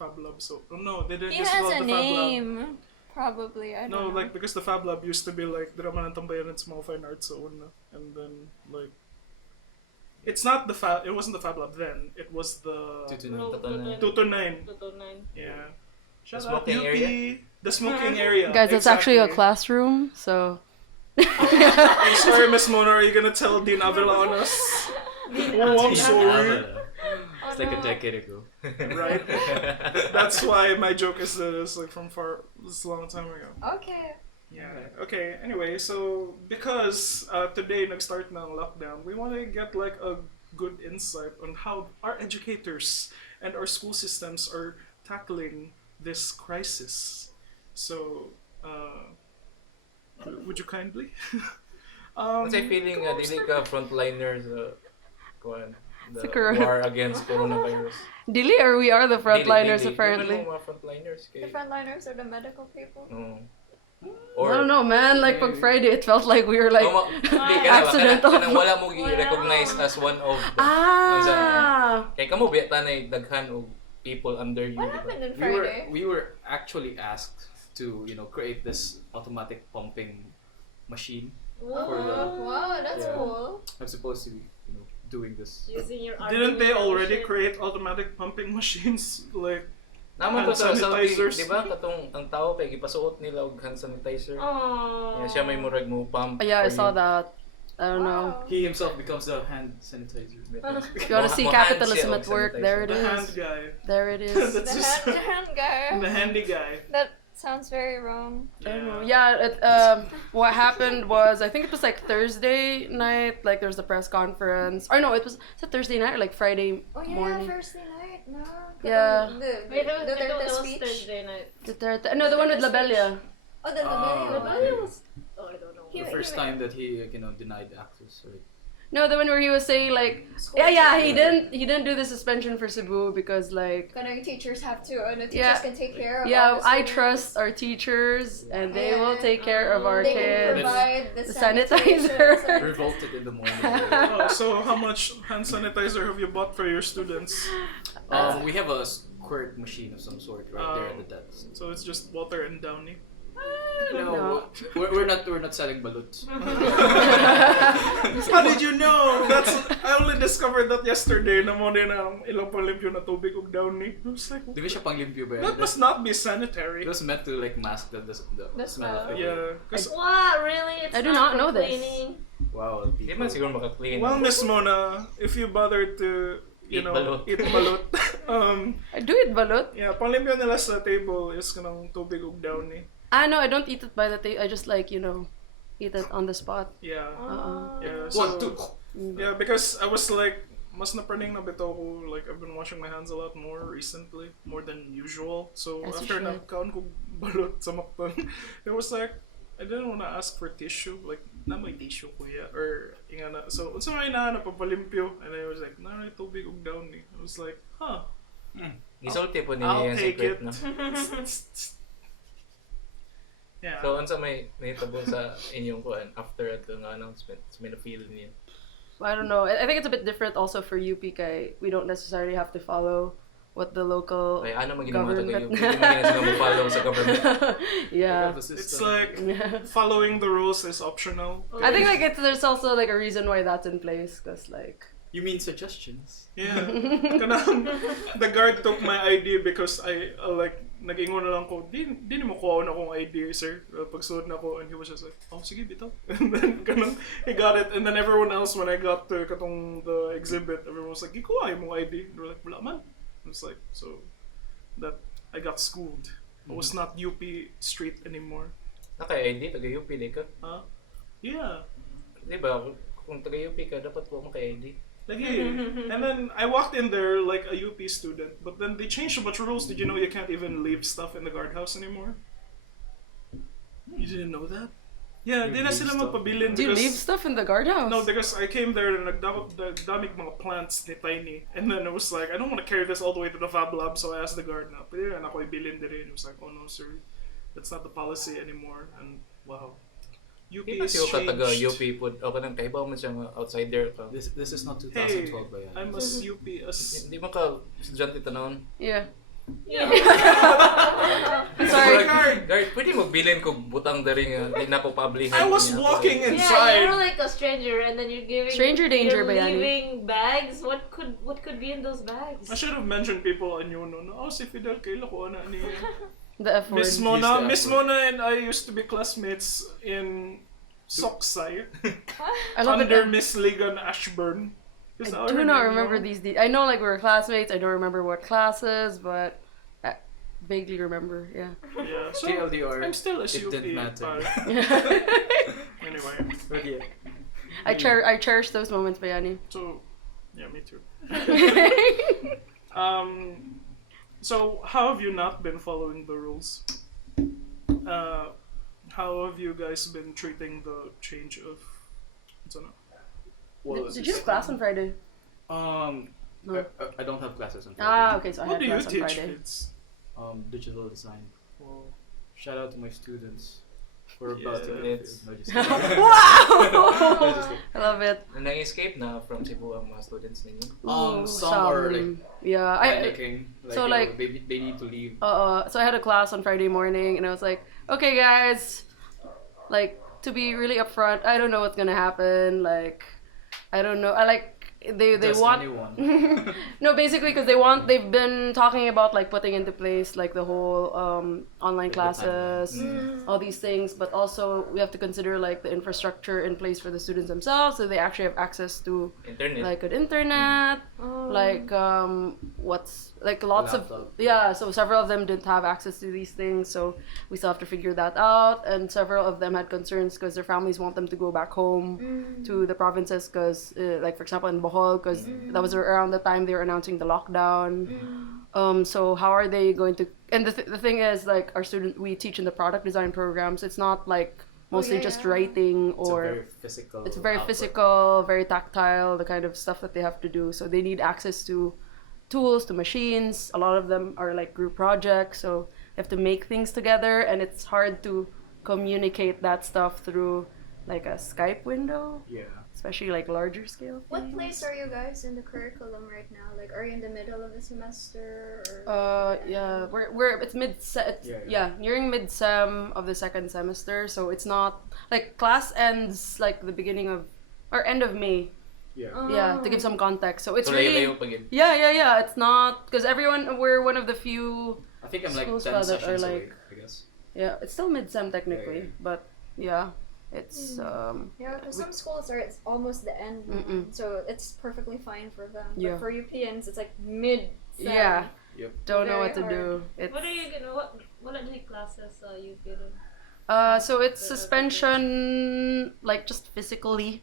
Fab Lab. So no, they didn't He just call has it a the Fab Lab. name. Probably, I don't No, know. like because the Fab Lab used to be like Drama ng Tambayan and Small Fine Arts Zone, and then like it's not the Fab. It wasn't the Fab Lab then. It was the 229. 229. 229. Yeah. Shout The out smoking UP. area? The smoking area. Guys, it's actually a Exactly. classroom, so. I'm sorry, Miss Mona. Are you gonna tell Dean Avila on us? Oh, I'm sorry. It's like a decade ago. Right? That's why my joke is like from far. This a long time ago. Okay. Yeah. Okay. Anyway, so because today nag-start ng lockdown, we want to get like a good insight on how our educators and our school systems are tackling this crisis. So, would you kindly? Kasi feeling dili ka frontliners kuan the Sa corona- war against coronavirus. Dili, or we are the frontliners Dili. apparently. Di ba mga frontliners kay? The frontliners are the medical people. No. I don't know, man. Like pag Friday, it felt like we were like accidental. Kanang wala mo gi-recognize as one of the, kay kamo biya tanay daghan og people under you. What di ba? happened on We were Friday? we were actually asked to create this automatic pumping machine. For the- Wow, that's Yeah. cool. I'm supposed to be doing this. Using your Didn't they argument already machine. create automatic pumping machines? Like, Naman to sa sanitizers. di ba katong ang tao kay gipasuot nila og hand sanitizer. Aww. Yeah, siya may murag mo pump. Yeah, I for saw you. that. I don't know. Wow. He himself becomes the hand sanitizer. If you want to see capitalism at work, there it the hand is. guy. There it is. That's The just hand guy. the handy guy. That sounds very wrong. I don't know. Yeah, what happened was I think it was like Thursday night. Like there was a press conference. Or no, it was Thursday night or like Friday Oh yeah, morning. Thursday night. No. Yeah. Wait, it Duterte was speech. Thursday night. Duterte. No, the one with Labelia. Oh, the Oh. Rebellion was. Oh, I don't know. He- The first time that he denied access, right? No, the one where he was saying like, he didn't do the suspension for Cebu because like, Kanang teachers have to, the teachers Yeah. can take care of all yeah, the I students. trust our teachers and they will Yeah. take care of our They can kids. provide the The sanitizer. sanitizer. Revolted in the morning. Oh, so how much hand sanitizer have you bought for your students? We have a squirt machine of some sort right there at the desk. So it's just water and Downy. No. We're not selling balut. How did you know? I only discovered that yesterday na mo din ang ilang palimpyo na tubig ug Downy. I was like, Di ba siya panglimpyo ba yan? that must not be sanitary. It was meant to like mask the smell of it. Yeah, 'cause What? Really? It's I do not for know this. cleaning? Wow, Di people. man siguro maka-clean. well, Miss Mona, if you bother to Eat balut. eat balut, I do it balut. yeah, panglimpyo nila sa table is kanang tubig ug Downy. No, I don't eat it by the table. I just like eat it on the spot. Yeah. Oh. Yeah. One, So, two. yeah, because I was like, mas napraning na bitaw ko, like, I've been washing my hands a lot more recently, more than usual. So, As you after should. nagkaon ko balot sa makton, it was like, I didn't want to ask for tissue, like, na may tissue kuya, or, ingana. So, unsa may na papalimpyo, and I was like, na tubig ug Downy. I was like, huh, Gisulti po ni I'll yung take secret it. na. Yeah. So unsa may nahitabo sa inyong kuan after ato nga announcement? Sa may na-feel niyo. I don't know. I think it's a bit different also for UP kay we don't necessarily have to follow what the local Ay ano maging mga taga government. Hindi maging sila follow sa government. Yeah. The system. It's like, following the rules is optional. I think like there's also like a reason why that's in place because like You mean suggestions? Yeah. Kanang, the guard took my ID because I like nag-ingon na lang ko, di mo kuha na akong ID, sir. Pagsuot na ako, and he was just like, oh, sige, bitaw. And then, kanang, he got it. And then everyone else, when I got to katong the exhibit, everyone was like, ikuha yung ID. They were like, wala man. I was like, so, that, I got schooled. I was not UP street anymore. Naka-ID, taga-UP di ka? Huh? Yeah. Di ba? Kung taga-UP ka, dapat po maka-ID. Like, hey. And then I walked in there like a UP student, but then they changed a bunch of rules. Did you know you can't even leave stuff in the guardhouse anymore? You didn't know that? Yeah, You di na leave sila stuff? magpabilin do you because... leave stuff in the guardhouse? No, because I came there and nagdamig mga plants ni Tiny. And then I was like, I don't want to carry this all the way to the Fab Lab, so I asked the guard na, pwede na ako ibilin din. He was like, oh no sir, that's not the policy anymore. And wow. UP Di ba is siya ka taga changed. UP po? O ka nang kaibaw mo siya nga outsider ka. This is not Hey, 2012 ba yan? I'm as UP as... Hindi man ka estudyante tanawon. Yeah. Sorry. Guard, pwede magbilin ko butang dari nga di na ko pablihan. I was walking Yeah, inside. you're like a stranger, and then you're giving. Stranger danger, you're Bayani. leaving bags. What could be in those bags? I should have mentioned people I knew no. Oh, si Fidel kayo ko na ni The F word. Miss Mona and I used to be classmates in Soksai I love under it. Miss Ligan Ashburn. Is I that do her not name, remember no? these details. I know like we were classmates. I don't remember what classes, but I vaguely remember. Yeah. Yeah, so TLDR. I'm still a It CUP. didn't matter. Anyway, But yeah. I cherish those moments, Bayani. so yeah, me too. So how have you not been following the rules? How have you guys been treating the change of? I don't know. Well, Did you have class on Friday? No. No. I don't have classes on Friday. Ah, okay, so I What had do you class on teach Friday. kids? Digital design. Well, Shout out to my students. We're about to Yes. No, just kidding. Wow! I love it. Na-escape na from Cebu ang mga students ninyo. Ooh, Some are like yeah, panicking. so, you know, like- they need to leave. so I had a class on Friday morning, and I was like, okay, guys, like to be really upfront, I don't know what's gonna happen. Like, I don't know. I like they Just want anyone. no, basically because they've been talking about like putting into place like the whole online the classes, all these things, but also we have to consider like the infrastructure in place for the students themselves, so they actually have access to Internet. like good internet, like what's like lots of Laptop. yeah, so several of them didn't have access to these things, so we still have to figure that out, and several of them had concerns because their families want them to go back home to the provinces because like for example in Bohol, because that was around the time they were announcing the lockdown. So how are they going to, and the thing is like our student, we teach in the product design programs, it's not like mostly yeah, just yeah. writing It's a or very physical. it's very output. physical, very tactile, the kind of stuff that they have to do. So they need access to tools, to machines. A lot of them are like group projects, so you have to make things together, and it's hard to communicate that stuff through like a Skype window, Yeah. especially like larger scale. What things. place are you guys in the curriculum right now? Like, are you in the middle of the semester? Or... Yeah, we're it's Yeah. nearing mid sem of the second semester, so it's not like class ends like the beginning of or end of May. Yeah. Yeah, to give some context. So it's So really layo-layo pa gid. yeah. It's not because we're one of the few. I think I'm like Schools 10 that are sessions away, like- I guess. Yeah, it's still mid sem technically, Yeah. but yeah, it's Yeah, because some schools are it's almost the end, so it's perfectly fine for them. Yeah. But for UPNs, it's like mid. yeah. Yep. Don't know Very what to do. It's What are you gonna? What are the classes you getting? so it's suspension, like just physically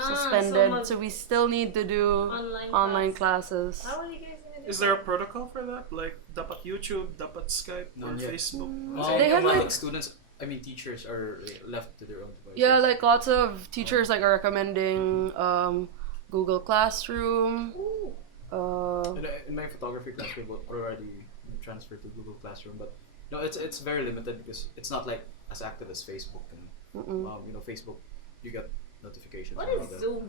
suspended. So we still need to do online classes. How are you guys gonna do? is there a protocol for that? Like, dapat YouTube, dapat Skype, or None yet. Facebook? They had, a lot like- of students, I mean teachers, are left to their own devices. Yeah, like lots of teachers like are recommending Google Classroom. Ooh. In my photography class, we've already transferred to Google Classroom, but no, it's very limited because it's not like as active as Facebook and Facebook, you get notifications. What about is them. Zoom?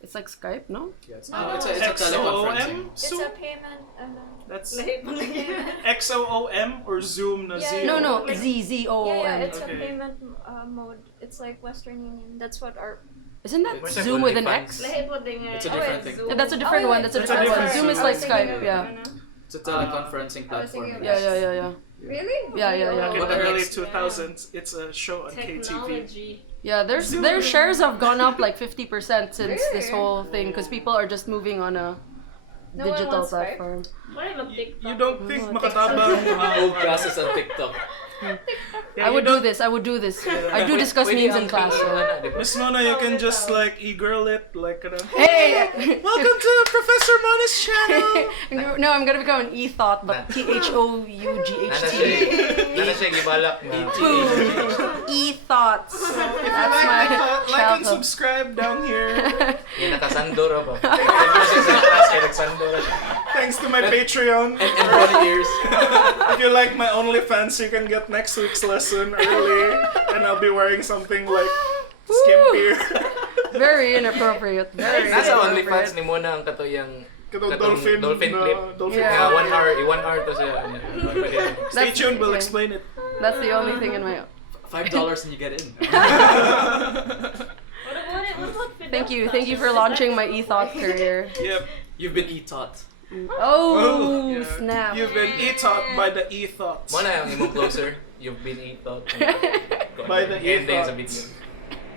It's like Skype, no? Yeah, it's, No, it's a teleconferencing. XOM? It's a payment. That's Yeah, XOOM or Zoom na Yeah, Z? No, no, Like- ZZOOM. it's Okay. a payment mode. It's like Western Union. That's what our. Isn't that Where's that Zoom with an OnlyFans? X? Lahat po din nga. It's a different thing. Zoom. Yeah, that's a different one. That's a That's a different one. different Zoom is Zoom. like I was thinking Skype. of- Yeah. It's a teleconferencing I was thinking platform. of Yeah. Really? Yeah, yeah, yeah. Back in What the the early next- 2000s, it's a show on KTV. Technology. Yeah, their shares have gone up like 50% since this whole thing because people are just moving on a No one digital wants Skype? platform. What about TikTok? You don't think Oh, makatabang Old classes on TikTok. Yeah, I you would do don't- this. I would do this. I do discuss Pwede memes ang in class. So. Miss Mona, you can just like e-girl it, like Hey! welcome to Professor Mona's channel. No, I'm gonna become an e-thought, but Nana THOUGHT. siya gibalak na. E-thoughts. That's my like and childhood. subscribe down here. Yung nakasando ra ba? Nag-use siya sa class kaya nagsando ra siya. Thanks to my Patreon. And bunny ears. If you like my OnlyFans, you can get next week's lesson early, and I'll be wearing something like skimpier. Very inappropriate. Very Nasa inappropriate. OnlyFans ni Mona ang katoyang Katong Katong dolphin na- clip. dolphin Yeah. Yeah, clip. 1 hour to siya. Stay That's- tuned, we'll okay. explain it. That's the only thing in my. $5 and you get in. What about Fidel Thank you for launching my e-thought career. Yep. You've been e-taught. Oh, Yeah. snap! You've been e-taught by the e-thoughts. Mo na yung imong closer. You've been e-thought. By the End din sa e-thoughts. video.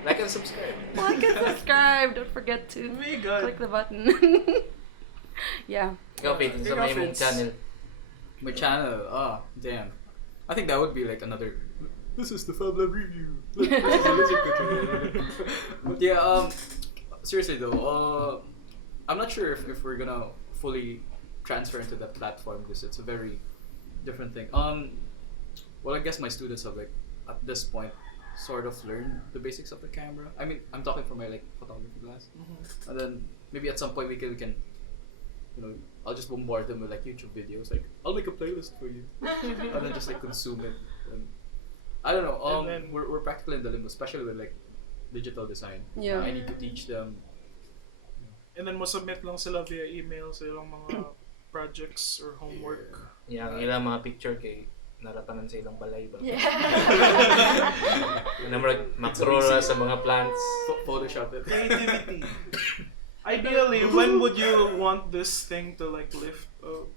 Like and subscribe. Like and subscribe. Don't forget to Oh my God. click the button. Yeah. Ikaw, Pete, sa may imong channel. My channel, damn. I think that would be like another. This is the Fab Lab review. But yeah, seriously though, I'm not sure if we're gonna fully transfer into that platform because it's a very different thing. Well, I guess my students have like at this point sort of learned the basics of the camera. I mean, I'm talking from my like photography class, and then maybe at some point we can, I'll just bombard them with like YouTube videos. Like, I'll make a playlist for you, and then just like consume it. And I don't know. And then- We're practically in the limbo, especially with like digital design. Yeah. I need to teach them. And then mo submit lang sila via email sa ilang mga projects or homework. Yeah, ang ilang mga picture kay naratanan sa ilang balay ba? Yeah. Macro ra sa mga plants. Photoshop it. Creativity. Ideally, when would you want this thing to like lift?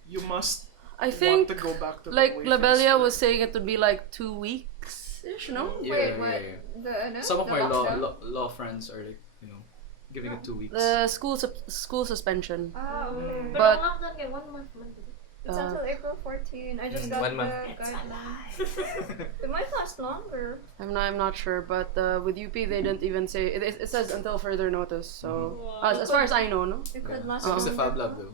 You must I want think to go back to like the way Labelia things was saying it would be like 2 weeks ish, no? Wait, what? The Some of the my lockdown? law friends are like, giving it 2 weeks. The school suspension. Oh, okay. Pero But- ang lockdown kay 1 month man. It's until April 14. I just got 1 month. the guidelines. It might last longer. I'm not sure, but with UP they didn't even say it says until further notice. So as far as I know, no? It could last So it's the longer. Fab Lab though.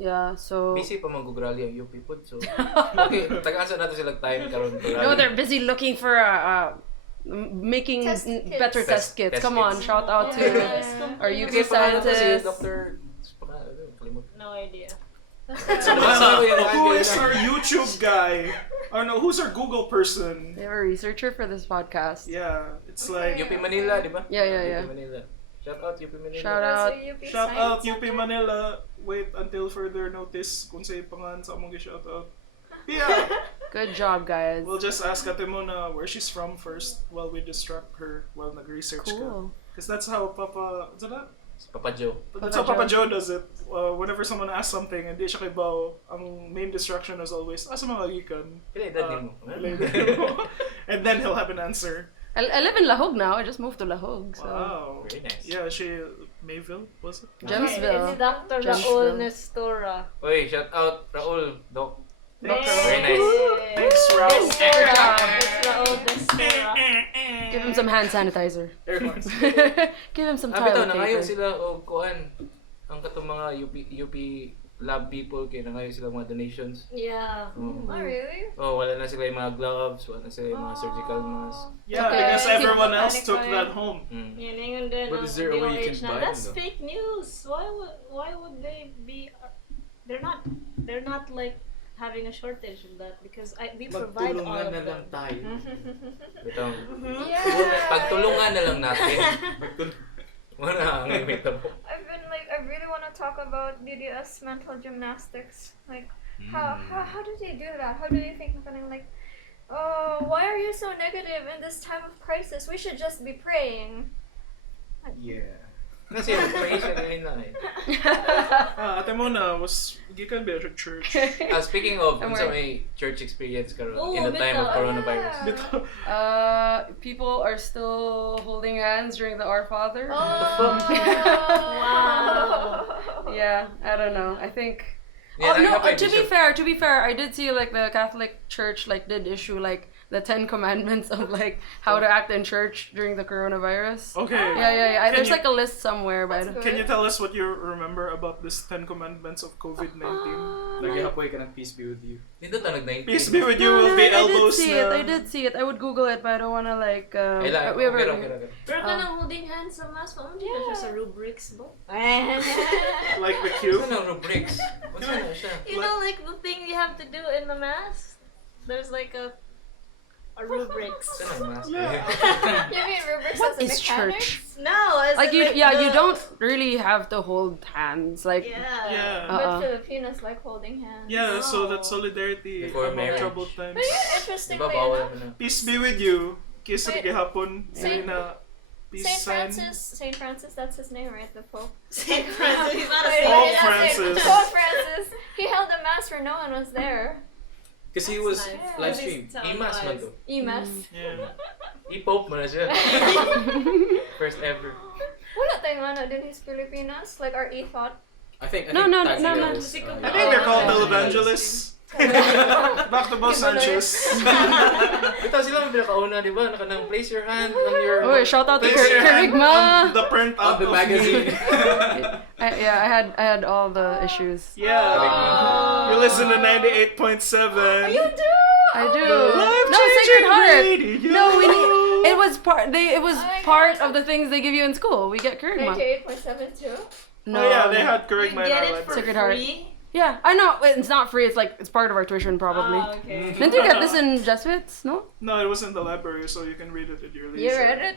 Yeah. So Busy pa mag-gugrali ang UP pod. So, okay, tagaan sa nato sila time karon. no, they're busy looking for making Test kits. better test kits. Test Come on, kits. shout out to Yes, our completely. UP Okay, pangalan ko si scientists. Dr. Kalimut. No idea. Who is our YouTube guy? Oh no, who's our Google person? They have a researcher for this podcast. Yeah, it's like UP Manila, di ba? Yeah. UP Manila. Shout out UP Manila. Shout That's out. a UP shout Science out UP Center. Manila. Wait until further notice kung sa'yo pangalan sa among shout out. Yeah, Good job, guys. we'll just ask Ate Mona where she's from first while we distract her while nag-research ka. Cool. Because that's how Papa, is that? Papa Joe. That's how Papa Joe does it. Whenever someone asks something, hindi siya kay Bao, ang main distraction is always, asa mga gikan? Pila edad nimo? And then he'll have an answer. I live in Lahog now. I just moved to Lahog. So Wow. Very nice. Yeah, she, Mayville, was it? Gemsville. It's Dr. Gemsville. Raul Nestora. Oy, shout out Raul, Doc. Thanks. Very nice. Thanks, Raul. Nestora. It's Raul Nestora. give him some hand sanitizer. Give him some Bitaw, toilet nangayo paper. sila og kuan. Ang katong mga UP lab people kay nangayo sila mga donations. Yeah. Oh, really? Oh, wala na sila yung mga gloves, wala na sila yung mga surgical mask. Yeah, Okay. because everyone else took Panic that home. Mm. Yan yung din. But is there a way you can buy them, That's though? fake news. Why would they be? They're not like having a shortage of that because we provide all of them. tayo. Bitaw. Yeah. Pagtulungan na lang natin. Wala ang imitabo. I really want to talk about BDS mental gymnastics. Like, how do they do that? How do they think of something like, oh, why are you so negative in this time of crisis? We should just be praying. Yeah. Kasi yung praise na nila eh. Ate Mona was gikan ba siya church? Speaking of, Don't unsa worry. may church experience karon Oh, in the time of bitaw. coronavirus. Yeah. People are still holding hands during the Our Father. Oh, Wow. Yeah, I don't know. I think. Yeah, Oh no! nakakapay To siya. be fair, I did see like the Catholic Church like did issue like the 10 commandments of like how to act in church during the coronavirus. Okay. Yeah. Can There's you- like a list somewhere, but I That's don't- good. Can you tell us what you remember about this 10 commandments of COVID-19? Naghahapoy ka ng peace be with you. Dito ta nag-19. Peace be with you No, will be I elbows did see na. it. I did see it. I would Google it, but I don't wanna like. Ay lang, we have okay, a- okay. Pero ka nang holding hands sa mask, paano di ka siya sa rubrics ba? Like the cue. Ano ang rubrics? What's na siya? You know, like the thing you have to do in the mask? There's like a Or rubrics. Yeah. You mean rubrics What as a is mechanic? church? No, it's Like like you don't really have to hold hands. Like Yeah. Yeah. But Filipinos like holding hands. Yeah, so No. that's solidarity Before among marriage. troubled times. But yeah, interestingly Diba bawal enough, mo na? Peace be with you. Kiss Wait. hapon. Saint- Na peace sign. Saint Francis, that's his name, right? The Pope. Saint Francis. He's not a Wait, saint. Pope wait, that's it. Francis. Pope Francis. He held a mass where no one was there. Because he was live stream. Imas man to. Imas. Yeah. I-pope mo na siya. First ever. Wala tayong ano din his Filipinas, like our e-thought. I think No, Taxi no. Girls, I think they're called televangelists. Back to Boss Sanchez. Ito sila ang pinakauna, di ba? Nakanang place your hand on your... oh, shout out to Place your hand Kerigma. on the print on out the of magazine. I had all the issues. me. Yeah. You listen to 98.7. You do! I do. Life No, Sacred Heart. radio. No, we need. It was part. It was Oh my part God. of the things they give you in school. We get Kerigma. 98.7 too? No. Oh yeah, they had You Kerigma in get our it library. for Sacred Heart. free? Yeah, I know. It's not free. It's like it's part of our tuition probably. Ah, okay. Didn't you get this in Jesuits? No. No, it was in the library, so you can read it at your leisure. You read it?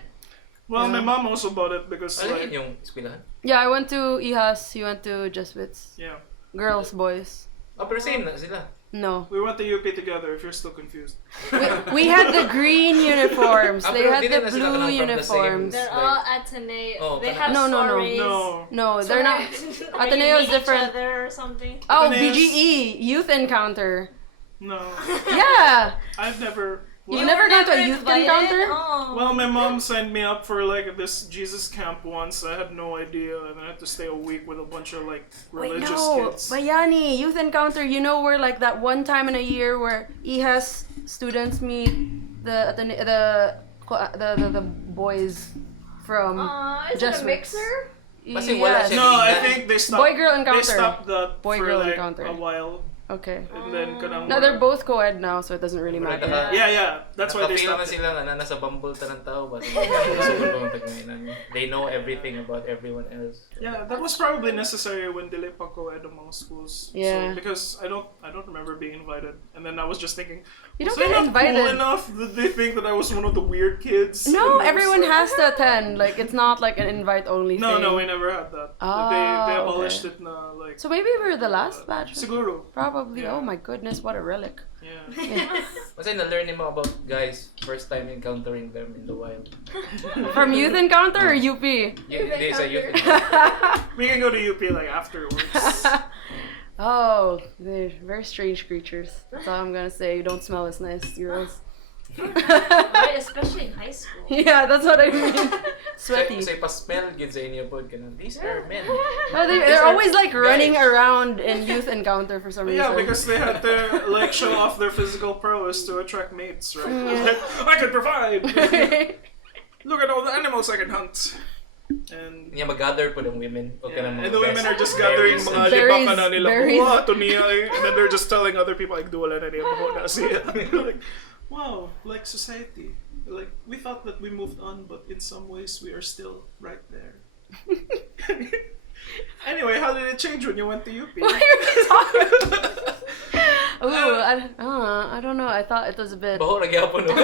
Well, my Yeah. mom also bought it because Ano like, yun yung eskwelahan? Yeah, I went to IHAS. You went to Jesuits. yeah, Girls, boys. Oh, pero same na sila. No. we went to UP together. If you're still confused. We had the green uniforms. Ah, They pero had di the na sila blue from the same- uniforms. They're Like- all Ateneo. Oh, They kind have of- No, no, no. stories. No. No, they're not. Where Ateneo you is meet different. Each other or something. Oh, Ateneo's- BGE, youth encounter. No, Yeah. I've never. You Well, never gone to a Never youth invited? encounter? Oh. well, my mom signed me up for like this Jesus camp once. I had no idea, and I had to stay a week with a bunch of like Wait, religious no. kids. Bayani, youth encounter. You know where like that one time in a year where IHAS students meet the boys from Is it a Jesuits. mixer? Kasi wala Yes. siya. No, I think they stopped. Boy-girl encounter. They stopped that Boy for girl like encounter. a while, Okay. and then kanang No, they're both co-ed now, so it doesn't really matter. Yeah, that's why they Nakafeel na stopped. sila nga na nasa bumble ta ng tao. But they know everything about everyone else. Yeah, that was probably necessary when dili pa co-ed among schools. Yeah. So, because I don't remember being invited, and then I was just thinking, You was don't I get not invited. cool enough? Did they think that I was one of the weird kids? No, And I was everyone like- has to attend. Like it's not like an invite-only thing. No, we never had that. Ah, They abolished okay. it na like. So maybe we're the last batch. Siguro. Probably. Yeah. Oh my goodness, what a relic. Yeah. Kasi na-learn mo about guys first time encountering them in the wild. From youth encounter or UP? They say youth. We can go to UP like afterwards. Oh, they're very strange creatures. That's all I'm gonna say. You don't smell as nice, girls. Right, especially in high school. Yeah, that's what I mean. Sweaty. Say pa-smell gid sa inyo pod kana. These are men. No, they're always like running around in youth encounter for some reason. Yeah, because they had to like show off their physical prowess to attract mates, right? Like, I can provide. Look at all the animals I can hunt. And Niya mag-gather po ng women. Okay na yeah, mga and the women best are just gathering berries mga and- Berries, libaka na nila. berries. Wow, ito niya eh. And then they're just telling other people, like, duwala na niya mo na siya. Like, wow, like society. Like, we thought that we moved on, but in some ways we are still right there. Anyway, how did it change when you went to UP? Why are we talking? Ooh, I don't know. I thought it was a bit. Baho ra gyapon no.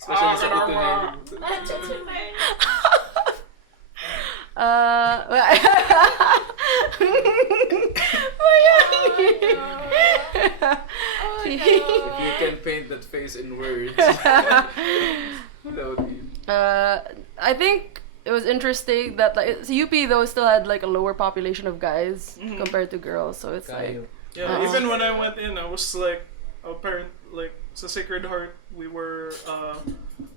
Especially sa Kutunin. If you can paint that face in words, that would be. I think it was interesting that like UP though still had like a lower population of guys compared to girls, so it's like Kayo. Yeah, even when I went in, I was like, apparent, like, sa Sacred Heart, we were,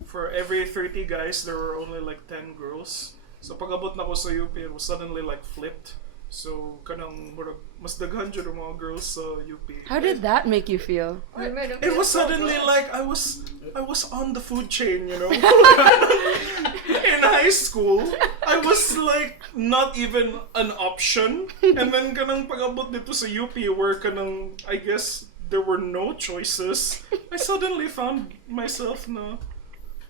for every 30 guys, there were only like 10 girls. So pag-abot na ko sa UP, it was suddenly like flipped. So, kanang, murag, mas daghan jud ang mga girls sa UP. how did that make you feel? It was suddenly like I was on the food chain, you know. In high school, I was like not even an option, and then kanang pag-abot dito sa UP where kanang I guess there were no choices. I suddenly found myself na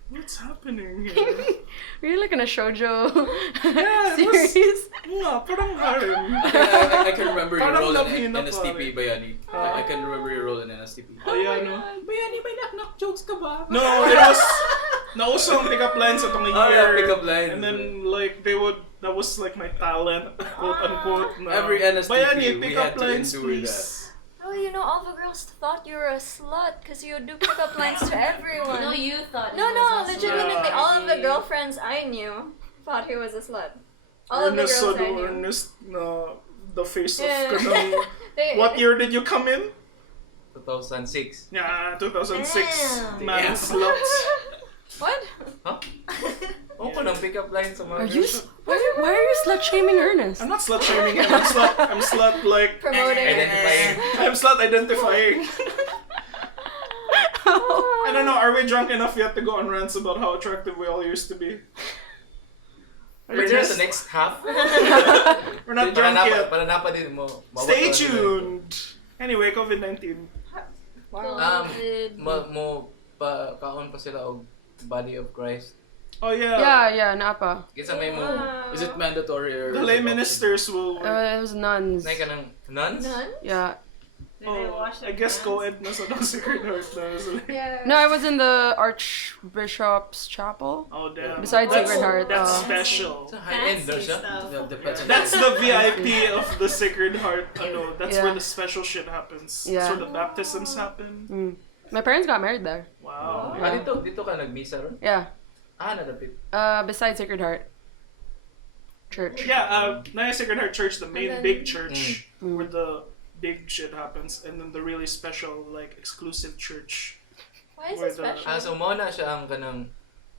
What's happening here? We're like in a shoujo Yeah, it was- series. Parang harem. I can remember your Parang role love in hina NSTP, Bayani. I can remember your role in NSTP. Oh yeah, no. Bayani, may knock-knock jokes ka ba? No, it was nauso ang pick-up lines atong year. Oh yeah, pick-up lines. And then like that was like my talent, quote unquote. Na, Every NSTP, Bayani, we pick-up had to lines, endure please. Oh, you know, all the girls thought you were a slut because you would do pickup lines to everyone. No, you thought. No, he was a legitimately, Yeah. all of the girlfriends I knew thought he was a slut. All of the Ernest, girls I so knew. Ernest, the face of Yeah. kanang, what year did you come in? 2006. Yeah, 2006. Damn. Man, Damn. sluts. What? Huh? Oo, ng pick-up line sa mga Are you? girls. Why are you slut shaming Ernest? I'm not slut shaming him. I'm slut like Promoting. Identifying. I'm slut identifying. I don't know. Are we drunk enough yet to go on rants about how attractive we all used to be? Are We're you just just- the next half. We're not drunk yet. Para napa din mo. Stay tuned. Anyway, COVID-19. Wow. Kaon pa sila og body of Christ. Oh yeah. Yeah, napa. Kinsa may mo Is it mandatory or? The is lay it optional? ministers will. It was nuns. nay kanang nuns? None? Yeah. Did they wash I their guess hands? co-ed na sa Sacred Heart na. Yeah. No, I was in the Archbishop's chapel. Oh damn. Besides That's- Sacred Heart, That's Fancy. special. Sa high-end daw Fancy siya. stuff. Yeah, depends on That's the VIP of the Sacred Heart. Ano, that's Yeah. where the special shit happens. Yeah. That's where the baptisms happen. Mm. My parents got married there. Wow. Ah, dito ka nagmisa ron? Yeah. Nadapit. Beside Sacred Heart Church. Yeah, Naya Sacred Heart Church, the main And then- big church Mm. where the big shit happens, and then the really special, like, exclusive church. Why is Where it the- special? So mo na siya ang kanang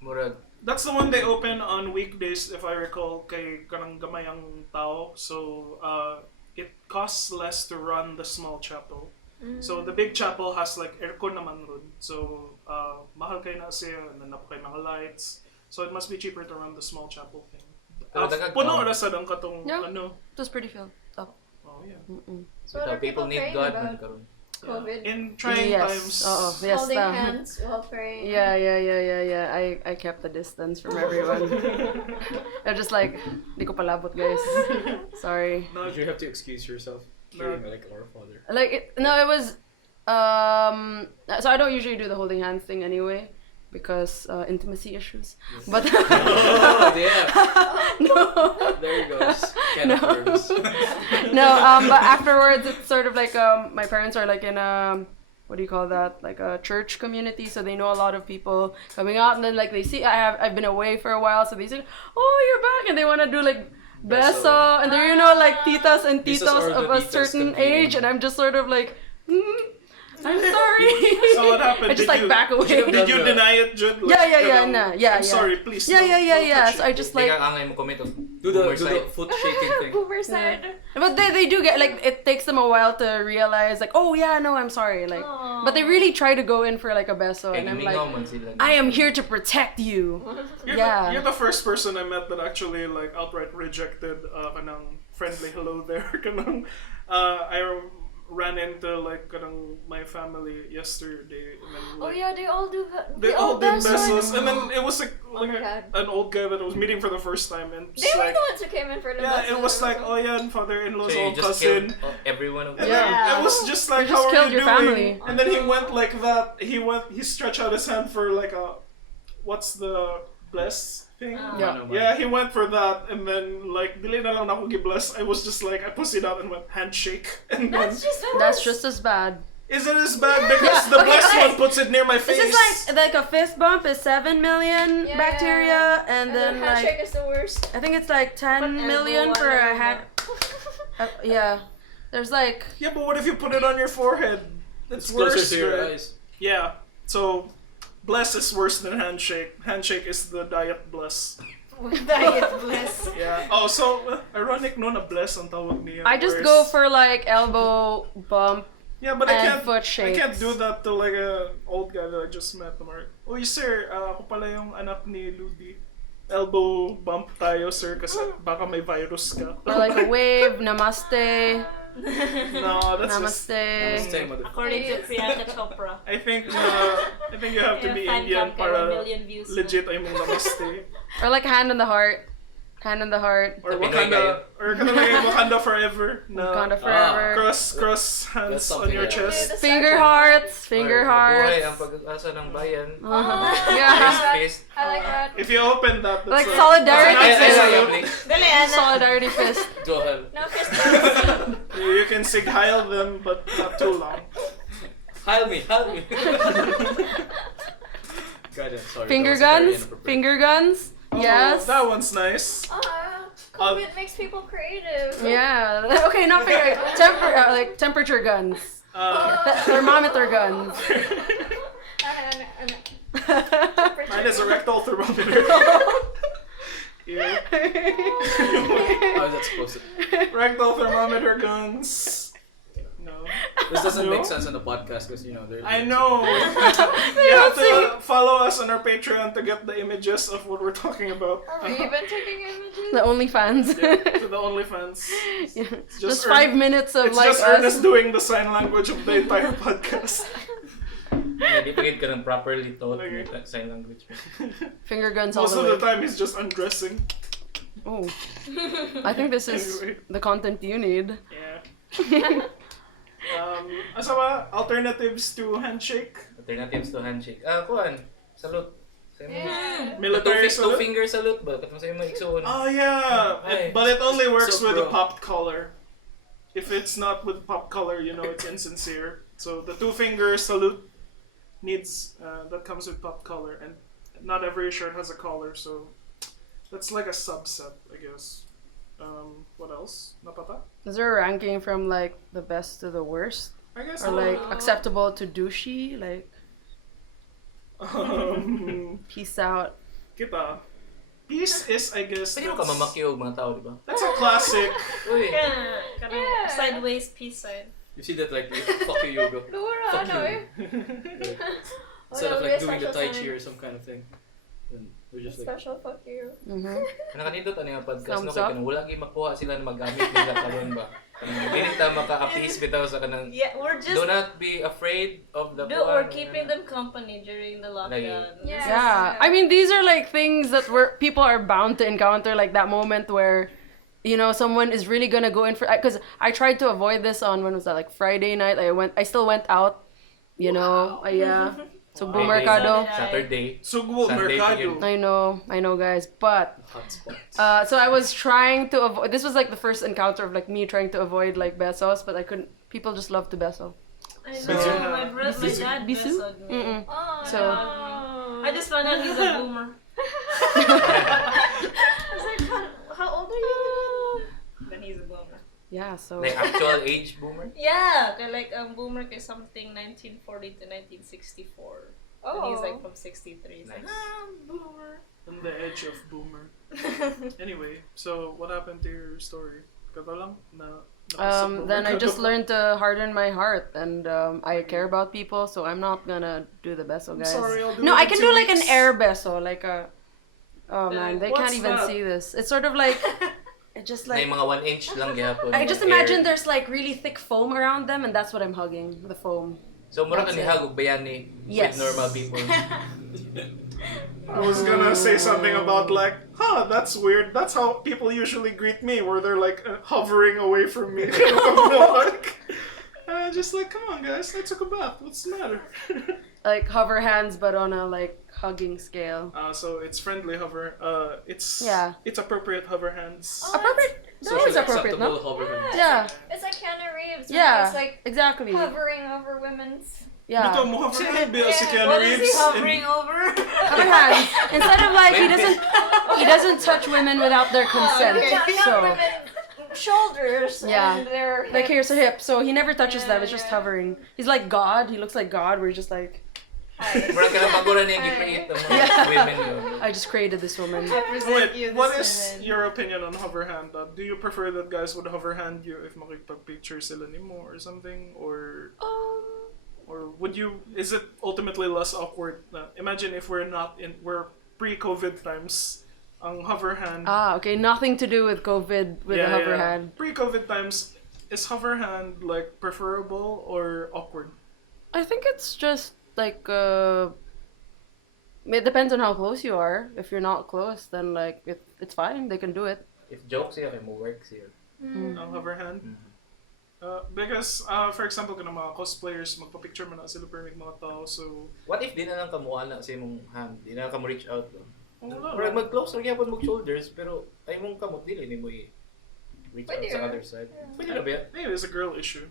murag That's the one they open on weekdays, if I recall, kay kanang gamay ang tao. So, it costs less to run the small chapel. So, the big chapel has, like, aircon naman ron. So, mahal kayo na siya, and then napo kayo mga lights. So, it must be cheaper to run the small chapel thing. Pero dagag- Puno na sa dang katong, Yeah. ano. It was pretty filled. Oh. Oh, yeah. So what are people need praying God about? man karon. COVID. In trying Yes. times. Yes. Holding tama. hands while praying. Yeah. I kept the distance from everyone. I'm just like, di ko palabot, guys. Sorry. No, You have to excuse yourself. Praying like our Father. Like, it was, so I don't usually do the holding hands thing anyway, because intimacy issues. But, Oh yeah. no. There you goes. Can of worms. No, but afterwards, it's sort of like, my parents are like in a, what do you call that? Like a church community, so they know a lot of people coming out, and then like they see I've been away for a while, so they say, "Oh, you're back," and they want to do like beso, and they're like titas and Titas titos are the of a titas certain competing. age, and I'm just sort of like, I'm sorry. So what happened? I just Did like you- back away. Did you deny it, Jude? Like, Yeah, kanang, nah, yeah, I'm sorry, please. Yeah. touch So it. I just Di like, ka angay mo comment Do the foot shaking thing. Boomer side. but they do get like, it takes them a while to realize like, oh yeah, no, I'm sorry, like, Aw. but they really try to go in for like a beso, Kay and I'm gimingaw like, man sila. I am here to protect you. You're the first person I met that actually like outright rejected kanang friendly hello there. Kanang I ran into like kanang my family yesterday, and then Oh like, yeah, they all do. they all did besos. besos, and then it was like, Oh my God. an old guy that I was meeting for the first time, and They just were like, the ones who came in for the yeah, it besos. was like, oh yeah, and father-in-law's So you old just cousin. killed every one of And them. then Yeah. it was just like, You just how are killed you your doing? family. And then he went like that. He stretched out his hand for like a, what's the bless thing? Yeah. Yeah, he went for that, and then like, dili na lang ako gi-bless. I was just like, I pussied out and went handshake, and then, That's just as bad. is it as bad because Yeah, the okay, blessed okay. one puts it near my face? This is like a fist bump is 7 million Yeah, bacteria, And and then handshake like is the worst. I think it's like 10 million for a hand. Yeah, there's like Yeah, but what if you put it on your forehead? It's It's closer worse. to your right? eyes. Yeah. So, bless is worse than handshake. Handshake is the diet bless. Diet bliss. Yeah. Oh, so ironic no na bless ang tawag niya. I just Whereas- go for like elbow bump. Yeah, but I and can't. foot I can't shakes. do that to like a old guy that I just met. Mark. Oh, sir. Ako pala yung anak ni Ludi. Elbow bump tayo, sir, kasi baka may virus ka. Or like a wave, namaste. No, that's just... Namaste. According to Priyanka Chopra. I think you have to be Fan Indian cam kay 1 para million views. legit ay mong namaste. Or like hand on the heart. Hand on the heart. Or Pinoy Wakanda, or Wakanda forever. No. Wakanda forever. Cross hands That's on something your else. chest. Finger hearts. Finger Buhay hearts. ang pag-asa ng bayan. Yeah. Fist. I like that. If you open that, that's Like solidarity that's fist. an Dali, Ana. Solidarity fist. Johal. No fist. You can sig heil them, but not too long. Heil me. God, sorry. Finger that was very guns. inappropriate. Finger guns. Oh, Yes. that one's nice. COVID makes people creative. Yeah. Okay, not finger. Like temperature guns. Uh, Thermometer guns. Mine is a rectal thermometer. Ew. How is that supposed to? Rectal thermometer guns. No. This doesn't No? make sense on the podcast because they're. I know. You have to follow us on our Patreon to get the images of what we're talking about. Are we even taking images? The OnlyFans. Yeah, to the OnlyFans. Yeah. Just Just 5 minutes of It's like just us. Ernest doing the sign language of the entire podcast. Hindi pa ka ng properly taught Okay. na sign language. Finger guns all Most the of way. the time he's just undressing. Oh. I think this is Anyway. the content you need. Yeah. Asa ba? Alternatives to handshake? Alternatives to handshake. Kuan. Salute. Sa imo. Yeah. Military Two salute? finger salute ba? Katong sa imo igsoon. Oh yeah, Ay. but it only works So, with a bro. popped collar. If it's not with popped collar, it's insincere. So the 2-finger salute needs that comes with popped collar, and not every shirt has a collar, so that's like a subset, I guess. What else? Napata? Is there a ranking from like the best to the worst? I guess. Or like acceptable to douchey? Like peace out. Kita. Peace is, I guess. Pwede mo ka mamakyo og mga tao, di ba? That's a classic. Uy. Yeah. Sideways peace sign. You see that fuck you yoga. Lura, Fuck ano you. eh. Instead of Oh, no, doing the special tai chi sign. or some kind of thing. Then they're just like. Special fuck you. Nakanindot ano yung podcast no Thumbs kay up. kanang wala gyud makuha sila na magamit nila karon ba. Kanang dili ta maka-appease bitaw sa kanang Yeah, we're just... do not be afraid of the Dude, we're keeping them company during the lockdown. Yes. Yeah. I mean, these are like things that people are bound to encounter, like that moment where, someone is really gonna go in for, because I tried to avoid this on, when was that, like Friday night. I still went out, yeah. So Friday, Bumercado. Saturday. Sugwo Sunday Mercado. I know, guys, but Hotspots. so I was trying to avoid. This was like the first encounter of like me trying to avoid like besos, but I couldn't. People just love to beso. I Bisu. know, my dad Bisu? bested me. Mm-mm. Oh, So- no. I just found out he's a boomer. I was like, how old are you? Then he's a boomer. Yeah. So Like actual age boomer. Yeah, like boomer is something 1940 to 1964. Oh. And he's like from 63. He's like, Nice. boomer. On the edge of boomer. Anyway, so what happened to your story? Kato lang na then I just learned to harden my heart, and I care about people, so I'm not gonna do the beso, guys. sorry, I'll do No, it I in can 2 do like an weeks. air beso, like a. Oh man, they can't What's even that? see this. It's sort of like, it just May like. mga 1 inch lang gyapon. I just Air. imagine there's like really thick foam around them, and that's what I'm hugging, the foam. So mura ka That's ni it. hagog bayani Yes. with normal people. I was gonna say something about like, that's weird. That's how people usually greet me, where they're like hovering away from me. And I'm just like, come on guys, I took a bath. What's the matter? Like hover hands, but on a like hugging scale. So it's friendly hover. It's appropriate hover hands. Appropriate. They're always appropriate, no? Yeah. It's like Keanu Reeves. when Yeah. He's like Exactly. hovering over women's. Yeah. Dito mo hover hand biya si Yeah, Keanu What is he Reeves. hovering over? Hover hands. Instead of like he doesn't touch women without their consent. Not So women's shoulders. Yeah. And their like here's a hips. hip, so he never touches them. It's just Yeah. hovering. He's like God. He looks like God. We're just like Mura ka lang bago niya gi-create ng mga women yun. I just created this woman. Wait, what is your opinion on hover hand? Do you prefer that guys would hover hand you if makipag-picture sila nimo or something? Or would you, is it ultimately less awkward? Imagine if we're pre-COVID times, ang hover hand. Okay, nothing to do with COVID with a hover hand. Pre-COVID times, is hover hand like preferable or awkward? I think it's just like it depends on how close you are. If you're not close, then like it's fine. They can do it. If joke siya, kay mo work siya. Ang hover hand? Because, for example, kung mga cosplayers, magpa-picture man na sila pero may mga tao, so... What if di na lang kamuha na sa imong hand? Di na lang ka mo reach out. Wala. Or mag-close lang yapon mo shoulders, pero ay mong kamot dili ni mo reach out sa other side. Pwede na ba yan? Maybe it's a girl issue.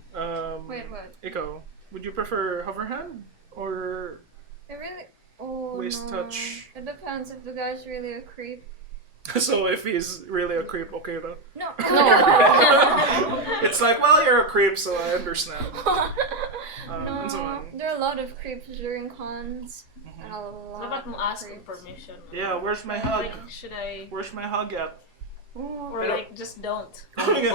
Wait, what? Ikaw, would you prefer hover hand? Or It really. Oh, waist no. touch? It depends if the guy's really a creep. So if he's really a creep, okay na? No. It's like, well, you're a creep, so I understand. And so No. on. There are a lot of creeps during cons. And a lot Dapat mo of ask for creeps. permission. Yeah, where's my hug? Like, should I... Where's my hug at? Or Pero- like, just don't.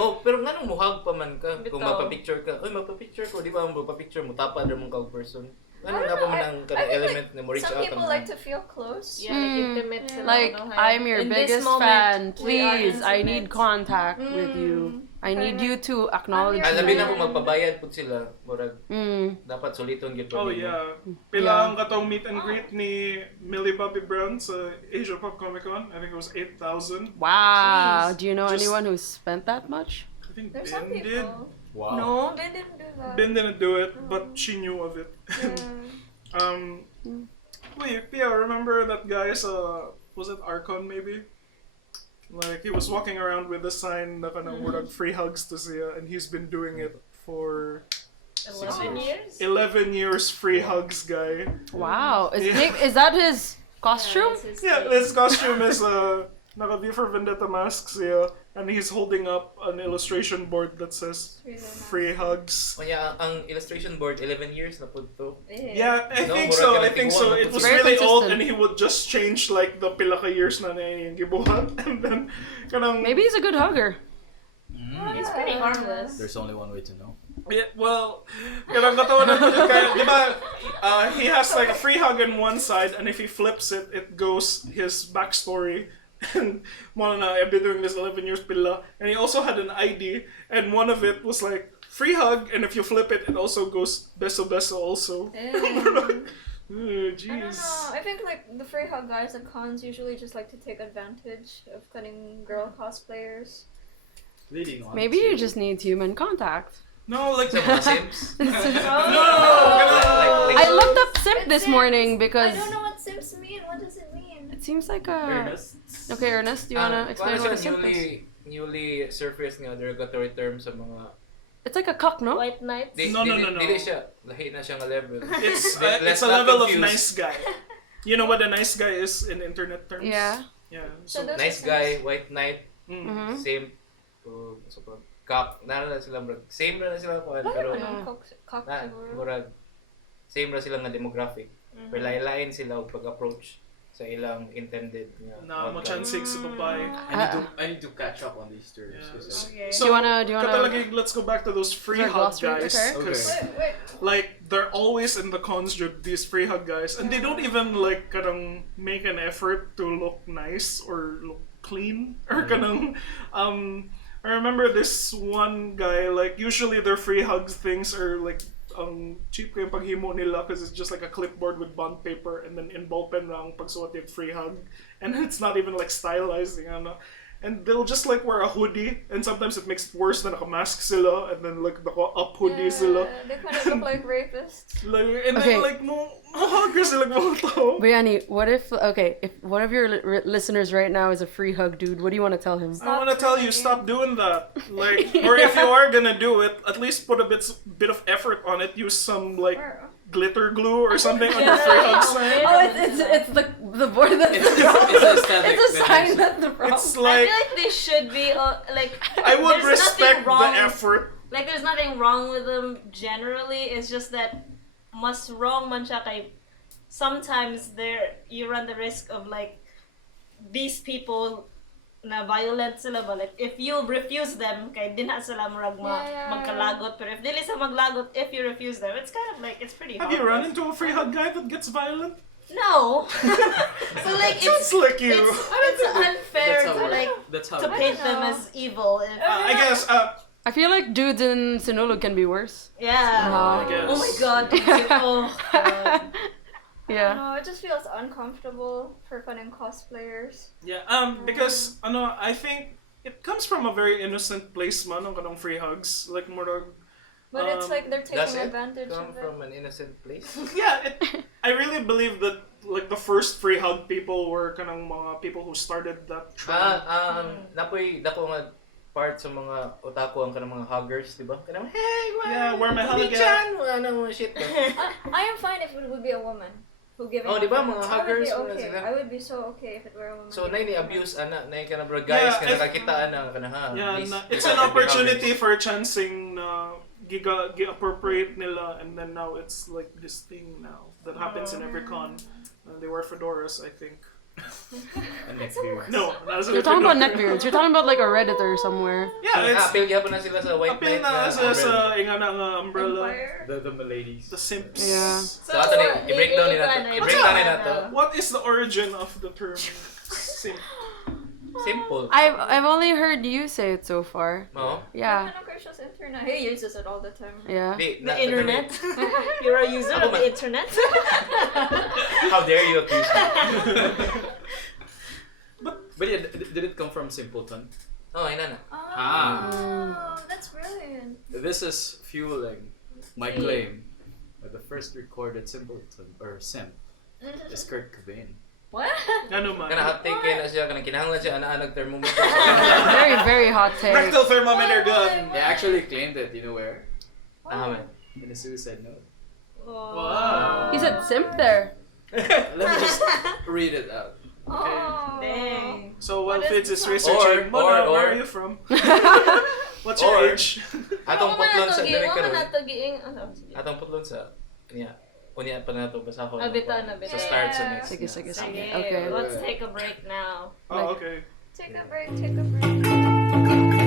Oh, pero nga nung muhag pa man ka, kung Bitaw. mapapicture ka, oy, mapapicture ko, di ba mo mapapicture mo, tapad mo kag person. I Ano don't nga pa know, man I- ang I kanang think, element na mo reach Some out people ang like to feel close. Yeah, like intimate sila. Like, no? I'm your In this biggest moment, fan. we are Please, I intimate. need contact with you. I need you to acknowledge I'm Ah, labi me. na kung magpabayad pud sila, murag Mm. dapat suliton gyud Oh pa nimo. yeah. Pila ang katong meet and greet ni Millie Bobby Brown sa Asia Pop Comic Con. I think it was 8,000. Wow. Do you know Just- anyone who spent that much? I think There's some Ben people. did. Wow. No, they didn't do that. Ben didn't do it, but she knew of it. Yeah. Wait, Pia, remember that guy sa, was it Archon maybe? Like, he was walking around with a sign na kanang murag free hugs to siya, and he's been doing it for 11 years? 11 years free hugs guy. Wow. Yeah. Is that his costume? Yeah, his costume is naka-V for Vendetta mask siya, and he's holding up an illustration board that says Really nice. free hugs. Kanya ang illustration board 11 years na pud to. Yeah, I No, think mura so. ka I na think so. tingwan. It was Very really old, consistent. and he would just change like the pila ka years na yung gibuhat, and then kanang Maybe he's a good hugger. It's pretty harmless. There's only one way to know. yeah, well, kanang katawan na kaya, di ba? He has like a free hug on one side, and if he flips it, it goes his backstory. And mo na I've been doing this 11 years pila, and he also had an ID, and one of it was like free hug, and if you flip it, it also goes beso beso also. I Jeez. don't know. I think like the free hug guys at cons usually just like to take advantage of cutting girl cosplayers. Leading on. Maybe you just need human contact. No, like Sa mga Sims. no. I looked up simp It this seems- morning I because don't know what Sims mean. What does it mean? it seems like a. Ernest. Okay, Ernest, do you wanna explain what a simp is? newly surfaced nga derogatory term sa mga It's like a cock, no? White Knights? No. Dili siya, lahi na siya nga level. It's Let's a not level of confuse. nice guy. You know what a nice guy is in internet terms? Yeah. Yeah. So So, those Nice are guy, Sims. white knight, Mm-hmm. same so cock, nara na sila murag same na sila kuan pero Yeah. Cock na murag same ra sila nga demographic. Pero lain sila og pag-approach sa ilang intended nga. na mo outcome. chance sa babae. I need to catch up on these terms. Yeah. 'cause, Okay. So, do you wanna? katalagi, let's go back to those free Is there hug glossary? guys. Okay. 'Cause, Wait. like, they're always in the cons group, these free hug guys, and they don't even like kanang make an effort to look nice or look clean or kanang I remember this one guy, like usually their free hugs things are like cheap kayong paghimo nila because it's just like a clipboard with bond paper and then in ballpen lang pagsuot yung free hug, and it's not even like stylized ano. And they'll just like wear a hoodie, and sometimes it makes it worse na naka-mask sila, and then like naka-up hoodie sila. They kind of look like rapists. Like, and Okay. then like hugger sila mga tao. Bayani, what if if one of your listeners right now is a free hug dude? What do you want to tell him? I want to tell you, stop doing that. Like, or if you are gonna do it, at least put a bit of effort on it. Use some like glitter glue or something on your free hug sign. Oh, it's the board that's It's a aesthetic. it's a that sign makes- that's the problem. It's I like feel like they should be like. I would there's respect nothing wrong. the effort. Like there's nothing wrong with them generally. It's just that mas wrong man siya kay sometimes you run the risk of like these people na violent sila ba, like if you refuse them kay di na sila murag Yeah. magkalagot, pero if dili sa maglagot if you refuse them, it's kind of like it's pretty Have you run harmless. into a free hug guy that gets violent? No. So like Sounds it's like you. it's unfair That's to how- like That's how. to paint them know. as evil. If, I guess I feel like dudes in Sinulog can be worse. Yeah. I guess. Oh my god. Oh god. I Yeah. don't know, it just feels uncomfortable for fun cosplayers. Yeah, because I think it comes from a very innocent place man ang kanang free hugs. Like more But it's like they're Does taking it advantage come of it. from an innocent place? yeah, I really believe that like the first free hug people were kanang mga people who started that trend. Napoy dako nga part sa mga otaku ang kanang mga huggers, di ba? Kanang hey, Yeah, where my hug chan, wala mo shit. I am fine if it would be a woman who giving. Oh, di ba, mga I would huggers, be wala okay. sila. I would be so okay if it were a woman. So giving nay a woman. abuse ana, nay kana bro guys Yeah, nga nakakitaan ang kana ha. Yeah, Please, it's please an be opportunity huggers. for chancing na gi-appropriate nila, and then now it's like this thing now that happens in every con. They wear fedoras, I think. And neckbeard. No, that's You're talking about neckbeards. You're talking about like a Redditor somewhere. Yeah, it's appeal gyapon na sila sa white appeal knight na sa umbrella. ingana nga umbrella. Empire. The maladies. The simps. Yeah. So ato ni i-breakdown ni nato. I-breakdown ni nato. What is the origin of the term simp? Simple. I've only heard you say it so far. No. Yeah. Ano Christian's internet? He uses it all the time. Yeah. Di, The internet. You're a user of the internet. How dare you accuse me? But yeah, did it come from simpleton? Oh, ina na. Oh, that's brilliant. This is fueling my claim that the first recorded simpleton or simp is Kurt Cobain. What? Ano man? Kana hot take na siya, kana kinahanglan siya anaalag thermometer. Very, very hot take. Rectal thermometer gun. He actually claimed it, you know where? Man. In a suicide note. Wow. He said simp there. Let me just read it out. Oh. Dang. So while What Fitz is- is researching, Mona, or- where are you from? What's your Or- age? Atong putlon sa direct karon. natugiing. Atong putlon sa niya. Unya pa na to basa ko. Abitan, Sa abitan. start sa next. Sige, sige, sige. Okay, Okay. let's take a break now. Oh, okay. Take a break, take a break.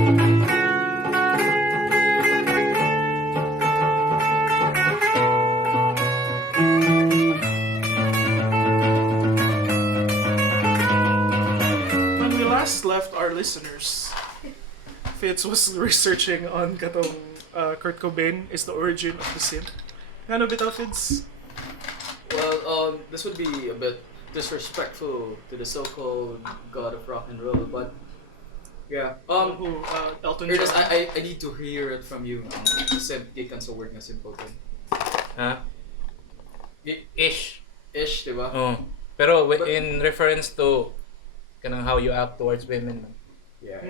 When we last left our listeners, Fitz was researching on katong Kurt Cobain is the origin of the simp. Ano bitaw, Fitz? Well, this would be a bit disrespectful to the so-called god of rock and roll, but yeah. Who? Elton Ernest, John. I need to hear it from you. Simp, gikan sa word na simpleton. Ha? Ish. Ish, diba? Oh. Pero in reference to kanang how you act towards women. Yeah.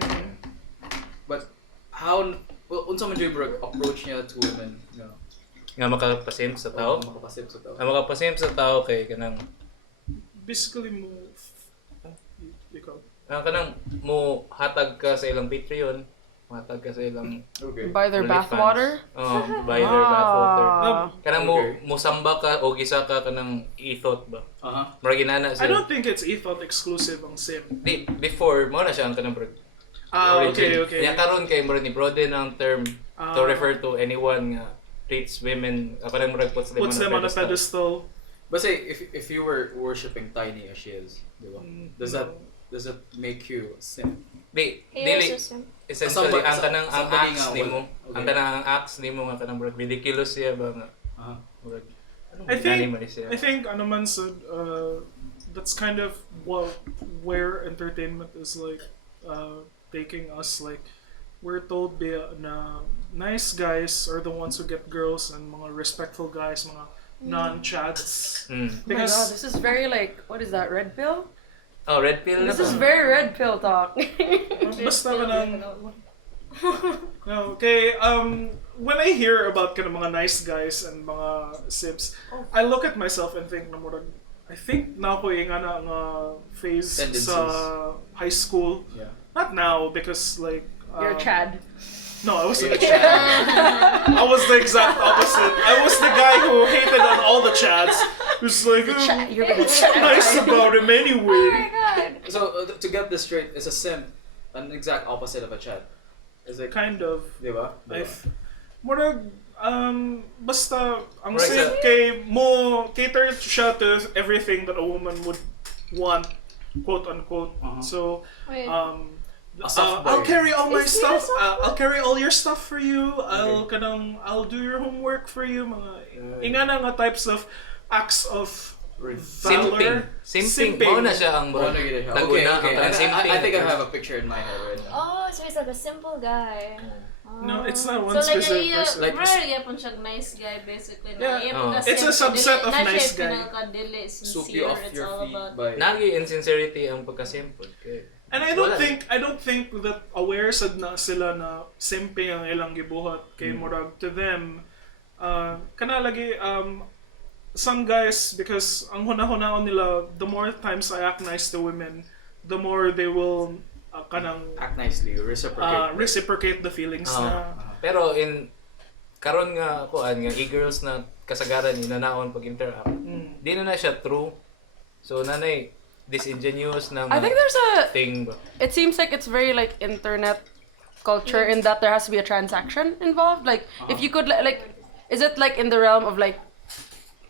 But how, well, unsa man yung approach niya to women? No. Nga makapasim sa tao. Makapasip sa tao. Nga makapasim sa tao kay kanang Basically mo... Ikaw. kanang mo hatag ka sa ilang Patreon, hatag ka sa ilang Okay. By their OnlyFans. bathwater? By their bathwater. Ah. Kanang Okay. mo samba ka o gisa ka kanang ethot ba? Uh-huh. Murag inana I sila. don't think it's ethot exclusive ang simp. Di, before mo na siya ang kanang murag Okay, okay. Nya karon kay murag ni broaden ang term to Ah. refer to anyone nga treats women kanang murag puts them on a pedestal. But say, if you were worshipping Tiny as she is, diba? Does that make you a simp? Di, He dili is a simp. essentially ang kanang ang somebody acts nga, nimo, okay. ang kanang ang acts nimo nga kanang murag ridiculous siya ba nga. Uh-huh. Murag I think ano man said, that's kind of where entertainment is like taking us. Like we're told na nice guys are the ones who get girls and mga respectful guys, mga non-chads. Oh my god, Because this is very like, what is that, red pill? Oh, red pill na This to. is very red pill talk. basta ka nang no, okay, when I hear about kind of mga nice guys and mga simps, I look at myself and think na murag, I think na ako yung nga phase Tendencies. sa high school. Yeah. Not now because like You're a Chad. No, I wasn't a Chad. I was the exact opposite. I was the guy who hated on all the Chads. Who's like, You're the what's Chad. nice about him Oh my anyway? god. So to get this straight, is a simp an exact opposite of a Chad? Is it Kind of. diba? Murag, basta, ang Right, simp kay mo, cater siya to everything that a woman would want, quote unquote. Uh-huh. So, Wait. A soft boy. I'll carry all my Is he a stuff. soft boy? I'll carry all your stuff for you. I'll do your homework for you. Mga inga na nga types of acts of valor. Simping. Mao na siya ang murag Okay. naguna ang simping. I think I have a picture in my head right now. Oh, so he's like a simple guy. No, it's not one So like specific person. Like- very yapon siya nice guy basically. Yeah. It's a It's subset of nice guy. Sweep Sincere, you off it's your all feet about. by... Nagi insincerity ang pagka-simple. And I don't think that aware sad na sila na simping ang ilang gibuhat kay murag to them. Kana lagi some guys, because ang hunahunahon nila, the more times I act nice to women, the more they will kanang Act nicely, reciprocate the feelings na. Pero karon nga kuan nga e-girls na kasagaran ni nanaon pag interact. Di na siya true. So nanay disingenuous na I think there's a thing ba? it seems like it's very like internet culture in that there has to be a transaction involved. Like if you could like is it like in the realm of like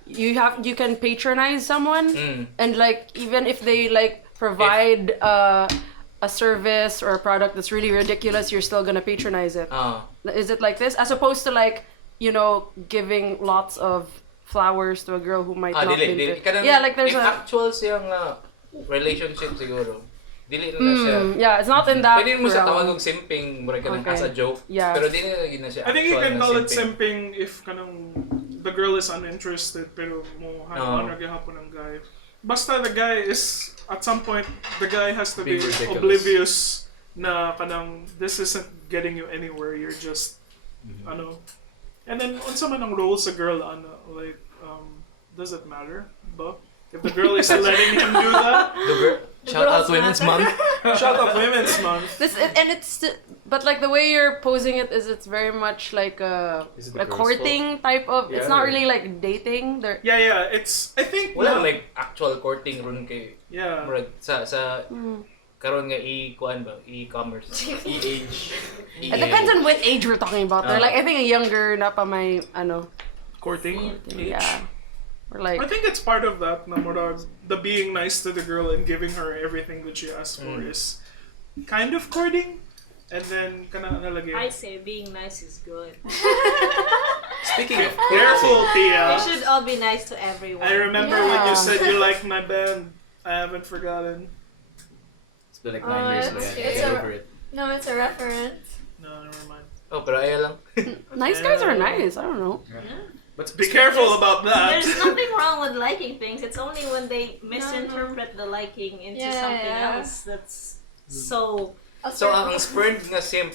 you can patronize someone and like even if they like provide a service or a product that's really ridiculous, you're still gonna patronize it. Is it like this as opposed to like giving lots of flowers to a girl who might not be into it? Yeah, like there's a actual siyang relationship siguro. Dili na siya. yeah, it's not in that Pwede mo siya realm. tawag og simping mura kanang Okay. as a joke. Yeah. Pero dili na gina siya. I think you actual can na call it simping if kanang the girl is uninterested pero mo hanap gihapon ng guy. Basta the guy is at some point the guy has to be Being ridiculous. oblivious na kanang this isn't getting you anywhere, you're just and then unsa man ang role sa girl like does it matter ba if the girl is letting him do that? Shout out Women's Month. Shout out Women's Month. But like the way you're posing it is it's very much like Is it the a girl's courting type of. It's Yeah. not really like dating. Yeah, it's I think Wala like actual courting ron kay yeah. murag sa karon nga kuan ba e-commerce E-age. It depends on what age we're talking about. There, like I think a younger na pa may Courting. yeah, or like I think it's part of that na murag the being nice to the girl and giving her everything that she asks for is kind of courting. And then kana nalagay. I say being nice is good. Speaking of Careful, We Tia. should all be nice to everyone. I remember when you Yeah. said you liked my band. I haven't forgotten. It's been like 9 years it's- now. it's Get a- over it. No, it's a reference. No, never mind. Oh, pero ayaw lang. nice guys are nice. I don't know. But Be careful about that. There's nothing wrong with liking things. It's only when they misinterpret the liking into Yeah, something yeah. else that's so. So ang spurned nga simp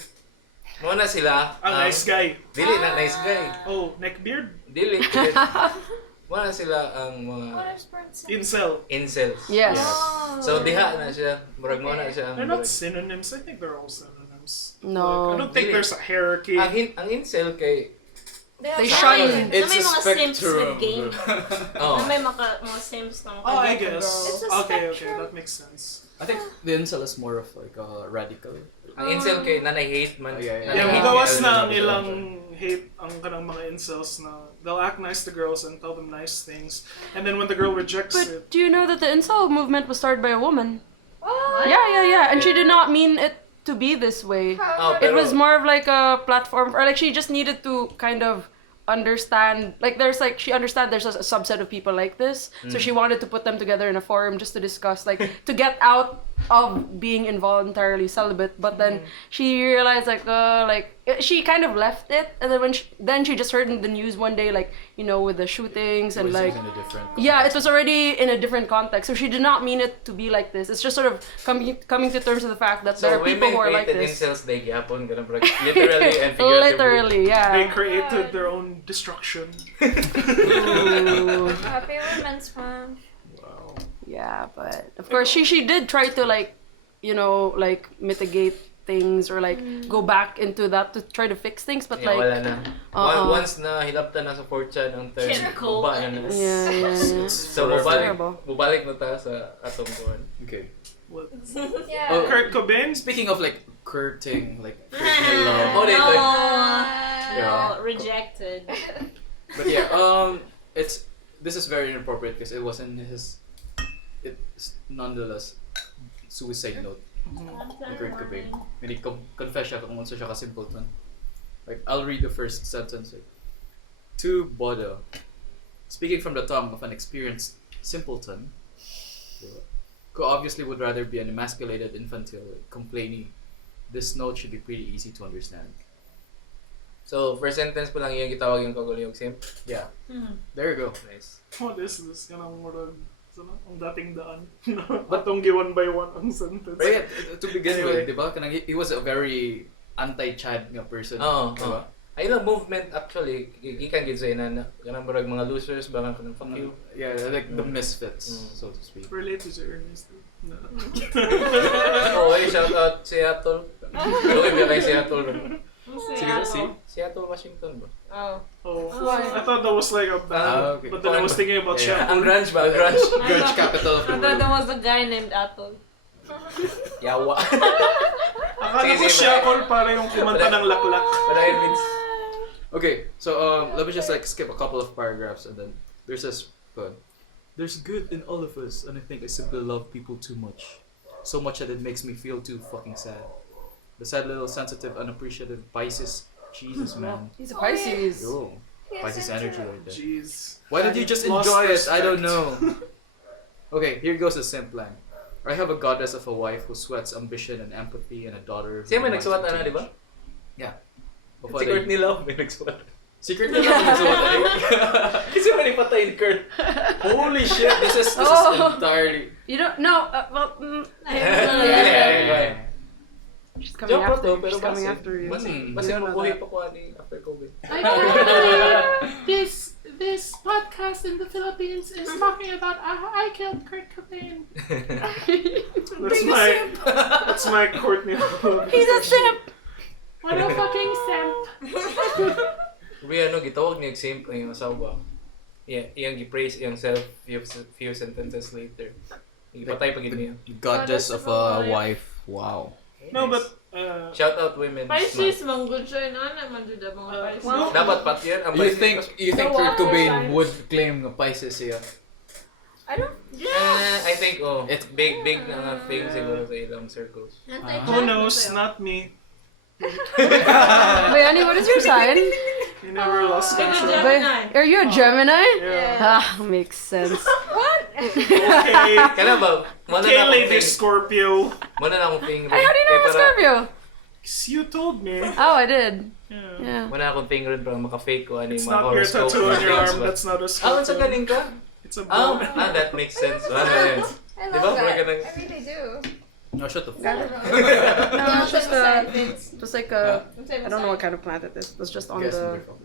mo na sila A nice guy. dili na nice guy. Oh, neckbeard? Dili. Mo na sila ang mga What is burnt sin? Incel. incels. Yes. Oh. So diha na siya. Murag mo na siya ang They're not murag- synonyms. I think they're all synonyms. No. Like, I don't think Really? there's a hierarchy. ang incel kay They have shine. talent. Na may mga simps with spectrum. game. oh. Na may mga simps na Oh, I makagay guess. It's a Okay, spectrum. that makes sense. I think the incel is more of like a radical. Ang incel kay nanay hate man. Oh, yeah. Yeah, Nanay hate mugawas niya. na ang ilang hate ang kanang mga incels na they'll act nice to girls and tell them nice things. And then when the girl rejects it, But do you know that the incel movement was started by a woman? What? Yeah. And she did not mean it to be this way. Oh, It pero- was more of like a platform, or like she just needed to kind of understand, like there's like she understand there's a subset of people like this, so she wanted to put them together in a forum just to discuss, like to get out of being involuntarily celibate. But then she realized like she kind of left it, and then when she just heard in the news one day, like with the shootings and like in a different. yeah, it was already in a different context. So she did not mean it to be like this. It's just sort of coming to terms with the fact that there are people who are like women this. created incels they gyapon ganun bro. Literally and figuratively. Literally, they yeah. created their own destruction. Ooh. Happy Women's Month. Wow. Yeah, but of course she did try to like mitigate things or like go back into that to try to fix things, but Yeah, like wala na. uh-uh. Once na hilaptan na sa 4chan ang term, Typical. baba na na. yeah. So Terrible. bubalik na ta sa atong kuan. Okay. What? Yeah. Oh. Kurt Cobain? Speaking of like courting, like Oh, no, they- Yeah. no, rejected. but yeah, this is very inappropriate because it wasn't his. It's nonetheless suicide note. ni Kurt Cobain. When he confess siya kung unsa siya ka-simpleton. Like, I'll read the first sentence. Like, to Bodo, speaking from the tongue of an experienced simpleton, who obviously would rather be an emasculated, infantile, complainy, this note should be pretty easy to understand. So, first sentence pa lang yung gitawag yung kaguliyog simp. Yeah. There you go. Nice. Oh, this kanang murag ang dating daan. Batong gi one by one ang sentence. Right, to begin Anyway. with, diba? He was a very anti-Chad nga person. Oo. Diba? Ay lang movement actually, gikan gid sa ina kanang murag mga losers baka kanang fuck you. Yeah, like the misfits, so to speak. Relate to si Ernest. No. Oh, hey, shout out Seattle. Loy ba kay Seattle? Sige, see? Seattle, Washington ba? Oh, I thought that was like a band, okay. but then I was thinking about Yeah. Seattle. Ang grunge ba? Ang grunge. Grunge capital of the I thought world. there was a guy named Atul. Yawa. Akala Sige, ko sige, Seattle para yung kumanta ng laklak. But I means Okay, so let me just like skip a couple of paragraphs and then there's this quote. There's good in all of us, and I think I simply love people too much. So much that it makes me feel too fucking sad. The sad little sensitive, unappreciative Pisces. Jesus, man. He's a Pisces. Yo. Yes, Pisces into energy it. right there. Jeez. Why did you just Lost enjoy it? I respect. don't know. Okay, here goes a simp line. I have a goddess of a wife who sweats ambition and empathy and a daughter. siya may wants nagsuwat to na, di ba? Yeah. Si Kurt ni Love may nagsuwat. Secretly lang nagsuwat na. Kasi may patay ni Kurt. Holy shit! This is Oh. entirely. You don't know. Well, Yeah. she's coming Joke after to, you. pero She's coming base. after you. Base You don't know mabuhay that. pa ko ani after COVID. I can't believe this podcast in the Philippines is talking about I killed Kurt Cobain. That's my Courtney. He's a simp. What a fucking simp. Ubi ano gitawag ni simp ang asawa. Yeah, iyang gi-praise iyang self few sentences later. Ipatay pa gid niya. Goddess of a wife. Wow. No, but Shout out women. Pisces, manggod siya na naman dyan mga Pisces. Well, Dapat pat yan. Ang You Pisces- think The Kurt water Cobain signs. would claim nga Pisces siya? I don't. I think It's it's big na nga thing siguro sa ilang circles. who knows? Not me. Bayani, what is your sign? You never lost You're a control. Gemini. Are you a Gemini? Yeah. Ah, makes sense. Okay. Kaya ba? Muna Okay, na akong Lady thing. Scorpio. Muna na akong thing. Hey, how do you know I'm a Scorpio? You told me. Oh, I did. Yeah. Yeah. Muna akong thing rin para maka-fake ko ano yung It's mga not your horoscope. tattoo on your things arm. ba? That's not a Ah, Scorpio. sa galing ka? It's a Ah, bow. that makes sense. Ano yun? I Diba? love that. Parang ganun. I really do. No, shut the fuck Got up. it. No, it's just just like a. I don't know what kind of plant it is. It's just on Guess, the motherfucker.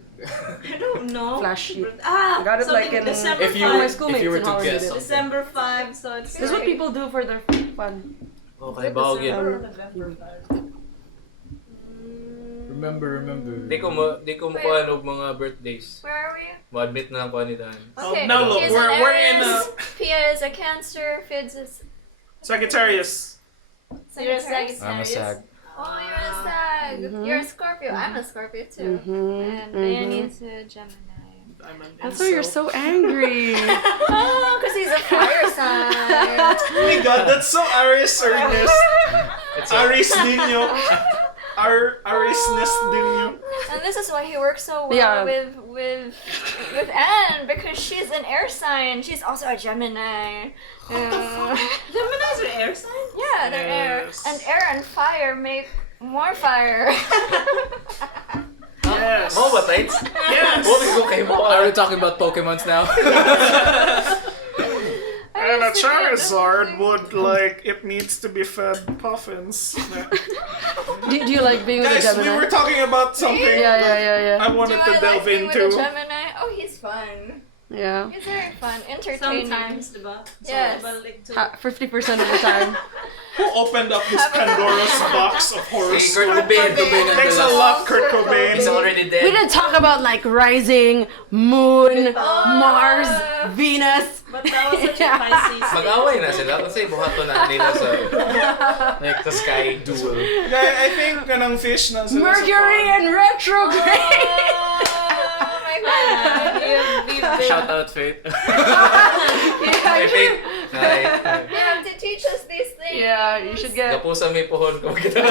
I don't know. flash sheet. Ah, I got it like something in- December If you 5. my schoolmates if you were in to Howard guess did it. something. December 5, so it's This is what people do for their fun. Okay, bawag yun. November 5. Remember. Di ko mo kuha ng mga birthdays. Where are we? Ma-admit na lang ko ni Dan. Okay. now look, He's we're an in a- Aries, Pia is a Cancer, Fids is Sagittarius. You're a Sagittarius. I'm a sag. Oh, you're a Sag. You're a Scorpio. I'm a Scorpio too. And Bayani is a Gemini. I'm an That's why you're incel. so angry. Oh, because he's a fire sign. Oh my god, that's so Aries, Ernest. Aries Dino. Aries-ness Dino. And this is why he works so well Yeah. with Anne, because she's an air sign. She's also a Gemini. Geminis are air signs? Yeah, they're air. Yes. And air and fire make more fire. Yes. Mo ba, Tights? Yes. Huwag ko kayo mo. Are we talking about Pokemons now? And a Charizard would it needs to be fed puffins. do you like being with a Guys, we Gemini? were talking about something Yeah. I wanted Do to I delve like being with a into. Gemini? Oh, he's fun. Yeah. He's very fun, entertaining. Sometimes, diba? Yes. So, balik to... 50% of the time. Who opened up this Pandora's box of Si horoscopes? Kurt Cobain. Thanks a lot, Kurt Cobain. He's already We dead. didn't talk about like rising, moon, Oh. Mars, Venus. But that was such a Pisces. Mag-away na sila kasi buhato na nila sa sa sky. Duel. I think kanang fish na sila sa Mercury pond. in retrograde. Oh my god. You've been Shout out Fate. Yeah, I think You have to teach us these things. Yeah, you should get. Kapusa may pohon kung kita.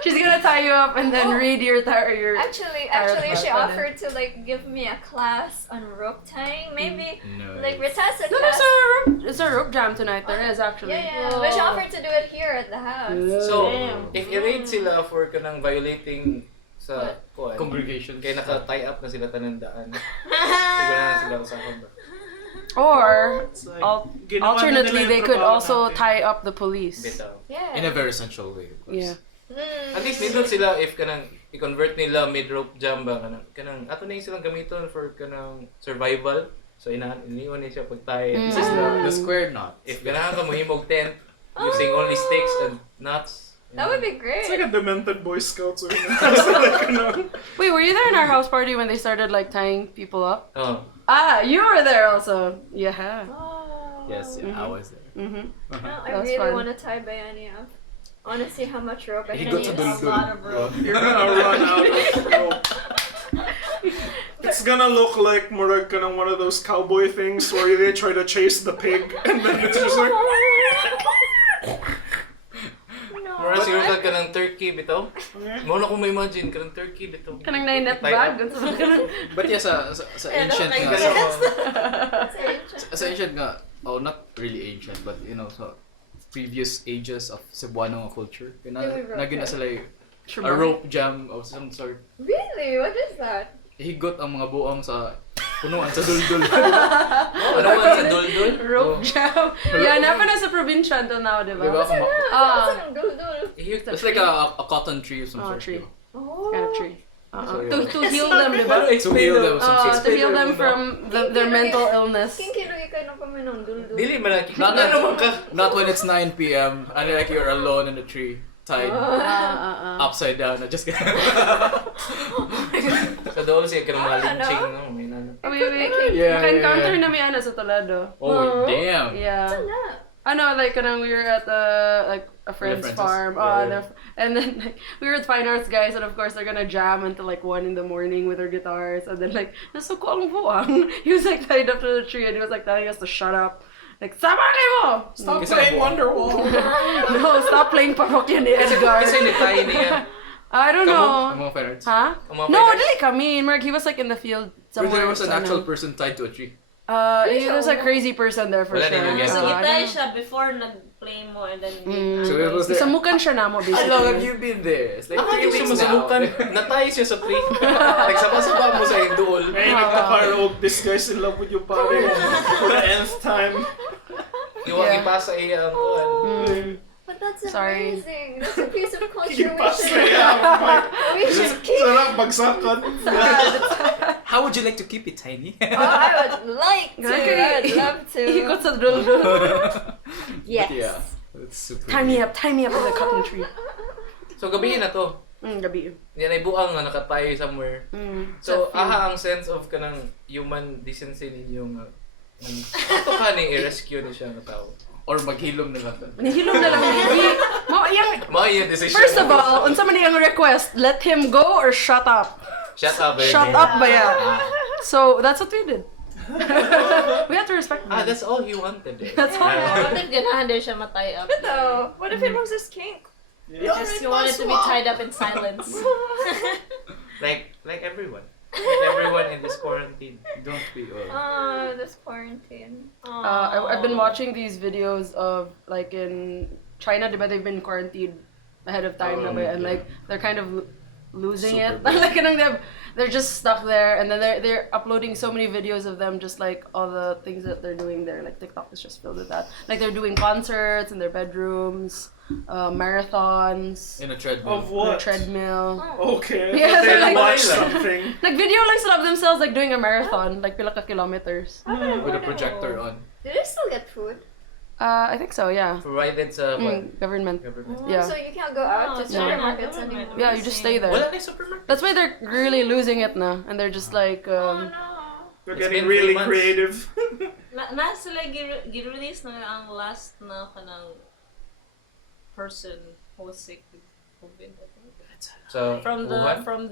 She's gonna tie you up and then read your Actually, she offered to like give me a class on rope tying. Maybe like RetasoCast. No, it's a rope jam tonight. There is actually. Yeah. But she offered to do it here at the house. So, if i-rate sila for kanang violating sa Congregation. kaya naka-tie up na sila tanandaan. Hindi ko na sila usapan ba? Or Like, alternately, they could also tie up the police. Bitaw. Yeah. In a very sensual way, of course. Yeah. At least nindot sila if kanang i-convert nila mid-rope jam ba kanang ato na yung silang gamiton for kanang survival. So iniwan niya siya pag-tie. This is the square knot. If ganahan ka mohimog tent using only sticks and nuts. That would be great. It's like a demented Boy Scouts or something. Wait, were you there in our house party when they started like tying people up? Oh. Ah, you were there also. Yeah. Oh. Yes, yeah, I was there. Mhm. No, I That's really fun. want to tie Bayani up. I want to see how much rope I He can got use. to A lot of rope. You're gonna run out of rope. It's gonna look like murag ka ng one of those cowboy things where they try to chase the pig and then it's just like Mura siguro ka ng turkey bitaw. Mo na ko ma-imagine ka ng turkey bitaw. Kanang nine-net Tie bag. up. Ganun sa ganun. But yeah, sa ancient like nga, that. sa ancient nga, oh, not really ancient, but you know, so previous ages of Cebuano culture, naging na sila a rope jam of some sort. Really? What is that? Higot ang mga buang sa punuan sa duldul. Ano man sa duldul? Rope jam. Yeah, napa na sa probinsya until now, di ba? Diba? What's an dul-dul? It's like a cotton tree of some sort. Tree. diba? Oh. Kind of tree. So, yeah. To heal them, di ba? To heal them. To heal them from their mental illness. Kinkinugi ka nung kami ng dul-dul. Dili man lang. Not, Ano naman ka? not when it's 9 p.m. and like you're alone in the tree, tied upside down. Just kidding. Sa doon siya ka ng mga I don't lynching. know. No? May nana. Yeah, Naka-encounter yeah. na may ano sa Toledo. Oh, damn. Yeah. What's Ano, like, we were at like a friend's friends' farm. yeah. And then like, we were with fine arts guys, and of course they're gonna jam until like 1 in the morning with their guitars. And then like, nasa ko ang buwang. He was like tied up to the tree, and he was like telling us to shut up. Like, sama kayo! stop Kasi playing ang Wonderwall. No, stop playing parokya ni Edgar. Kasi nitayin niya. I don't Ang know. mga parents. Huh? Ang mga No, parents. dili kami. Mark, he was like in the field But somewhere. there was an Ano. actual person tied to a tree. He was a crazy person there for Wala sure. din yung guess. So, I gitay don't siya before nag-play mo and then So it was know. there. Isamukan siya na mo, How long have basically. you been there? It's like Ah, 3 hindi siya weeks now. masubukan. Natay siya sa tree. Nagsapa-sapa mo sa idol. Hey, nagka-karaoke, this guy's in love with you, pare. For the nth time. Iwag Yeah. ipasa iya ang kuhan. But that's Sorry. amazing. That's a piece of culture Kipas na yan. we should keep. Sarap, bagsakan. How would you like to keep it tiny? Oh, I would like to. I'd love Ikot to. sa dulo. Yes. Yeah. It's super Tie me up in the cotton tree. So gabi na to. Gabi. Yan ay buang nga nakatayo somewhere. So, Sa aha ang sense of kanang human decency ninyong ato ka ni i-rescue ni siya nga tao. Or maghilom na lang. Nihilom na lang. Mao yung decision. First of all, unsa man yung request, let him go or shut up. Shut up, baby. Shut up ba ya? So, that's what we did. We have to respect Ah, him. that's all he wanted. Eh. That's all. What if ganahan din siya matie up? No. What if it was his kink? You wanted to be tied up in silence. Like everyone. Like everyone in this quarantine. Don't be This quarantine. I've been watching these videos of like in China, diba, they've been quarantined ahead of time, diba, and like they're kind of losing Super it. bad. Like they're just stuck there, and then they're uploading so many videos of them, just like all the things that they're doing there. Like TikTok is just filled with that. Like they're doing concerts in their bedrooms, marathons, in a treadmill. Of on a what? treadmill. Okay. Yeah, They like- watch something. Like video lang sila of themselves like doing a marathon, like pila ka kilometers. With a projector on. Do they still get food? I think so, yeah. Provided sa Government. government. Yeah. So you can't go out to Oh, China, supermarkets government. anymore. Yeah, you just stay there. Wala kay supermarket. That's why they're really losing it na, and they're just like Oh no. They're It's getting been really 3 months. creative. Na sila gi-release na ang last na kanang person who was sick with COVID. So, From the Wuhan? from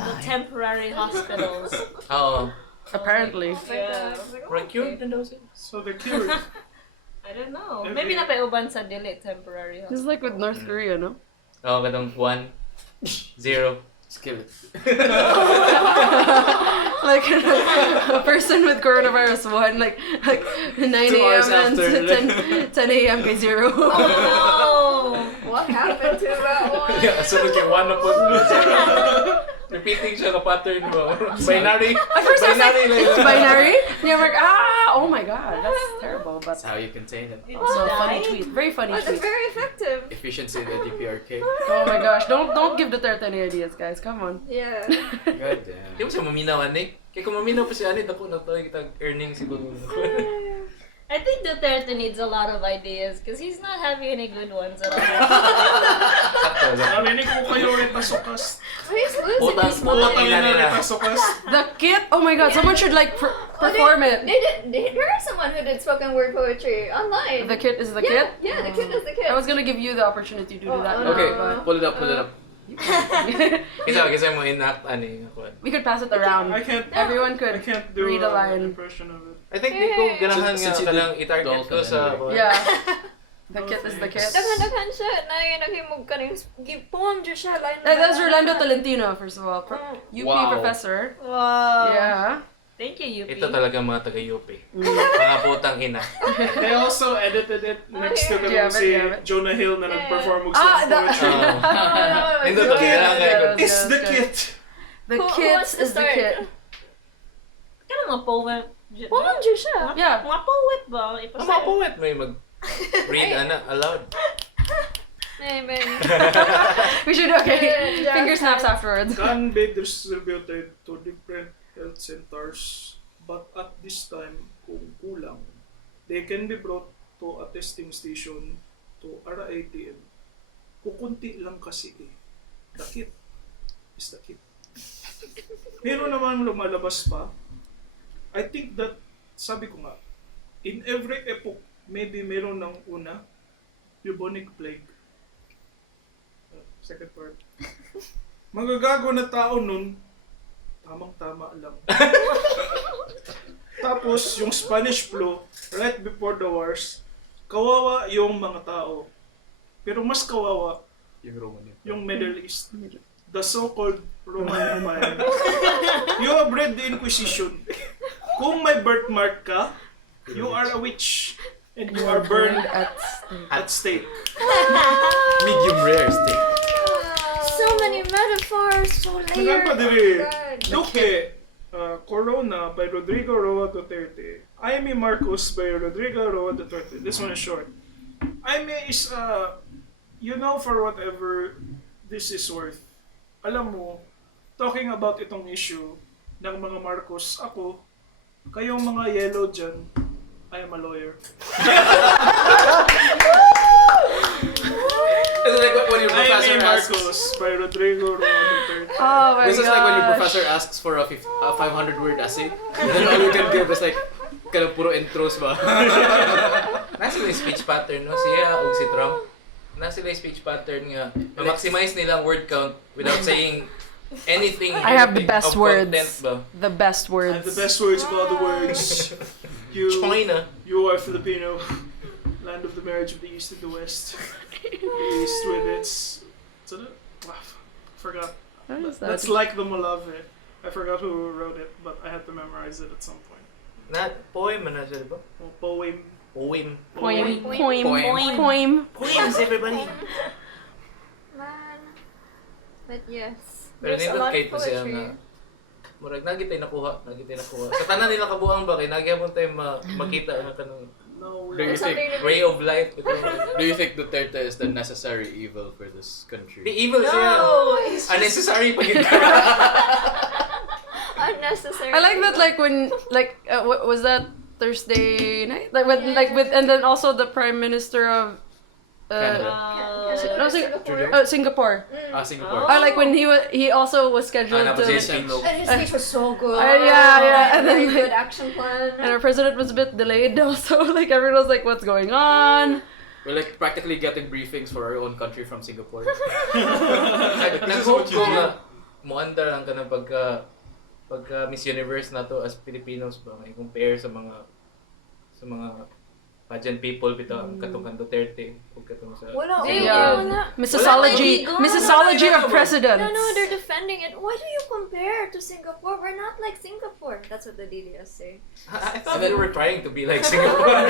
the temporary hospitals. Oo. Apparently. Yeah. Right, cured na daw siya. So they're cured. I don't know. Every- Maybe napaiuban sa dili temporary It's like with North Korea, no? Oo, kadang 1, 0. Just kill it. Like a person with coronavirus 1, like 9 2 hours a.m. and after. 10 a.m. kay 0. Oh What happened to that one? Yeah, sunod yung 1 na po. Repeating siya ka pattern mo. Binary. At first I was like, Binary it's binary? And you're like, oh my god, that's terrible. But That's how you contain it. no! also a funny Died? tweet. Very funny Oh, that's tweet. very effective. Efficiency the DPRK. Oh my gosh, don't give Duterte any ideas, guys. Come on. Yeah. God damn. Di mo siya maminawan eh. Kaya kung maminaw pa siya, dako na to, kita earning siguro. I think Duterte needs a lot of ideas because he's not having any good ones at all. Sakto, sakto. Narinig ko kayo RetasoCast. He's losing Putang- his putang mind. ina nila. RetasoCast. The kit? Oh my god, someone should like perform it. There is someone who did spoken word poetry online. The kit is the yeah, kit? Yeah, the kid is the kid. I was gonna give you the opportunity to do that. Oh, Okay, but pull it up, pull it up. Kasi mo enact ani ako. we could pass it around. I can't. Everyone I could can't do read a an line. impression of it. I think di ko ganahan nga Since you kanang did i-target ko dolphin sa... anyway. Yeah. The kit is the kit. Daghan siya. Naghimog ka rin. Poem dyan siya. Line That's Rolando Tolentino, first of all. UP Wow. professor. Wow. Yeah. Thank you, UP. Ito talaga mga taga-UP. Mga putang ina. They also edited it next to the Yeah, si yeah. Jonah Hill na nag-perform Ah, sa that- poetry. Hindi to Okay, kailangan okay, ko. okay. It's the kit. The Who kit wants to is the start? kit. Kaya mga poem. Poem dyan siya. Yeah. Mga poet ba? Ang mga poet may mag-read aloud. Maybe. We should, okay. Yeah. Finger snaps afterwards. Can be distributed to different health centers, but at this time, kung kulang, they can be brought to a testing station to RITM. Kukunti lang kasi eh. The kit is the kit. Pero naman lumalabas pa, I think that, sabi ko nga, in every epoch, maybe meron ng una, bubonic plague. Second part. Magagago na tao nun, tamang-tama lang. Tapos, yung Spanish flu, right before the wars, kawawa yung mga tao. Pero mas kawawa Yung Roman yun. yung Middle East. The so-called Roman Empire. You have read the Inquisition. Kung may birthmark ka, you are a witch. And you are burned at stake. Medium rare steak. So many metaphors. So layered. Nagan pa diri. God. Duque, Corona by Rodrigo Roa Duterte. Jaime Marcos by Rodrigo Roa Duterte. This one is short. Jaime is, you know, for whatever this is worth. Alam mo, talking about itong issue ng mga Marcos, ako, kayong mga yellow dyan, I am a lawyer. It's like when your professor Jaime asks. Marcos by Rodrigo Roa Duterte. Oh my This is like when your gosh. professor asks for a 500-word essay. Then all you can give is like, kanang puro intros ba? Nasa yung speech pattern, no? Siya o si Trump. Nasa yung speech pattern nga. Ma-maximize nila ang word count without saying anything. I have the anything best of words. content ba? The best And words. the best words of all the words. China. You are Filipino, land of the marriage of the East and the West. The East with its... forgot. What is that? That's like the Malave. I forgot who wrote it, but I had to memorize it at some point. Poem na siya, diba? Oh, poem. Poem. Poem. Poem. Poem. Poem. Poems, everybody. Man. But yes. Pero There's a nindot lot kay of po siya poetry. nga. Murag, nagitay nakuha. Sa tanan nila kabuang ba, kay nagyapon tayo makita ang kanang No, Do you There's think something to ray of light. Ito. Do you think Duterte is the necessary evil for this Di country? evil siya. No, it's just Unnecessary pag Unnecessary. I like that, like when, like, what was that Thursday night? Like with, like with, and then also the Prime Minister of, Canada. no, Singapore. Singapore. Oh, like when he also was scheduled Napos to. yung speech. And his speech was so good. Yeah, and Very then good action plan. and our president was a bit delayed also. Like everyone was like, "What's going on?" We're like practically getting briefings for our own country from Singapore. Nag-hope ko nga, muandar ang kanang pagka pagka Miss Universe na to as Filipinos ba, may compare sa mga pageant people bitaw ang katong kan Duterte ug katong sa Wala. Yeah. Wala. Mississology of presidents. No, they're defending it. Why do you compare to Singapore? We're not like Singapore. That's what the DDS say. I thought they were trying to be like Singapore.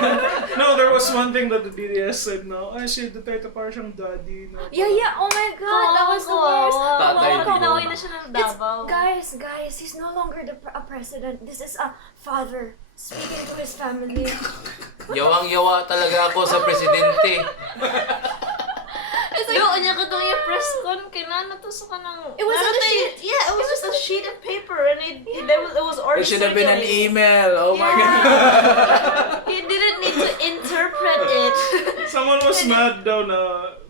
No, there was one thing that the DDS said na, ay, si Duterte parang siyang daddy. Na, Yeah. Oh my God, that was the worst. Tatay Digong. Kinaway na siya ng Davao. Guys, he's no longer a president. This is a father speaking to his family. Yawang-yawa talaga ako sa presidente. It's like, yo, anya ka daw yung press con, kailangan to sa kanang... It was on a sheet. Yeah, it was just a sheet of paper and it was already It should have been an circulating. email. Oh my Yeah. God. You didn't need to interpret it. someone was mad daw na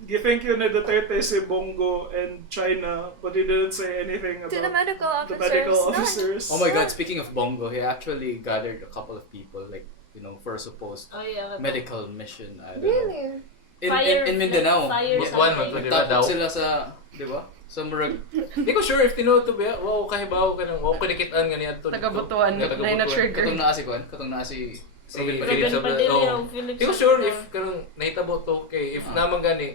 thank you na Duterte si Bongo and China, but he didn't say anything about To the medical the officers. medical None. officers. Oh my God, speaking of Bongo, he actually gathered a couple of people, like, for a supposed Oh yeah. medical mission. I don't know. Really? In Mindanao. Fire One something. man to daw. Tapos sila sa, di ba? Sa Murag. Di ko sure if tinuto ba. Wow, kahibaw ka nang wow kinikitaan nga ni adto. Taga-Butuan, na na-trigger. Katong naa si Kwan? Katong naa si Robin Philip Padilla. sa Padilla, oh. Philip Di ko sa sure Padilla. if kanang nahitabo to kay if naman gani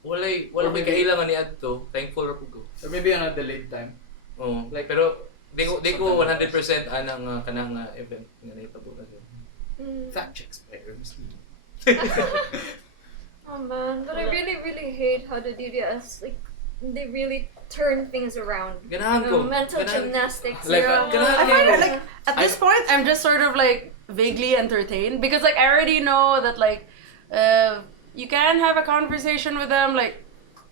wala may kailangan ni adto. Thankful ra pud ko. Or maybe on a delayed time. Oh, Like, pero di ko 100% anang kanang event nga nahitabo na siya. Fact checks by Ernest. Oh man, but I really, really hate how the DDS, like, they really turn things around. Ganahan ko. Mental Ganahan- gymnastics. Like, ganahan I find ko. it like at this point I'm just sort of like vaguely entertained because like I already know that like you can have a conversation with them like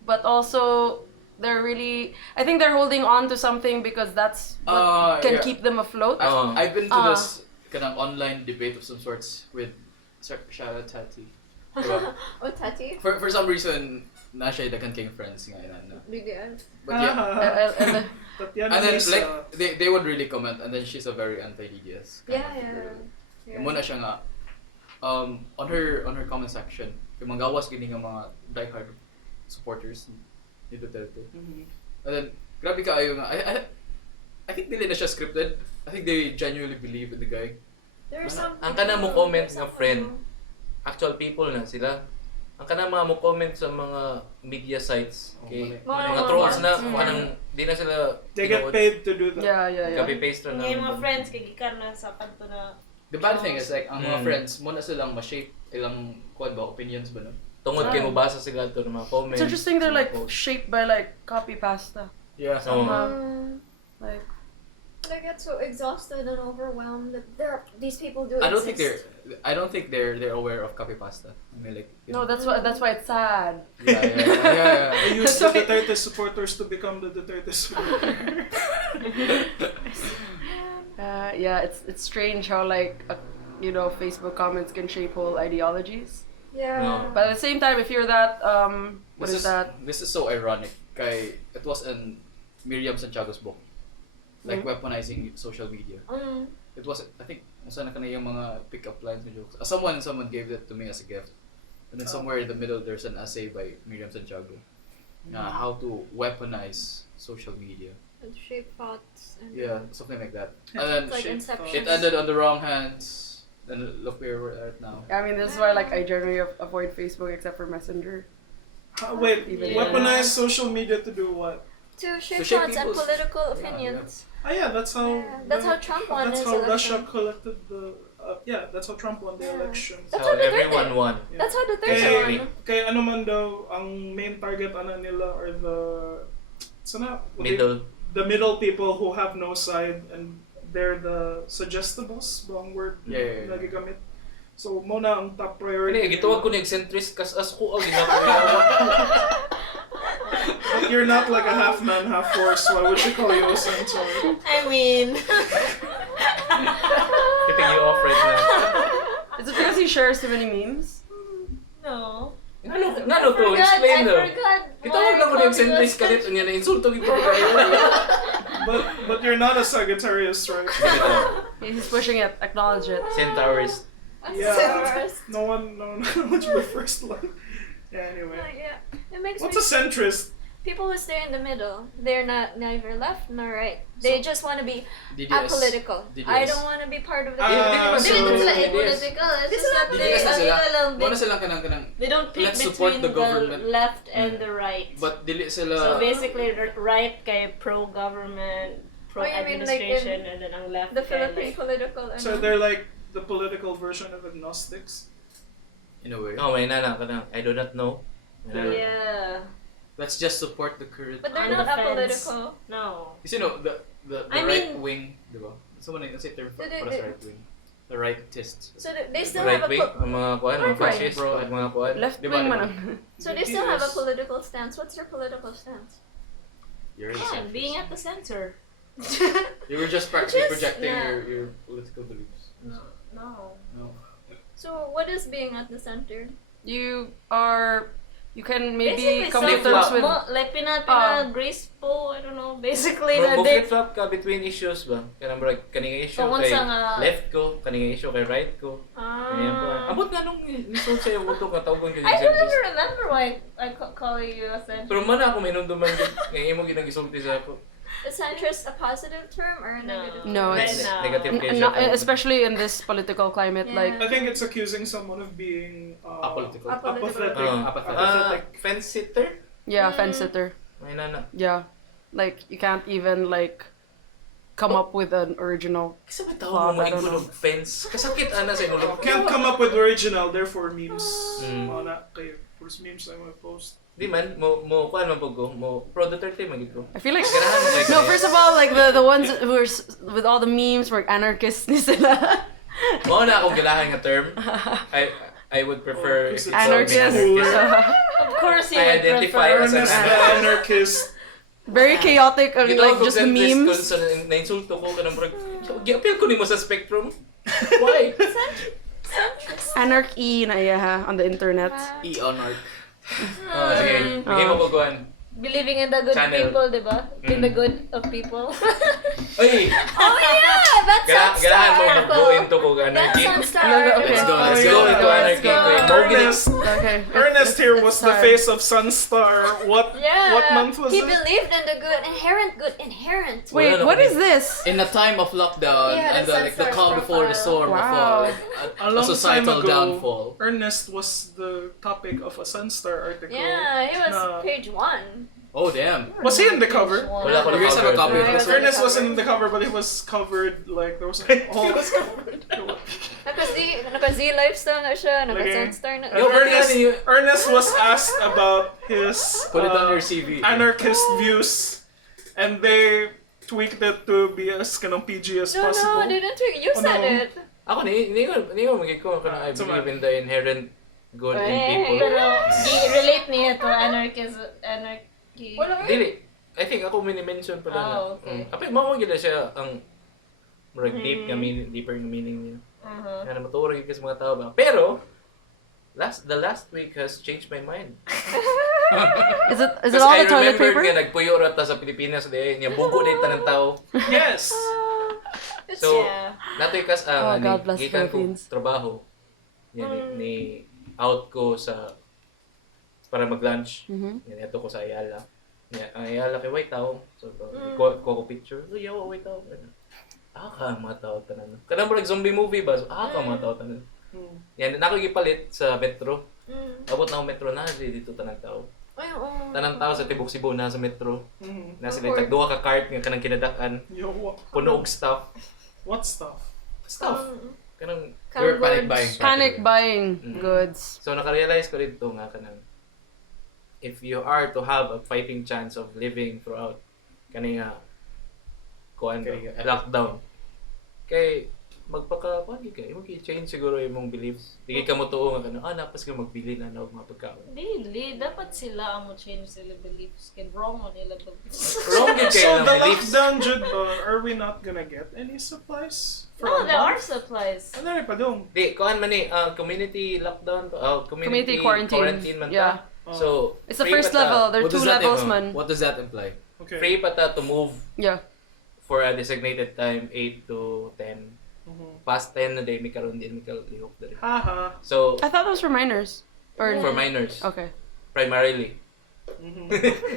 but also they're really I think they're holding on to something because that's what can yeah. keep them afloat. I've been to this kind of online debate of some sorts with Shara Tati. Diba? Oh, Tati? For some reason, na siya dagan kayong friends nga na. DDS. But yeah, Tatiana and then Lisa. like they would really comment, and then she's a very anti-DDS. Yeah. Muna siya nga on her comment section, yung mga gawas gini nga mga diehard supporters ni Duterte. And then grabe kaayo nga I think dili na siya scripted. I think they genuinely believe in the guy. There's some. Ang kana mo comment there's nga some- friend, actual people na sila. Ang kana mga mo comment sa mga media sites, okay, mga trolls na, kanang di na sila They get paid to do that. Yeah. copy paste na. Yung mga friends, kagikan na sa kanto na... The bad thing is like ang mga friends mo na silang ma-shape ilang quad ba opinions ba no? Tungod kay mobasa sila to ng mga comments. It's interesting they're like posts. shaped by like copy pasta. Yeah. Oo. Like I get so exhausted and overwhelmed that these people do I don't exist. think they're aware of copy pasta. I mean like no, that's why it's sad. Yeah. They use the Duterte supporters to become the Duterte supporters. Yeah, it's strange how like Facebook comments can shape whole ideologies. Yeah. No. But at the same time, if you're that what is that? This is so ironic. Kay it was in Miriam Santiago's book. Like weaponizing social media. It was I think sana kana yung mga pick-up lines and jokes. Someone gave that to me as a gift. And then somewhere in the middle there's an essay by Miriam Santiago. How to weaponize social media. And shape thoughts. And Yeah, something like that. And then It's like Inception. it ended on the wrong hands. And look where we're at now. I mean, this is why like I generally avoid Facebook except for Messenger. Wait, Even weaponize social media to do what? To shape shape thoughts and people's- political opinions. Yeah, that's how. That's how Trump won That's his how election. Russia collected the. That's how Trump won the election. That's So how Duterte. everyone won. That's how Duterte Kay, won. kay ano man daw, ang main target nila are the. Sana? Middle. The middle people who have no side and they're the suggestibles, bang word Yeah. na gigamit. So, muna ang top priority. Kani gituwag ko ni centrist kas as ko og But you're not like a half man, half horse. Why would you call you a centaur? I mean... Keeping you off right now. Is it because he shares too many memes? No. Ngano to explain daw. Gitawag lang ko ni centrist kalit unya na insulto gid ko kayo. But you're not a Sagittarius, right? He's pushing it. Acknowledge it. Centaurist. Yeah. No one would be first one. Yeah, anyway. Yeah. It makes What's a me. centrist? people who stay in the middle, they're not neither left nor right. They just want to be DDS. apolitical. DDS. I don't want to be part of the Hindi So- naman sila apolitical. It's just that DDS na sila. Muna they, silang kanang they don't pick let's support between the government. left and the right. But dili So sila basically, right kay pro-government, Oh, you mean like in pro-administration, and then ang left the kay Philippine like... political. So they're like the political version of agnostics. in a way. No, may nana ka na. I do not know. Yeah. Let's just support the current. But they're On not the fence. apolitical. No. Kasi the I right mean- wing, di ba? Someone let's say term for They- the right wing. The rightists. So they still Right have a wing, ang mga kuan, mga Right. fascist, at mga kuan. Left Diba, wing diba? man ang... so they still have a Yes. political stance. What's your political stance? You're Yeah, centrist. being at the center. You were just practically Just- projecting yeah. your political beliefs. No. No. So what is being at the center? You can maybe Basically, come to flip-flop. terms with... like Ah. grace po, I don't know. Basically, Bro, they flip-flop ka between issues ba? Kaya naman, kaning issue So, kay unsa nga- left ko, kaning issue kay right ko. Kaya po. Ah. Abot nga nung nisod sa'yo uto ka tawgon ka I don't even remember why I calling you a center. Pero man ako minunduman ngayon mo ginang gisulti sa ako. Is centrist a positive term or a No. negative? No, term? it's- Negative kay Not, siya. especially in this political climate, Yeah. like... I think it's accusing someone of being Apolitical. apathetic. Apathetic. Apathetic. Fence sitter? Yeah, fence sitter. May nana. Yeah. Like, you can't even, like, come up with an original... Kasi ba Wow, tawag mo I don't ng fence? Kasakit ana sa inulog. Can't come up with original, therefore memes. Mm. Mga na kayo. First memes I want to post. Di man, mo kuan man pug ko, mo pro Duterte magid ko. I feel like... Ganahan mo kay No, kaya. first of all, like, the ones who are... With all the memes were anarchists ni sila. Mao na akong gilahan nga term. I would prefer if it's Anarchist. anarchist. Of course, you I would identify prefer. as an Ernest the anarchist. Very chaotic, and, Gitawag like, ko just the centrist ko memes. sa nainsulto ko kanang brag. Gi-appeal ko nimo sa spectrum. Why? Anarchy na iya on the internet. E-onarch. Oh, sige. Bigay mo ko kuan. Believing in the good Channel. people, di ba? In the good of people. Oy, Oh yeah, that's ganahan mo Sunstar. go into ko That's anarchy. Sunstar. Okay. Let's go, let's Let's go into anarchy. Ernest, Okay. Ernest here was the Sorry. face of Sunstar. What Yeah. what month was he it? believed in the good, inherent. Wait, Wala na what ko is this? In a time of lockdown Yeah, and that's the calm before the storm Wow. of A a long societal time ago, downfall. Ernest was the topic of a Sunstar article. Yeah, he was Na- page 1. Oh damn. Was he in the cover? Wala ko You guys have a copy of Right. this? Ernest wasn't in the cover, but he was covered like there was a whole. Naka-Z lifestyle na siya, Lagi. naka-Sunstar na. And Ernest was asked about his Put it on your CV. anarchist views, and they tweaked it to be as kanang PG as No, possible. no, didn't you? You Oh, said no. it. Ako ni ko magig ko kana I Tama. believe in the inherent good in people. Pero, relate niya to anarchy. Wala Dili. I think ako mini-mention pala na. Oh, okay. Apay mao gid siya ang murag deep nga meaning, deeper nga meaning niya. Uh-huh. Nga na maturo gid sa mga tao ba. Pero the last week has changed my mind. Is it Kasi all I the toilet remember paper? nga nagpuyo ra ta sa Pilipinas day niya bugo day tanang tao. Yes. So, Yeah. natoy kas Oh, ni God bless gikan ko Philippines. trabaho. Yan ni out ko sa para mag-lunch. Yan ato ko sa Ayala. Yan, ang Ayala kay white tao. So, ko picture. Uy, yawa white tao. Ka mga tao tanan. Kanang murag zombie movie ba? So, ka mga tao tanan. Yan, nako gipalit sa metro. Abot na ako metro na dito tanang tao. Ay, oo. Tanang tao sa Tibok Cebu na sa metro. Mhm. Na sila tagduha ka cart nga kanang kinadakan. Yo, Puno og stuff. what stuff? Stuff. Kanang You're panic buying. Panic buying goods. so naka-realize ko dito nga kanang if you are to have a fighting chance of living throughout kani nga kuan Kani nga- lockdown kay magpaka kuan kay mo change siguro imong beliefs di ka mo tuo nga kanang napas ka magbili na og mga pagkaon. Dili, dapat sila ang mo-change sila beliefs. Kaya wrong mo nila beliefs. Wrong gid kay So ang the beliefs. lockdown, Jude, are we not gonna get any supplies? For No, a there are month? supplies. Ano rin pa dong? Di kuan man ni community lockdown Community quarantine. man ta. Yeah. So It's the free first pa ta- level. There are What does 2 that levels, imply? man. What does that imply? Okay. Free pa ta to move Yeah. for a designated time 8 to 10. Past 10 na day, may karoon din, may kalihok na rin. Haha. So, I thought that was for minors. Or for minors, Okay. primarily.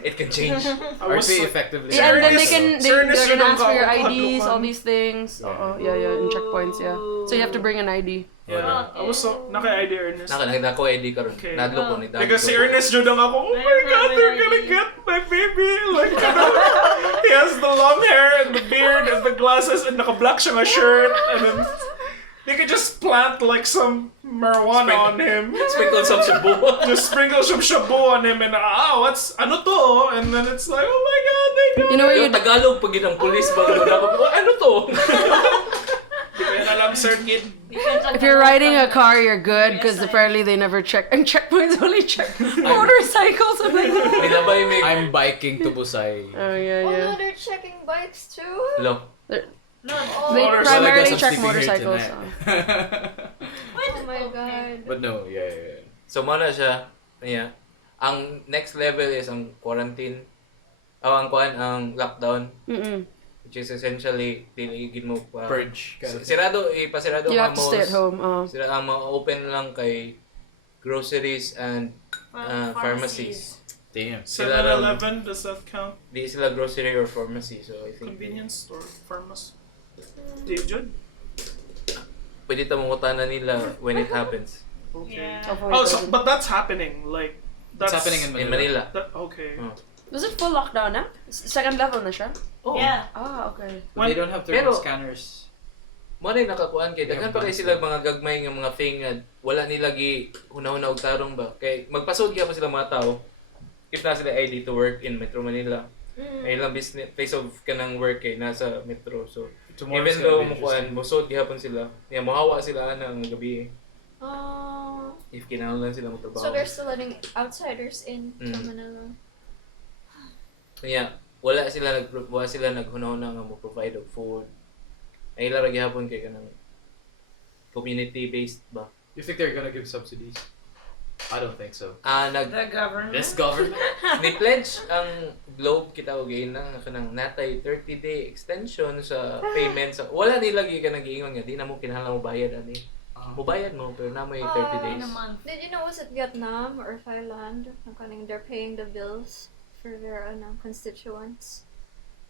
It can change. I was RP like, effectively. Yeah, and then Ernest- they're Ernest gonna yun ang ask for your kakadlukan. IDs, all these things. Yeah, in checkpoints, yeah. So you have to bring an ID. Yeah, I was so naka-ID Ernest. Nako ID karon. Okay. Nadlo ko ni Dad. Because si Ernest Judong ako, oh my god, they're gonna get my baby. Like, he has the long hair and the beard and the glasses and naka-black siya nga shirt. And then, they could just plant like some marijuana on him. Sprinkle some shabu. Just sprinkle some shabu on him and ano to? And then it's like, oh my god, they got You know where Yung you Tagalog pag ginang pulis ba ano to? Di ko yan alam, sir, kid. if you're riding a car, you're good because apparently they never check. And checkpoints only check motorcycles. I'm like, Nilabay may I'm biking to Busay. oh yeah, Oh no, yeah. they're checking bikes too. Lo. No. They Motorcycles. primarily I'm check sleeping here motorcycles. tonight. Oh my god. But no, yeah. So mana siya. Yeah. Ang next level is ang quarantine. Ang lockdown, which is essentially diligid mo pa. Purge. Ipasirado You ang have to stay at home. Sila ang mga open lang kay groceries and pharmacies. Damn. Sila lang- 7-Eleven, does that count? Di sila grocery or pharmacy, so I think Convenience store, pharmacy. Dave Judd? pwede tamungutan na nila when it happens. Okay. Yeah. Oh, so, but that's happening. Like, It's that's happening in In Manila. Manila. okay. Oh. Was it full lockdown na? Second level na siya? Oh. Yeah. Ah, okay. But they don't have thermal Pero- scanners. Mo na nakakuan kay daghan pa kay Yeah, sila mga gagmay nga mga thing nga wala nila gi hunahuna og tarong ba kay magpasud gyapon sila mga tao if na sila ID to work in Metro Manila. Ay ilang business place of kanang work kay nasa Metro, so Tomorrow's even gonna though be mo interesting. kuan musod gyapon sila niya mohawa sila ana ang gabi Oh. if kinahanglan sila mo trabaho. So they're still letting outsiders in to Mm. Manila. Kaya wala sila naghunahuna nga mo provide og food. Ay ila ra gyapon kay kanang community based ba. You think they're gonna give subsidies? I don't think so. The government. This government? Ni-pledge ang Globe kita og na kanang natay 30-day extension sa payment sa wala nila gi kanang giingon nga di na mo kinahanglan mo bayad ani. Mubayad mo pero na may 30 days. In a month. Did you know was it Vietnam or Thailand? They're paying the bills for their constituents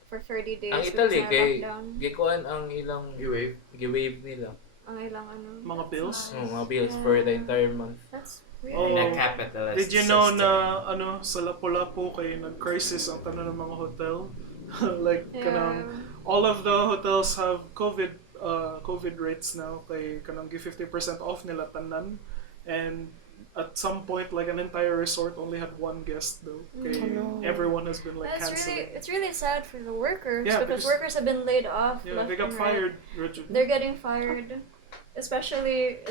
for 30 days. Ang with Italy the kay lockdown. gikuan ang ilang You gi-wave nila. Ang ilang Mga bills? Mga bills for the entire month. That's Oh. weird. capitalist Did you know na sa Lapu-Lapu kay nag-crisis ang tanan ng mga hotel? Like kanang all of the hotels have COVID rates now kay kanang gi 50% off nila tanan, and at some point like an entire resort only had one guest though. Kay everyone has been like canceling. It's really sad for the workers Yeah, because because- workers have been laid off. Yeah, left they got and right. fired. Richard. They're getting fired, especially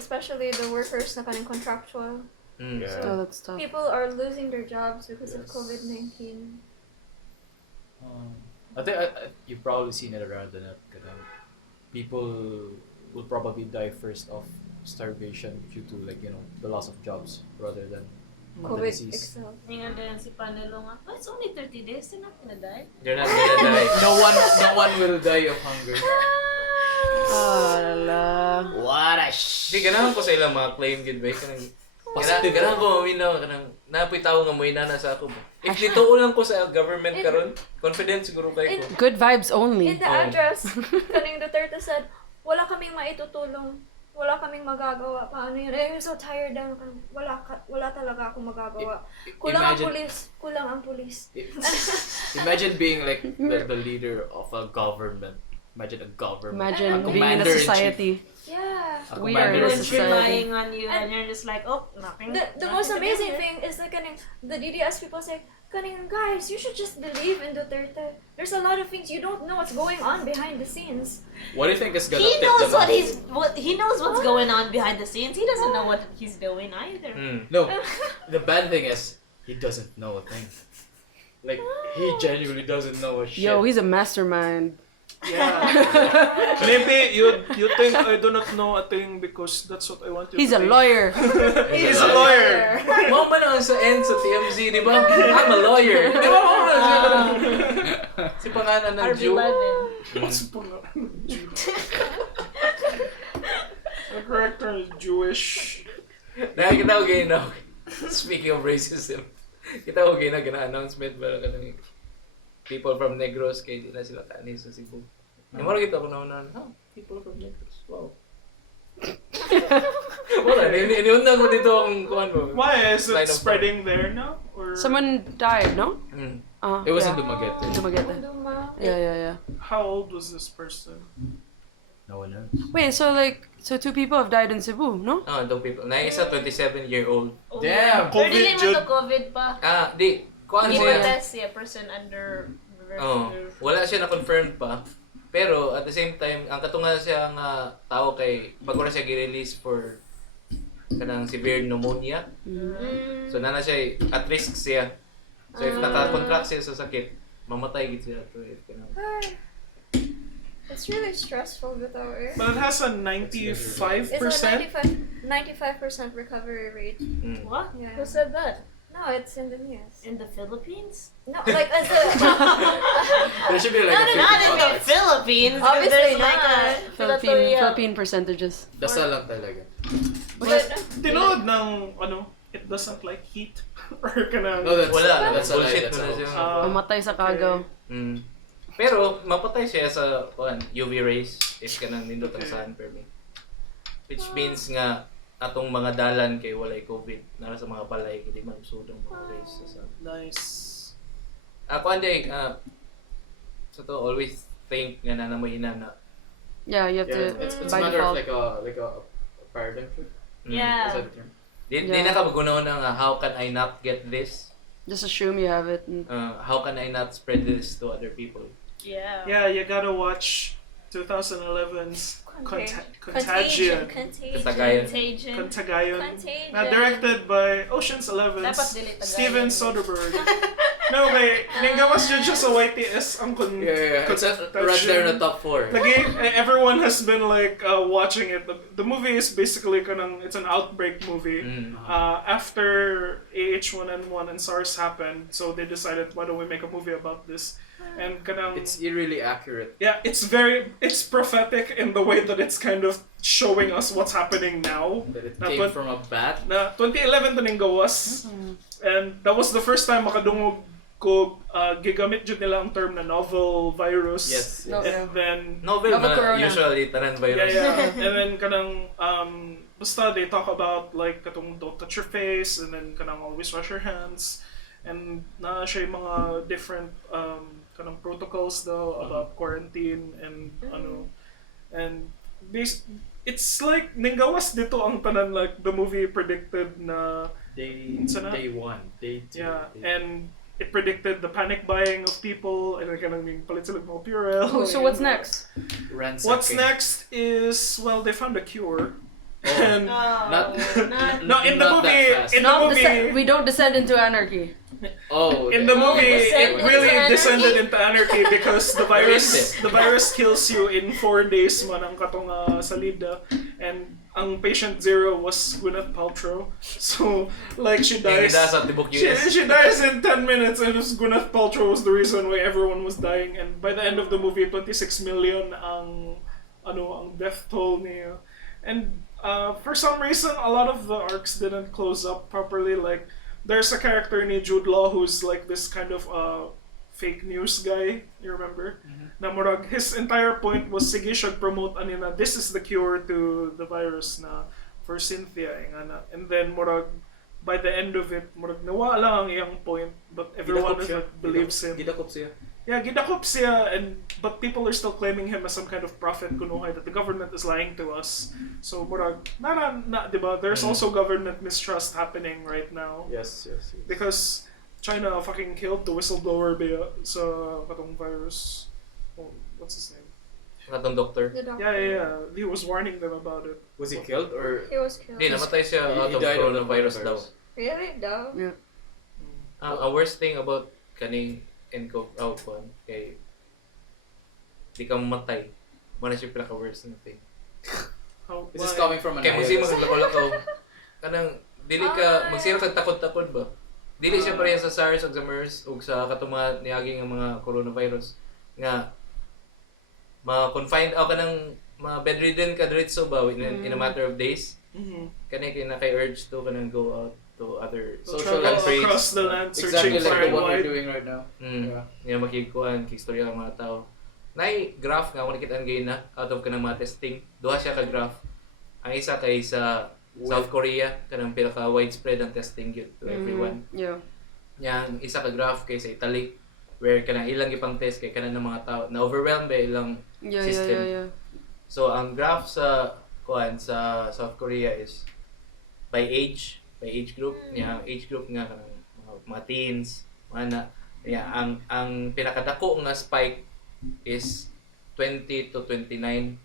the workers na kanang contractual. Mm. Yeah. Oh, that's tough. People are losing their jobs because of Yes. COVID-19. I think you've probably seen it around the net. People will probably die first of starvation due to the loss of jobs rather than the COVID disease. itself. Ingan din si Panelo nga, oh, it's only 30 days, they're not gonna die. They're not gonna die. No one will die of hunger. Ah, lala. What a Di ganahan ko sa ilang mga claim gid ba kanang ganahan ko maminaw kanang napoy tawo nga moy nana sa ako ba. If dito lang ko sa government karon, confident siguro kay ko. Good vibes only. In the address, kaning Duterte said, wala kaming maitutulong. Wala kaming magagawa. Paano yun? I'm so tired na. Wala talaga akong magagawa. Kulang ang pulis. Imagine being like the leader of a government. Imagine a government. Imagine A being in a commander-in-chief. society. Yeah. A We are in a Everyone's society. relying on you and you're just like, oh, nothing. The most amazing thing is that the DDS people say, guys, you should just believe in Duterte. There's a lot of things you don't know what's going on behind the scenes. What do you think is gonna He tip knows them off? he knows what's going on behind the scenes. He doesn't know what he's doing either. Mm. No, the bad thing is he doesn't know a thing. Like he genuinely doesn't know a shit. Yo, he's a mastermind. Yeah. Maybe you think I do not know a thing because that's what I want you He's to a think. lawyer. He's a lawyer. Mao man ang sa end sa TMZ, di ba? I'm a lawyer. Di ba? Si pangalan ng Jew. RB11. What's the The character is Jewish. Nakikita ko ganyan ako. Speaking of racism, Kita ko gina-announcement para kanang people from Negros kay di na sila kanis sa Cebu. Yung marag kita ko na people from Negros. Wow. Wala, iniundan ko dito ang kuhan mo. Why is it Kind of spreading there now? Or Someone died, no? It was yeah. in Dumaguete. Dumaguete. Yeah. how old was this person? No one knows. Wait, so 2 people have died in Cebu, no? Itong people. Na isa 27-year-old. Oh, Damn! Pero dili man Jud. to COVID pa. Di. Kuhan Hindi siya. pa test siya, person under... Wala siya na-confirmed pa. Pero at the same time, ang katungan siya nga tao kay bago na siya gi-release for kanang severe pneumonia. So nana siya at risk siya. So if naka-contract siya sa sakit, mamatay gid siya to if kanang. It's really stressful though, eh? But it has a It's 95%. a 95% recovery rate. What? Yeah. Who said that? No, it's in the news. In the Philippines? No, like as a There should be like a Not in the 50. Philippines. Obviously There's like a not. Philippine percentages. Dasal lang talaga. But Tinood ng it doesn't like heat or kanang. No, that's Wala, that's a lie. bullshit That's mo na a siya. hoax. Mamatay sa kagaw. Pero mapatay siya sa UV rays if kanang nindot ang sun per me. Which means nga atong mga dalan kay walay COVID nara sa mga balay kay di man sudong mga rays sa sun. Nice. Ako anday so to always think nga na mo ina na Yeah, you have Yeah, to it's a by matter of default. like a paradigm shift. Yeah. Is that the term? di Yeah. na ka magunaw na nga how can I not get this? Just assume you have it. How can I not spread this to other people? Yeah. Yeah, you gotta watch 2011's Contagion. Katagayan. Contagion. Contagayon. Contagion. Directed by Ocean's Dapat 11's dili Tagayan. Steven Soderbergh. No, wait. Ninggawas dyan siya sa YTS ang Yeah. It's right there in the top 4. Lagi, everyone has been like watching it. The movie is basically it's an outbreak movie. After AH1N1 and SARS happened, so they decided, why don't we make a movie about this? And kanang It's eerily accurate. yeah, it's prophetic in the way that it's kind of showing us what's happening now. That it Na came twen- from a bat. Na 2011 to ning gawas. And that was the first time makadungog ko gigamit jud nila ang term na novel virus. Yes. No, And then Novel Novel na corona. usually tanan virus. yeah. And then kanang basta they talk about like katong don't touch your face and then kanang always wash your hands. And na siya yung mga different kanang protocols daw about quarantine and and it's like ninggawas dito ang tanan like the movie predicted na Day Sana? day 1, day 2. yeah and it predicted the panic buying of people and then kanang ning palit sila ng mga Purell. So what's next? What's next is they found a cure. And Not no, in the not that movie, fast. in the Not movie, we don't descend into anarchy. Oh, in the movie, descend it really into descended anarchy? into anarchy because the virus kills you in 4 days man ang katong salida, and ang patient 0 was Gwyneth Paltrow. So like she dies. Sa tibok US. She dies in 10 minutes, and Gwyneth Paltrow was the reason why everyone was dying. And by the end of the movie, 26 million ang death toll niya. And for some reason, a lot of the arcs didn't close up properly. Like, there's a character named Jude Law who's like this kind of fake news guy. You remember? Na murag, his entire point was sige siya promote na this is the cure to the virus na for Cynthia. And then murag, by the end of it, murag nawa lang ang iyang point, but everyone believes him. Gidakop siya. Yeah, gidakop siya, but people are still claiming him as some kind of prophet kunuhay that the government is lying to us. So murag na diba? There's also government mistrust happening right now. Yes. Because China fucking killed the whistleblower sa katong virus. Oh, what's his name? Katong doctor. The doctor. Yeah. He was warning them about it. Was he killed or He was killed. Hindi, namatay siya He out of died of the coronavirus daw. coronavirus. Really? No. Yeah. Ang worst thing about kaning kay di ka mamatay. Muna siya pinaka-worst na thing. How, This is why? coming from an Kaya magsima sa lakaw-lakaw. Kanang, dili ka, magsira ka takot-takot ba? Dili siya pareha sa SARS o sa MERS o sa katuma niaging ang mga coronavirus. Nga, ma-confined ka ng ma-bedridden ka diretso ba in a matter of days. Mhm. Kaya kay urge to kanang go out to to other Social Travel countries. across the land, Exactly searching far like and the one we're wide. doing right now. Yeah. Nga makikuan kay istorya ng mga tao. Nay graph nga ako nakita ngayon na out of kanang mga testing. Duha siya ka graph. Ang isa kay sa South Korea kanang pinaka widespread ang testing yun to everyone. Yeah. Yang isa ka graph kay sa Italy where kanang ilang ipang test kay kanang mga tao na overwhelmed by ilang system. Yeah. So ang graph sa sa South Korea is by age group. Yang age group nga kanang mga teens, mga ang pinakadako nga spike is 20 to 29.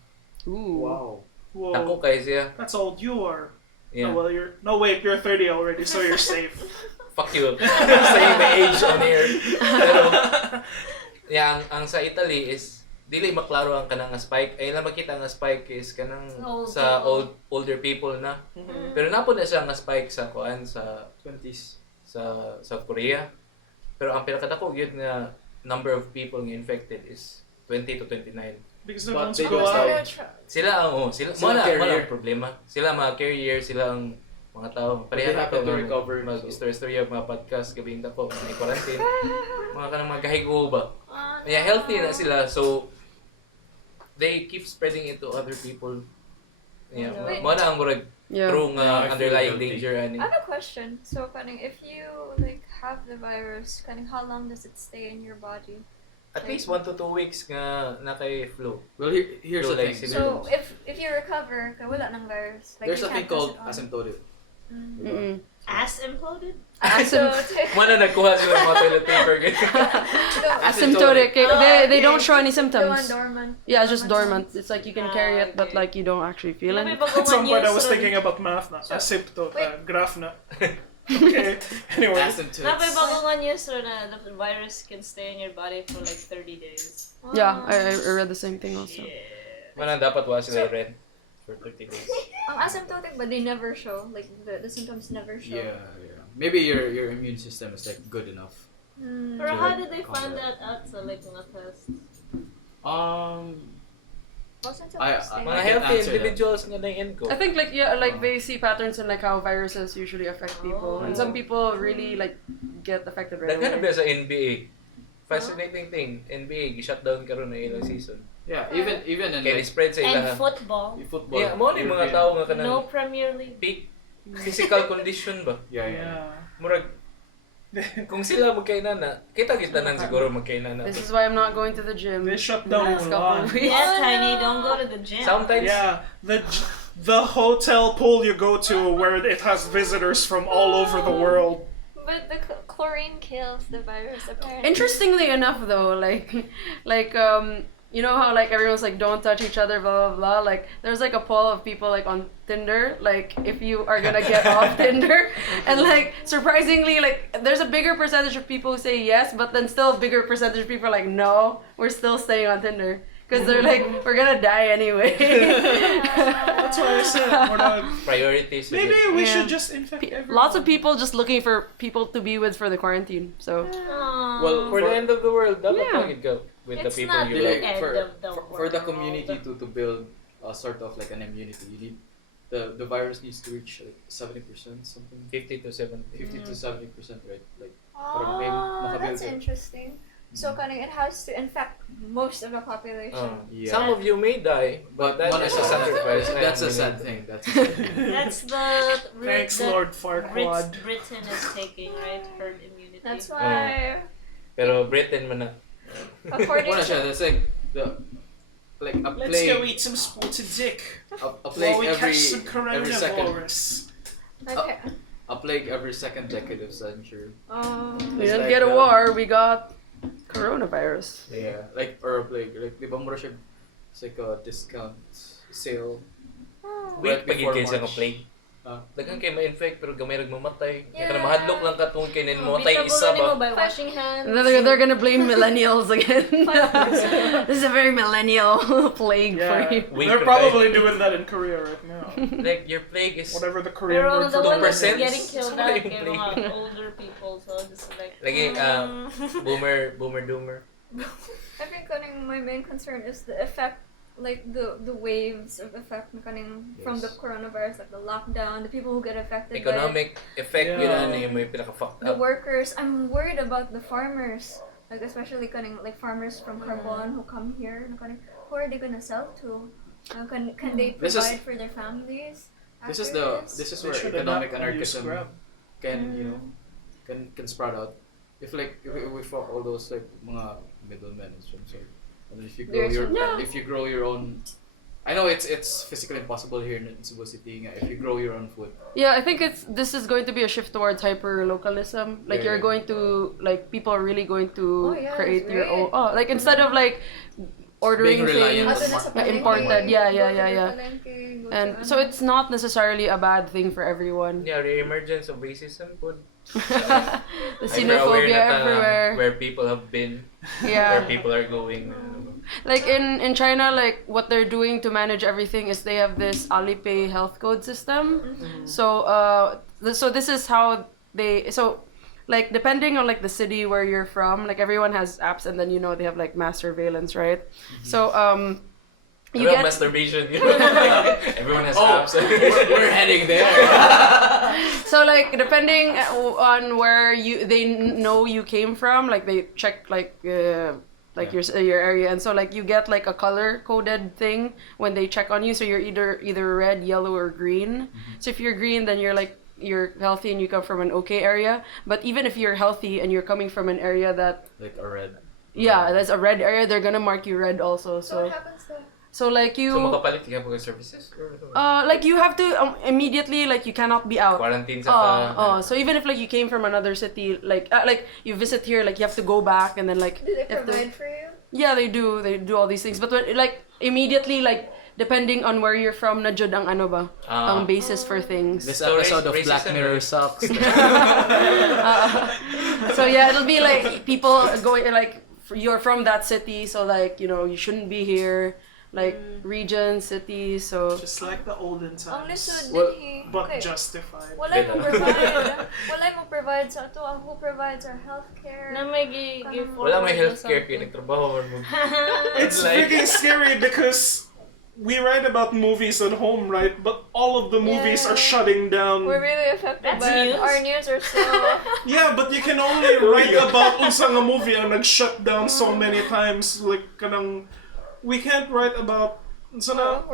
Ooh. Wow. Whoa. Dako kay siya. That's how old you are. Yeah. No, well, wait, you're 30 already, so you're safe. Fuck you. Saying the age on air. Pero ang sa Italy is dili maklaro ang kanang nga spike. Ay lang makita nga spike is kanang sa older people na. Pero napod na siya nga spike sa sa 20s. sa South Korea. Pero ang pinakadako gyud nga number of people nga infected is 20 to 29. Because they're But ones they who go don't out. Sila ang Sila ang carrier. problema. Sila mga carrier, sila ang mga tao. Pareha They na happen to ito recover, mag-istorya mga podcast gabing dako may quarantine. Mga kanang mga gahigo ba. Yeah, healthy na sila so they keep spreading it to other people. Yeah, Wait. mo na ang murag Yeah. true nga I feel underlying guilty. danger ani. I have a question. So, if you like have the virus, how long does it stay in your body? At least 1 to 2 weeks nga na kay flu. Well, here's So, the like, thing. So, if you recover, wala ng virus. Like, There's you a thing can't called pass it on. asymptotic. Mm-mm. Ass imploded? Mana nagkuha sila ng mga toilet paper ganyan. Asymptotic. They don't show any The one symptoms. dormant. Yeah, it's just dormant. It's like you can carry it, but okay. like you don't actually feel it. At some point, I was thinking about math na. Asymptote, Wait. graph na. Okay. Anyway. Asymptotes. Napay bago news na the virus can stay in your body for like 30 days. Yeah, I read the same thing also. Mana dapat wa sila red for 30 days. Asymptotic, but they never show. Like, the symptoms never show. Yeah. Maybe your immune system is like good enough. Pero how did they find that out sa like mga tests? Wasn't it I- interesting? Mga I healthy can answer individuals nga na end ko. I think like they see patterns in like how viruses usually affect people, and some people really like get affected right Daghan na away. ba sa NBA? Fascinating thing, NBA gi-shutdown karon na ilang season. Yeah, even in Kaya like ni-spread sa And ilaha. football. football. Yeah, mo ni mga European. tao nga kanang No Premier League. peak physical condition ba? Yeah. Yeah. Murag kung sila magkainana, kita tanan siguro magkainana. This is why I'm not going to the gym. They shut the down next couple Mulan. of weeks. Yeah, Tiny, don't go to the gym. Sometimes Yeah, the hotel pool you go to where it has visitors from all over the world. But the chlorine kills the virus, apparently. Interestingly enough, though, like you know how like everyone's like don't touch each other, blah blah blah. Like there's like a poll of people like on Tinder, like if you are gonna get off Tinder, and like surprisingly, like there's a bigger percentage of people who say yes, but then still a bigger percentage of people are like no, we're still staying on Tinder. Because they're like, we're gonna die anyway. That's why I said we're not. priorities. Maybe we Yeah. should just infect everyone. Lots of people just looking for people to be with for the quarantine. So Aw. Well, For the end of the world, dapat Yeah. lang go with the It's people not you the like. end for, of the for the world. community to build a sort of like an immunity, you need the virus needs to reach like 70% something, 50 to 70. 50 to 70%, right? Like Oh, makabuild that's it. interesting. So, it has to infect most of the population. Yeah. Some of you may die, but that One is is a sacrifice. That's a sad thing. That's a sad thing. That's the Thanks, that Lord Farquaad. Britain is taking, right? Herd immunity. That's why, Pero Britain man na. according Wala to... siya, that's like a Let's plague. go eat some spotted dick A while plague we every catch some second. coronavirus. Okay. A plague every second decade of century. we It's didn't like, get a war, we got coronavirus. Yeah, like or a plague. Like di ba mura siya? It's like a discount sale. Weak pag before kayo sa March. plague. Ah. Daghang kay ma-infect pero gamay rag mamatay. Yeah. Kaya mahadlok lang ka tungkol kay nin mo tay Bitable isa na nimo ba. by washing hands. And then they're gonna blame millennials again. This is a very millennial plague for Yeah, you. Weak they're per probably doing that in Korea right now. Like your plague is Whatever the Korean Pero word the for one that's 2%. getting killed Wala out yung kay plague. mga older people, so just like... lagi boomer doomer. I think my main concern is the effect like the waves of effect na kaning from the coronavirus, like the lockdown, the people who get affected Economic effect Yeah. yun may pinaka-fucked the up. workers. I'm worried about the farmers, like especially kaning like farmers from Carbon who come here. Na kaning, who are they gonna sell to? Can they This is- provide for their families? This is after this is They where should economic adapt and use anarchism Grab. can sprout out. If we fuck all those like mga middlemen and some sort, and then if you grow your own, I know it's physically impossible here in Cebu City. If you grow your own food, Yeah, I think this is going to be a shift towards hyper localism. Like Yeah, you're going to like people are really going to Oh, yeah, create that's your great. own. Like instead of like ordering Being reliant things on Ato na sa yeah, palengke, imported. Yeah. go to the palengke, go to And so it's not necessarily a bad thing for everyone. Yeah, re-emergence of racism could The xenophobia everywhere. where people have been, where Yeah. people are going. Like in China, like what they're doing to manage everything is they have this Alipay health code system. So so this is how like depending on like the city where you're from, like everyone has apps, and then they have like mass surveillance, right? So you Around get masturbation, everyone has apps. we're heading there. so like depending on where they know you came from, like they check like your area, and so like you get like a color coded thing when they check on you. So you're either red, yellow, or green. So if you're green, then you're healthy and you come from an okay area. But even if you're healthy and you're coming from an area that Like a red. that's a red area, they're gonna mark you red also. So what So happens there? so like you So makapalit ka po ng services? like you have to immediately, like you cannot be out. Quarantine sa So even if like you came from another city, like you visit here, like you have to go back, and then like Do they you have to- provide for you? yeah, they do all these things, but when, like immediately, like depending on where you're from, na jud ang ano ba, ang basis for things. This So episode of Black racism, Mirror right? sucks. So yeah, it'll be like people going like you're from that city, so like you shouldn't be here, like region, city. So Just like the olden Ang times. lisod Well, dinhi. But Okay. justified. Walay mo provide. Walay mo provide sa ato. Who provides our healthcare? Na may give forward Wala may or healthcare something. kaya nagtrabaho mo. It's freaking scary because we write about movies at home, right? But all of the movies Yeah. are shutting down. We're really affected That's by news. our news are so. Yeah, but you can only write about unsang a movie ang nag-shut down so many times. Like, kanang, we can't write about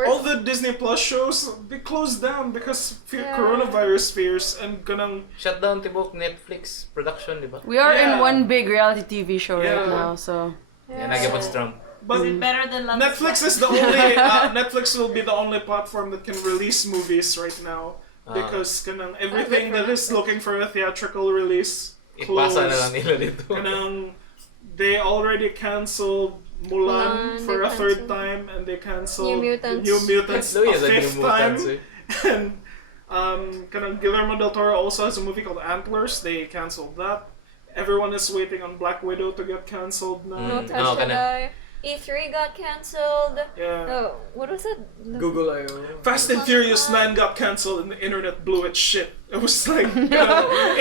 all the Disney Plus shows. They closed down because coronavirus fears and kanang. Shut down tibok Netflix production, di ba? we are in Yeah. one big reality TV show right Yeah. now. So Yan, nagabot Trump. But Is it better than Love Netflix is the only Netflix will be the only platform that can release movies right now because kanang everything that is looking for a theatrical release Ipasa na lang closed. nila dito. Kanang they already canceled Mulan for a they third canceled. time, and they canceled New Mutants. New Mutants No, a yes, New fifth time. Mutants, And kanang Guillermo del Toro also has a movie called Antlers. They canceled that. Everyone is waiting on Black Widow to get canceled now. No Mm. touch Okay the na. guy. E3 got cancelled. Yeah. Oh, what was it? Google I/O. Fast and Furious 9 got cancelled and the internet blew its shit. It was like,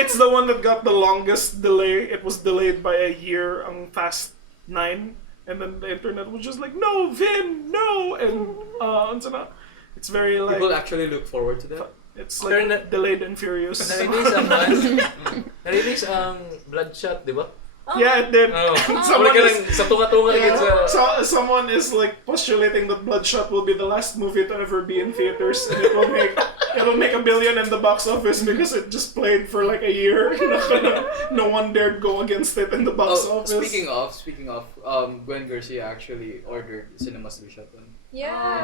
it's the one that got the longest delay. It was delayed by a year on Fast 9. And then the internet was just like, no, Vin, no! And it's very like, People actually look forward to that. it's like delayed and furious. Na-release ang na-release ang Bloodshot, di ba? Yeah, it did. Oh. Someone Wala ka is- lang, sa tunga-tunga rin sa... Someone is like postulating that Bloodshot will be the last movie to ever be in theaters, and it'll make $1 billion in the box office because it just played for like a year. No one dared go against it in the box office. Speaking of, Gwen Garcia actually ordered cinemas to be shut down. Yeah.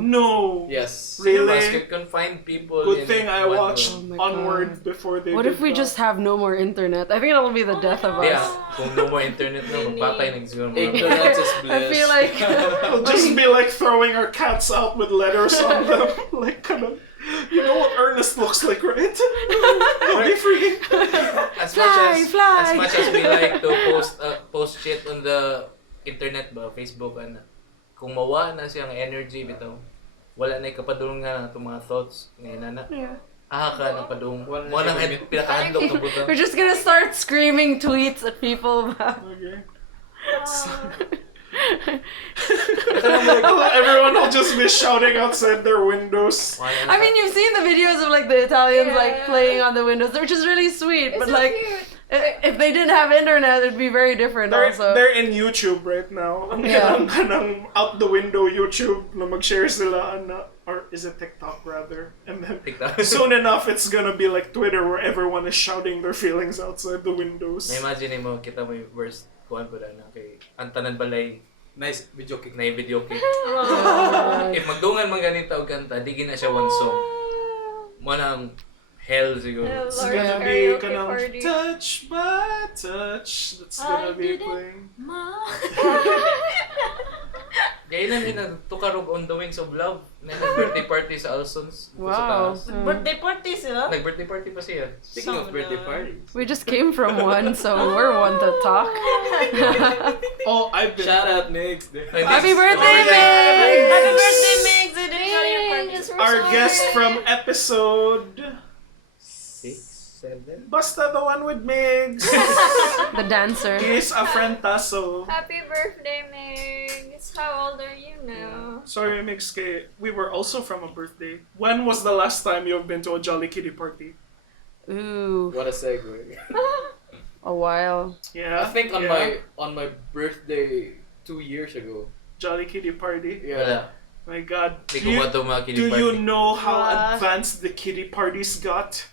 No. Yes. Really? Cinemas can find people Good in thing I one watched room. Oh my Onward God. before they what did if we that. just have no more internet? I think that'll be the death of us. Yeah, kung no more internet na, magpatay na siguro mga... Ignorance is bliss. I feel like It'll just be like throwing our cats out with letters on them. Like, kind of, you know what Ernest looks like, right? He'll be free. As Fly. much as we like to post shit on the internet ba, Facebook, and kung mawa na siyang energy bitaw, wala na kapadulong nga itong mga thoughts ngayon na Yeah. ka ng padung mo nang pinakahandog ka buto. We're just gonna start screaming tweets at people. Okay. Everyone will just be shouting outside their windows. I mean, you've seen the videos of like the Italians Yeah, like yeah. playing on the windows, which is really sweet. It's but so like, cute. if they didn't have internet, it'd be very different. Also, They're in YouTube right now. Ang Yeah. kanang out the window YouTube na mag-share sila or is it TikTok rather? And then TikTok. soon enough it's gonna be like Twitter where everyone is shouting their feelings outside the windows. Na-imagine mo, kita mo yung worst kuhan ko na kay ang tanan balay Nice video kick. na yung video clip. Oh. If magdungan man ganito og kanta, di gina siya one song. Mo nang hell siguro. Yeah, It's large gonna be karaoke kanang party. touch by touch. That's gonna I be didn't- playing. Kaya na nagtukarog on the wings of love. Na birthday party sa Alsons. dito sa Wow. taas. Birthday party sila? Nag-birthday party pa siya. Speaking of birthday parties. We just came from one, so we're one to talk. Oh, I've been. Shout out Nick. Happy birthday, Happy Meg! birthday, Migs! I didn't go to your party. Yes, we're Our sorry. guest from episode 6, 7. Basta the one with Migs. The dancer. He's a frentazo. Happy birthday, Migs. How old are you now? Sorry, Migs, kay we were also from a birthday. When was the last time you've been to a Jolly Kitty party? Ooh, What a segue. a while. Yeah. I think yeah. on my birthday 2 years ago. Jolly Kitty party. Yeah. My God. Di Do ko you, ba ito mga do kiddie you party? know how Wow. advanced the kitty parties got?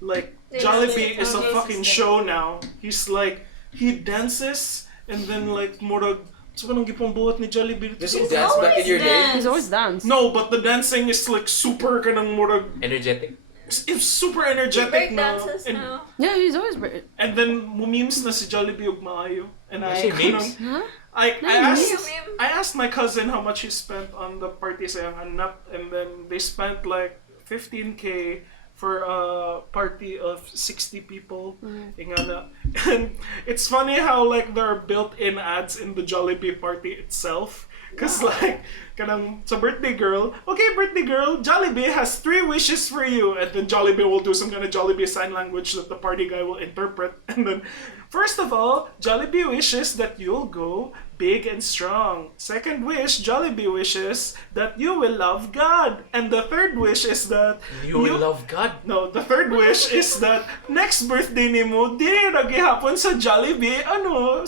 Like They Jollibee just- is a okay, fucking system. show now. He's like he dances and then like murag so kanang gipong buhat ni Jollibee. This So- is dance back in your day. He's always danced. No, but the dancing is like super kanang murag Energetic. it's super energetic Break na. dances And, now. Yeah, he's always. and then mumemes na si Jollibee ug maayo. And I She memes? kanang- Huh? I Nice. asked I asked my cousin how much he spent on the party sa iyang anak, and then they spent like 15K for a party of 60 people. Ingana. And it's funny how like there are built-in ads in the Jollibee party itself. Cause like, kanang sa birthday girl, okay birthday girl, Jollibee has 3 wishes for you, and then Jollibee will do some kind of Jollibee sign language that the party guy will interpret, and then first of all, Jollibee wishes that you'll go big and strong. Second wish, Jollibee wishes that you will love God, and the third wish is that You love God. No, the third wish is that next birthday ni mo, dili na gihapon sa Jollibee,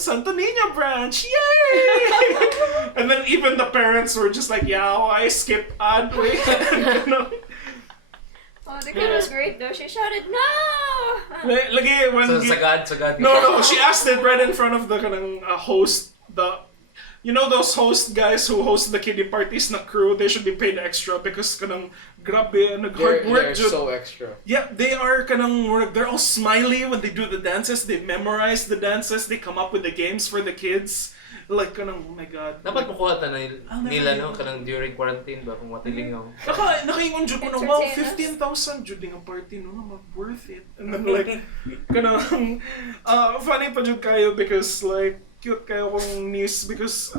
Santo Niño branch. Yay! And then even the parents were just like, yeah, I skipped ad. Wait. Oh, the kid was great though. She shouted, "No!" Lagi, when So, sagad. No, she asked it right in front of the kanang host. You know those host guys who host the kiddie parties na crew, they should be paid extra because kanang grabe, nag-hard work. They're jud. so extra. Yeah, they are kanang they're all smiley when they do the dances. They memorize the dances. They come up with the games for the kids. Like kanang, oh my God. Dapat makuha ta na I'll never nila know. no kanang during quarantine ba kung matilingaw. Nakaingon jud ko na wow, Entertain us. 15,000 jud ang party no, worth it. And then like kanang funny pa jud kayo because like cute kayo kong niece because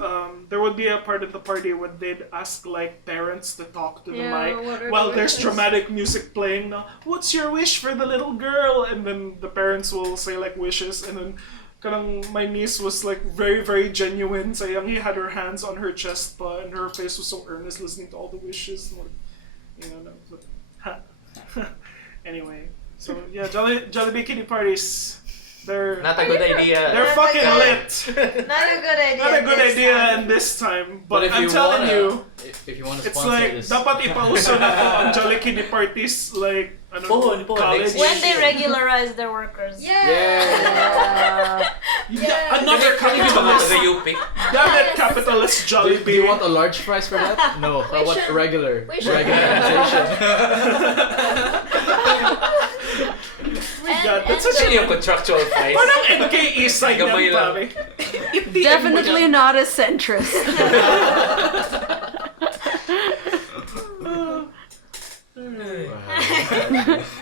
there would be a part of the party where they'd ask like parents to talk to the Yeah, mic what are while the there's wishes? dramatic music playing na, what's your wish for the little girl? And then the parents will say like wishes, and then kanang my niece was like very very genuine sayang he had her hands on her chest pa and her face was so earnest listening to all the wishes. You know, anyway, so yeah, Jollibee kitty parties, they're Not a good idea. they're fucking lit. Not a good idea. Not a good this idea time. in this time, but if I'm you telling wanna, you, if you want to it's sponsor like this, dapat ipauso na to ang Jolly Kitty parties like ano, Po, college. next When they regularize their workers. yeah. Yeah. Another Sa capitalist. UP. Damn it, capitalist Do you Jollibee. want a large price for that? No. How about should- regular? we should- Regularization. My God, that's such Actually, a yung contractual price. parang NKE sign Gamay yan, lang. pare. Definitely not a centrist.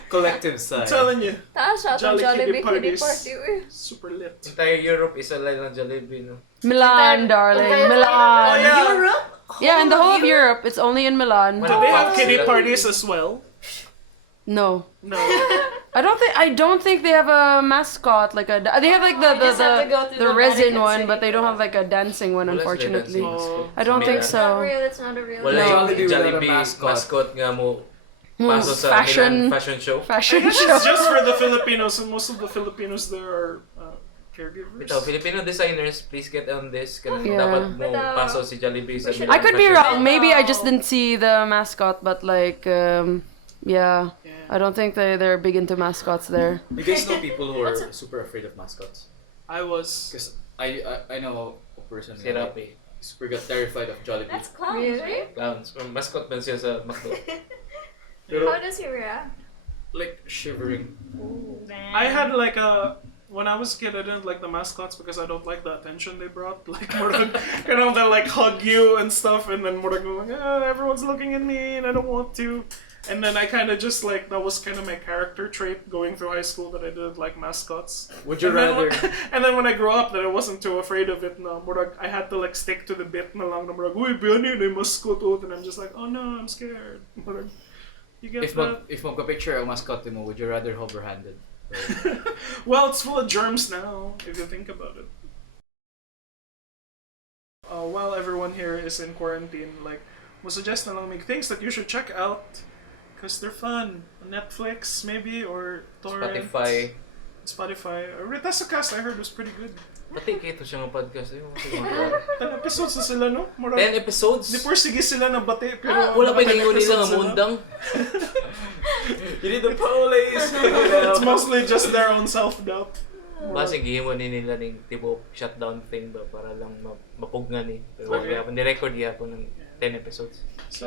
Collective side. I'm telling you, Taas siya itong Jolly Kitty Jollibee Kitty parties. Party. Uy. super lit. Entire Europe is a line ng Jollibee, no? Milan, darling, Oh Milan. yeah, Europe? Yeah, in the whole of Europe, it's only in Milan. do they have kitty parties as well? No. No. I don't think they have a mascot like a. They have like just have to go through the the resin Vatican one, City but they don't for have like a dancing one, Wala sila unfortunately. dancing. I don't think It's not so. real. It's not a real. Wala No. yung Jollibee mascot nga mo paso sa Fashion. fashion show. Fashion It's show. just for the Filipinos, and most of the Filipinos there are caregivers. Ito, Filipino designers, please get on this. Kanang Yeah. dapat mo But, paso si Jollibee sa we should- I could be fashion wrong. show. Maybe I just didn't see the mascot, but like, yeah. I don't think they're big into mascots there. You guys know people who are super afraid of mascots? I was. Because I know a person who Sirap eh. super got terrified of Jollibee. That's clowns, Really? right? Clowns. Mascot man siya sa McDo. How does he react? Like shivering. I had like when I was a kid, I didn't like the mascots because I don't like the attention they brought. Like more than they like hug you and stuff, and then more going, everyone's looking at me and I don't want to. And then I kind of just like that was kind of my character trait going through high school that I didn't like mascots. Would you And then rather? and then when I grew up, that I wasn't too afraid of it. No, more I had to like stick to the bit na lang. More like, uy, Bayani, na mascot out, and I'm just like, oh no, I'm scared. More like, you get that? If magka-picture ang mascot mo, would you rather hover-handed? Well, it's full of germs now, if you think about it. While everyone here is in quarantine, like, we'll suggest na lang make things that you should check out, because they're fun. Netflix, maybe, or torrent. Spotify. RetasoCast, I heard, was pretty good. Pati kito siya ng podcast. 10 episodes na sila, no? 10 episodes? Di sige sila na bati, pero... Wala pa 10 yung nila episodes nga mundang. You need the police! It's mostly just their own self-doubt. Base gihimo ni nila ning tipo shutdown thing ba para lang mapugnan ni. Pero wala pa ni-record gyapon ng 10 episodes. So,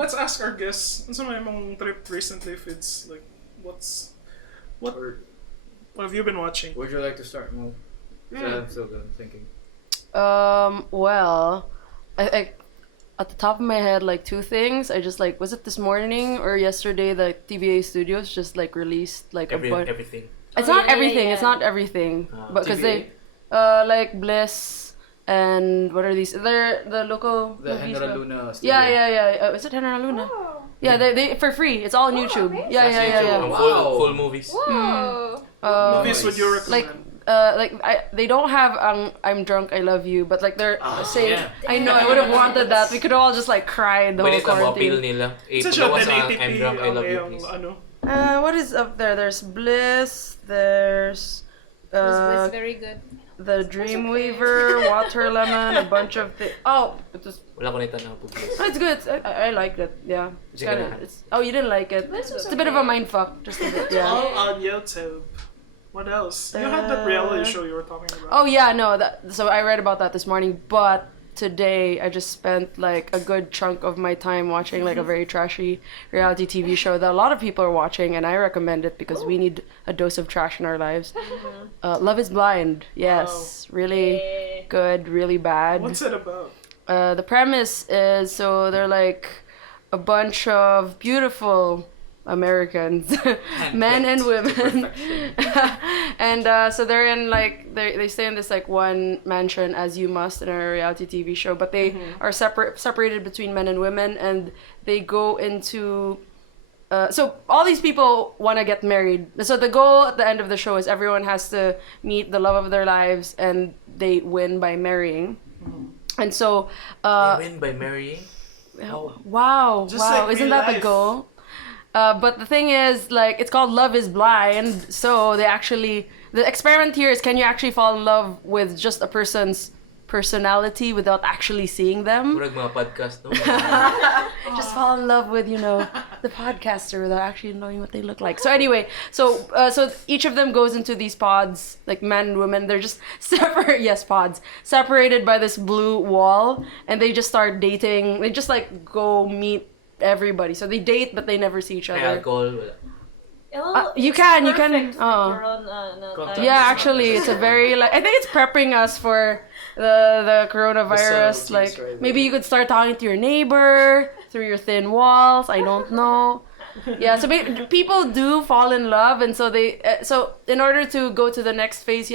let's ask our guests. Ano may mong trip recently, if it's like, what have you been watching? Would you like to start, Mo? I'm still thinking. Well, I at the top of my head, like two things. I just like, was it this morning or yesterday that TVA Studios just like released like Everything. It's Oh, not yeah, everything. yeah, It's yeah. not everything. But because TVA? they, like Bliss and what are these? They're the local. The movies, Henra but- Luna studio. Yeah. Is it Henra Luna? Oh. Yeah, they for free. It's all on YouTube. amazing. Yeah. Wow. Full movies. Whoa. Movies would you recommend? They don't have I'm Drunk, I Love You, but like they're saying, yeah. I know, I would have wanted that. We could all just like cry in the whole Pwede ka mo appeal quarantine. nila. Such a Pagawa sa 1080p I'm drunk, I love you, please. ano. What is up there? There's Bliss, there's was very good. the Dreamweaver, Water Lemon, a bunch of things. Oh, Wala ko na itanaw po, please. it's good. I like it. Yeah. It's Sige kinda, na. oh, you didn't like it. This was It's a bit of a okay. mindfuck. Just a bit. Yeah. All on YouTube. What else? You had that reality show you were talking about. Oh yeah, no. So I read about that this morning, but today I just spent like a good chunk of my time watching like a very trashy reality TV show that a lot of people are watching, and I recommend it because we need a dose of trash in our lives. Love is Blind. Yes, really good, really bad. What's it about? The premise is so they're like a bunch of beautiful Americans, men and women, and so they're in like they stay in this like one mansion, as you must in a reality TV show, but they are separated between men and women, and they go into so all these people want to get married. So the goal at the end of the show is everyone has to meet the love of their lives, and they win by marrying. And so They win by marrying? wow, Just like isn't real that the life. goal? But the thing is, like, it's called Love is Blind, so the experiment here is, can you actually fall in love with just a person's personality without actually seeing them? Murag mga podcast, no? Just fall in love with, the podcaster without actually knowing what they look like. So anyway, so each of them goes into these pods, like men and women. They're just separated by this blue wall, and they just start dating. They just like go meet everybody. So they date, but they never see each May other. alcohol, wala. You can. Yeah, actually, it's a very like, I think it's prepping us for the coronavirus. The Like, right maybe you could start talking to your neighbor through your thin walls. I don't know. Yeah, so people do fall in love, and so so in order to go to the next phase,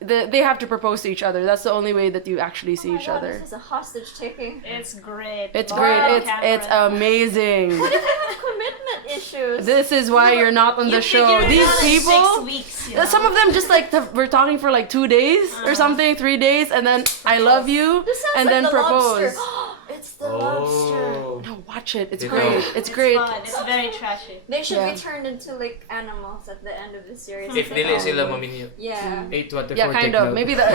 they have to propose to each other. That's the only way that you actually see each other. This is a hostage taking. It's great. It's Laura great. It's Cameron. amazing. What if you have commitment issues. This is why you're not on the show. figure it These out in people, 6 weeks. You know? some of them just like we're talking for like 2 days or something, 3 days, and then I love you, This sounds and like then the propose. Lobster. It's the lobster. No, watch it. It's It's great. fun. It's great. Fun. It's very trashy. They should Yeah. be turned into like animals at the end of the series. If It's like, dili sila maminyo. yeah. 824 Yeah, kind take of. note. Maybe that.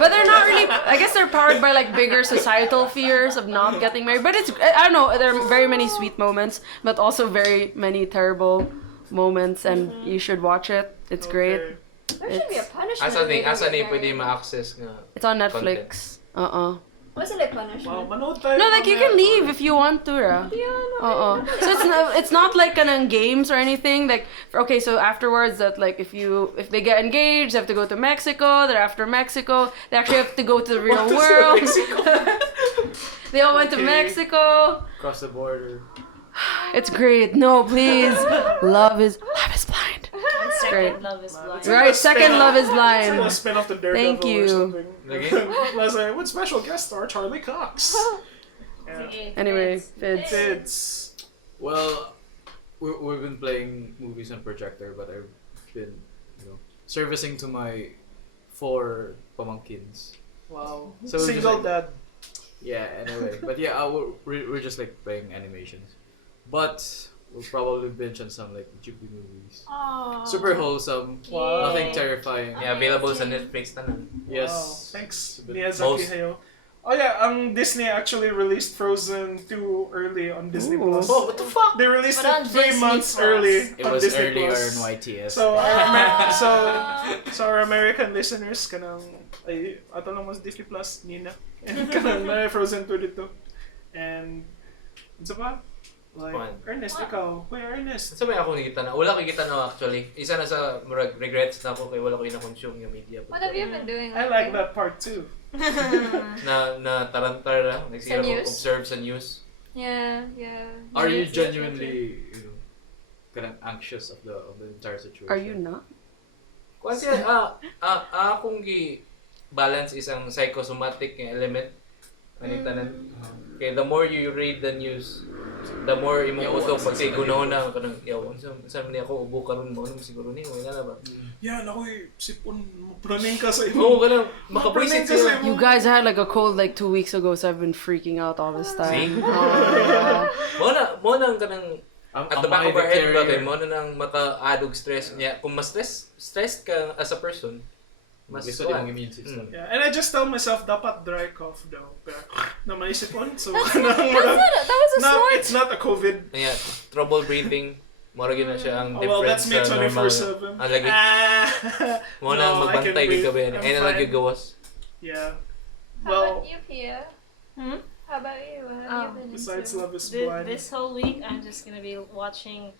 But they're not really. I guess they're powered by like bigger societal fears of not getting married. But it's. I don't know. There are very many sweet moments, but also very many terrible moments, and you should watch it. It's great. Okay. There should be a punishment. Asa ni if they don't pwede get married. ma-access nga. It's on Netflix. What's it like punishment? Wow, manood tayo. No, like you can leave if you want to, ra. Yeah, no. So it's not like kanang games or anything. Like okay, so afterwards that like if they get engaged, they have to go to Mexico. Then after Mexico, they actually have to go to the real world. They all went to Okay. Mexico. Across the border. It's great. No, please. Love is blind. great. Second Love is Blind. It's Right, like a second spin-off. Love is It's blind. like a spin off the Daredevil Thank you. or something. Lagi? Last night, with special guest star Charlie Cox. Yeah. Okay, Anyway, Fids. Fids. It's Well, we've been playing movies on projector, but I've been, servicing to my 4 pamangkins. wow. So just Single like- dad. Yeah, anyway. But yeah, we're just like playing animations. But we'll probably binge on some like Ghibli movies. Aww. Super wholesome. Wow. Nothing terrifying. Yeah, available sa Netflix na lang. Yes. Wow. Thanks, But Miyazaki most- Hayao. Oh yeah, Disney actually released Frozen 2 early on Disney Ooh. Plus. Oh, what the fuck? They released But on it 3 Disney months Plus. early It on was Disney earlier Plus. on YTS. So our American listeners kanang ay ato lang mas Disney Plus nina and kanang na Frozen 2 dito. And ano pa? Like Fun. Ernest, ikaw. Kuya Ernest. Sa may ako nakita na. Wala ko kita na actually. Isa na sa regrets na ako kay wala ko na-consume yung media. What have you been doing? I like that part too. Na tarantar na. Like, Sa siguro news? observe sa news. Yeah, yeah. Are you Yes, genuinely, kind of anxious of the entire situation? Are you not? Kasi akong balance isang psychosomatic nga element. Manitanan. Okay, the more you read the news, the more imong utok pag siguro na kanang yaw unsa man ako ubo karon mo ano siguro ni wala na ba. Yan ako sipon praning ka sa Oo imo. kanang makaprisit Praning ka sa sila. imo. You guys had like a cold like 2 weeks ago, so I've been freaking out all this See? time. Oh, Mo na kanang at the back of our head ba kay mo carrier. na nang maka-adog stress niya. Kung mas stressed ka as a person, mas Gusto din ang immune system. Yeah, and I just tell myself dapat dry cough daw. Pero na maisip ko so That was a no, snort. it's not a COVID. Yeah, trouble breathing. Mora gyud na siya ang Oh, well, that's difference me sa normal. 24/7. Lagi. No, Mo na I can magbantay breathe. gyud ka ba. I'm Ay na lagi fine. gawas. Yeah. How Well, about you, Pia? Hmm? How about you? What have you been besides into? Love is Blind. This whole week, I'm just gonna be watching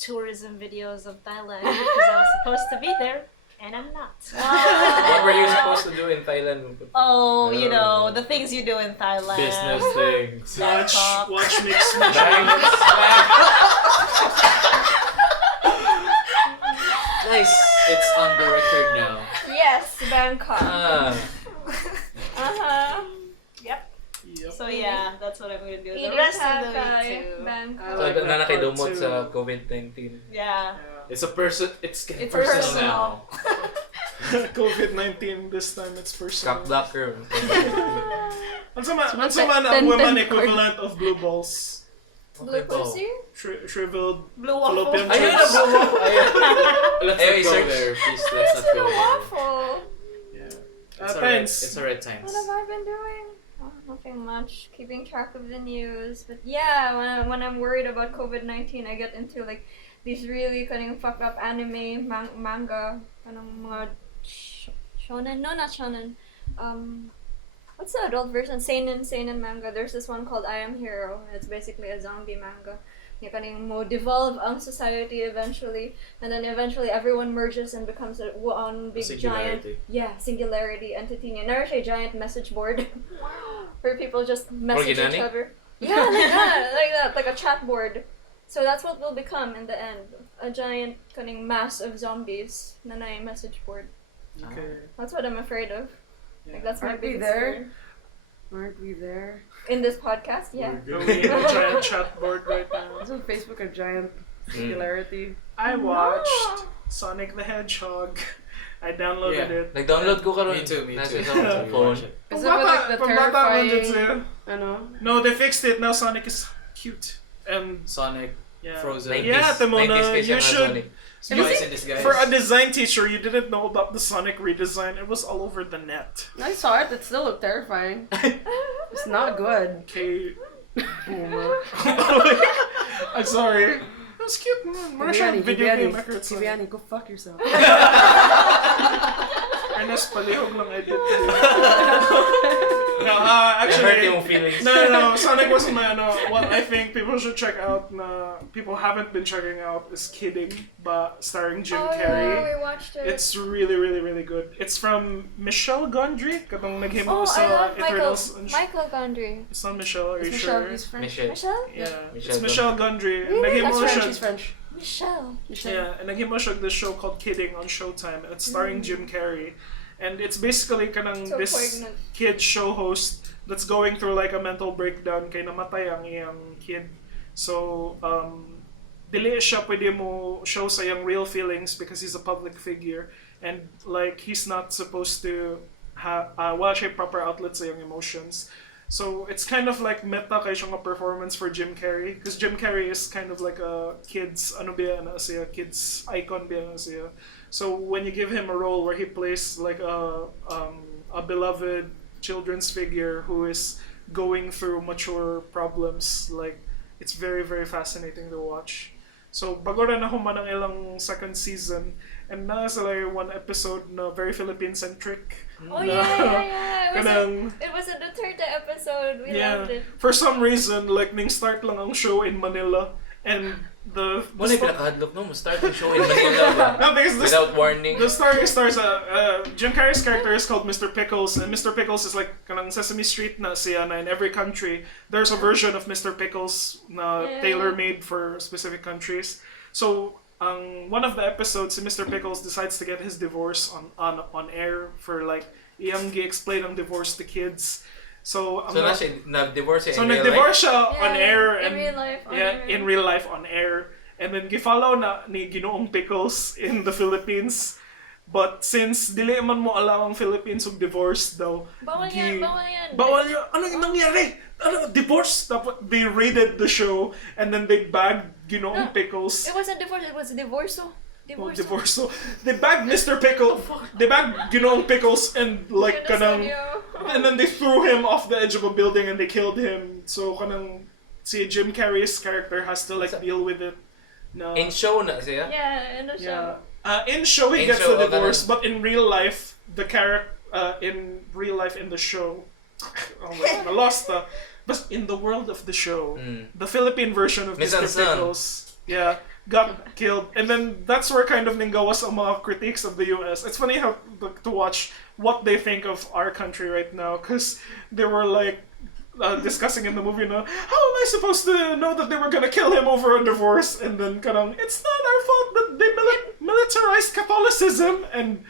tourism videos of Thailand because I was supposed to be there and I'm not. What were you supposed to do in Thailand? Oh, you know the things you do in Thailand. Business things. Bangkok. Watch mix. Nice. It's on the record now. Yes, Bangkok. Uh-huh. Yep. So yeah, that's what I'm gonna do. The Eating rest of the Thai, week too. Bangkok. I So, like that na part nakidumot too. sa COVID-19. Yeah. It's a person. It's It's personal personal. now. COVID-19 this time it's personal. Cock blocker. Ano man Ten- ang woman ten- equivalent of blue balls? Blue pussy? Shriveled Blue waffle. fallopian Ayun na, tubes. bro. Ayun. Let's Hey, not go search. there, please. Let's not go there. Waffle. Yeah. It's Thanks. It's alright, thanks. What have I been doing? Oh, nothing much. Keeping track of the news. But yeah, when I'm worried about COVID-19, I get into like these really kind of fucked up anime, manga, kind of mga shonen. No, not shonen. What's the adult version? Seinen manga. There's this one called I Am Hero. It's basically a zombie manga. You can devolve ang society eventually, and then eventually everyone merges and becomes one big giant singularity entity. Never say giant message board where people just message each Ginani? other. Yeah, like that, like a chat board. So that's what we'll become in the end, a giant cunning mass of zombies. Nanay message board. Okay. That's what I'm afraid of. Like that's my Aren't we biggest there? fear. Aren't we there? In this podcast, yeah. We're going in a giant chat board right now. Isn't Facebook a giant singularity? I watched Sonic the Hedgehog. I downloaded it. Nag-download ko karon. Me too. Nasa So sa you phone. watch it. Is it with like the terrifying? I know. No, they fixed it. Now Sonic is cute. And Sonic, yeah. Frozen. Yeah, 90s Timona, kasi you ang should. Sonic. Spice in disguise. For a design teacher, you didn't know about the Sonic redesign. It was all over the net. I saw it. It still looked terrifying. It's not good. Okay. Oh, I'm sorry. It was cute, man. Martial video game records. Bayani, go fuck yourself. Ernest, palihog lang edit. No, I hurt actually, yung feelings. no. Sonic was my what I think people should check out. People haven't been checking out is Kidding, but starring Jim Carrey. Yeah, we watched it. It's really, really, really good. It's from Michelle Gondry, katong naghimo I sa love Eternals. Michael Gondry. It's not Michelle, are you Michelle, sure? he's French. Michelle. Michelle? Yeah, Michelle it's Michelle Gondry. Really? Naghimo That's French. siya- He's French. Michelle. Yeah, and naghimo siya this show called Kidding on Showtime, and it's starring Jim Carrey. And it's basically kanang So this poignant. kid show host that's going through like a mental breakdown kay namatay ang iyang kid. So, dili siya pwede mo show sa iyang real feelings because he's a public figure. And like, he's not supposed to wala siya proper outlet sa iyang emotions. So, it's kind of like meta kay siyang a performance for Jim Carrey. Because Jim Carrey is kind of like a kid's, kid's icon biya na siya. So, when you give him a role where he plays like a beloved children's figure who is going through mature problems, like, it's very, very fascinating to watch. So, bago rin ako man ang ilang second season, and na sila yung one episode na very Philippine-centric. Oh yeah. Kanang, It was a Duterte episode. We loved it. for some reason, like, ning start lang ang show in Manila, and Muna yung pinakahadlok, no? Start yung show in Manila ba? No, because Without warning. The story stars, Jim Carrey's character is called Mr. Pickles, and Mr. Pickles is like kanang Sesame Street na siya na in every country. There's a version of Mr. Pickles na tailor-made for specific countries. So, one of the episodes, si Mr. Pickles decides to get his divorce on air for like, iyang gi-explain ang divorce to kids. So nag-divorce so in real nag-divorce life? siya on air in and real life. in real life on air, and then gifollow na ni Ginoong Pickles in the Philippines. But since dili man mo alam ang Philippines og divorce daw, Bawal yan. bawal yun. Ano yung nangyari? Divorce? Tapos they raided the show and then they bagged Ginoong Pickles. It wasn't divorce. It was divorso. Divorce. So they bagged Mr. Pickle. They bagged Ginoong Pickles and like kanang, and then they threw him off the edge of a building and they killed him. So kanang si Jim Carrey's character has to like deal with it. No. In show na siya? Yeah, in the show. In show he In gets show, the divorce, ganun. but in real life the character in real life in the show, oh my god, I lost the. But in the world of the show, the Philippine version of Mr. Pickles, got killed, and then that's where kind of ningawas ang mga critiques of the U.S. It's funny how to watch what they think of our country right now, because they were like discussing in the movie, how am I supposed to know that they were gonna kill him over a divorce? And then kanang, it's not our fault that they militarized Catholicism, and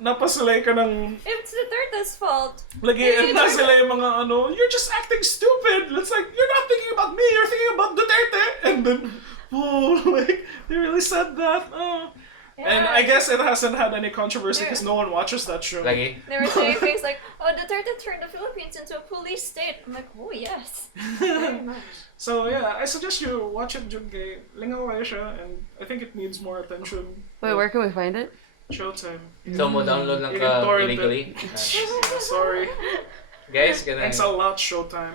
napa sila kanang It's Duterte's fault. lagi and na sila yung mga you're just acting stupid. It's like, you're not thinking about me, you're thinking about Duterte. And then like they really said that. And I guess it hasn't had any controversy because no one watches that show. Lagi? They were saying things like, "Oh, Duterte turned the Philippines into a police state." I'm like, "Oh yes, very much." So yeah, I suggest you watch it, Junke. Lingaw kayo siya, and I think it needs more attention. Wait, where can we find it? Showtime. So mo download lang You ka can torrent it. illegally? Sorry. Guys, ganun. Thanks a lot, Showtime.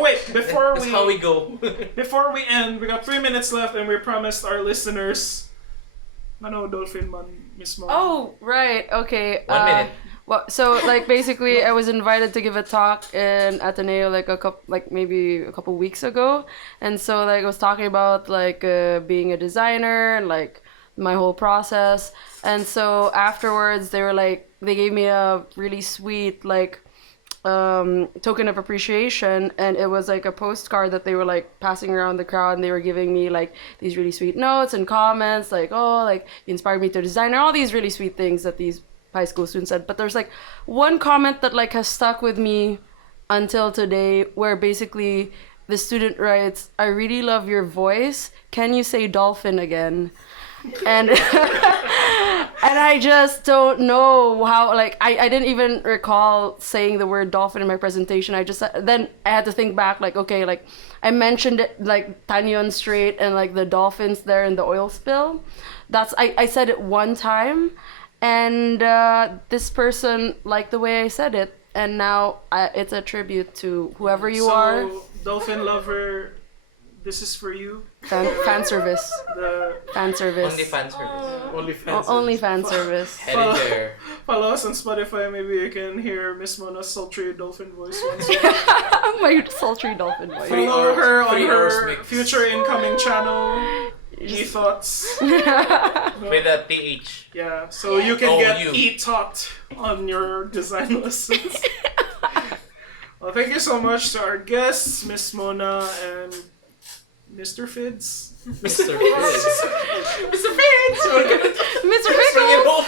Wait, before That's how we go. before we end, we got 3 minutes left, and we promised our listeners. Dolphin man mismo. Oh, right. Okay. 1 minute. Well, so like basically, I was invited to give a talk in Ateneo maybe a couple weeks ago, and so like I was talking about like being a designer and like my whole process, and so afterwards they gave me a really sweet like token of appreciation, and it was like a postcard that they were like passing around the crowd, and they were giving me like these really sweet notes and comments like, oh, like you inspired me to design, all these really sweet things that these high school students said. But there's like one comment that like has stuck with me until today, where basically the student writes, "I really love your voice. Can you say dolphin again?" And and I just don't know how, like, I didn't even recall saying the word dolphin in my presentation. Then I had to think back, like, okay, like I mentioned it, like Tanyon Strait and like the dolphins there in the oil spill. I said it one time, and this person liked the way I said it, and now it's a tribute to whoever you are. Dolphin lover, this is for you. Fan service. Fan service. Only fan service. Only fan service. Head in there. Follow us on Spotify. Maybe you can hear Miss Mona's sultry dolphin voice once. My sultry dolphin voice. Follow her on 3 hours her mix. future incoming channel. E-Thoughts. With a TH. Yeah, so you can get you. e-taught on your design lessons. Well, thank you so much to our guests, Miss Mona and Mr. Fids. Mr. Fizz. Mr. Fids! Mr. Pickles!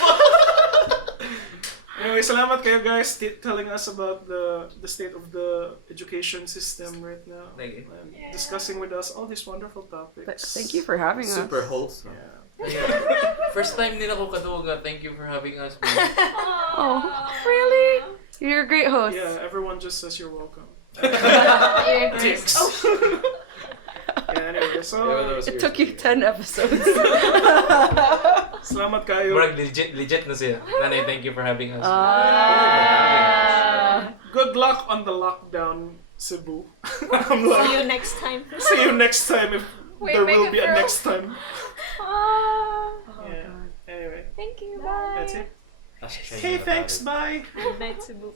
Anyway, salamat kayo guys telling us about the state of the education system right now. Thank you. And discussing with us all these wonderful topics. Thank you for having us. Super wholesome. Yeah. First time nila ko kaduga. Thank you for having us. Man. Oh, really? You're a great host. Yeah, everyone just says you're welcome. Dicks. Yeah, anyway, so It took you 10 episodes. salamat kayo. Murag legit na siya. Nanay, thank you for having us. Good luck on the lockdown, Cebu. I'm See like, you next time. see you next time if Wait, there make will it be a real. next time. Ah, Yeah. Anyway, thank you. Bye. that's it. That's Hey, thanks. Bye. Good night, Cebu.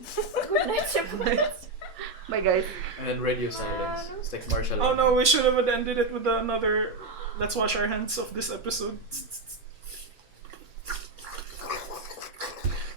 Good night, Cebu. Bye, guys. And then radio silence. It's like martial. Oh no, we should have ended it with another. Let's wash our hands of this episode.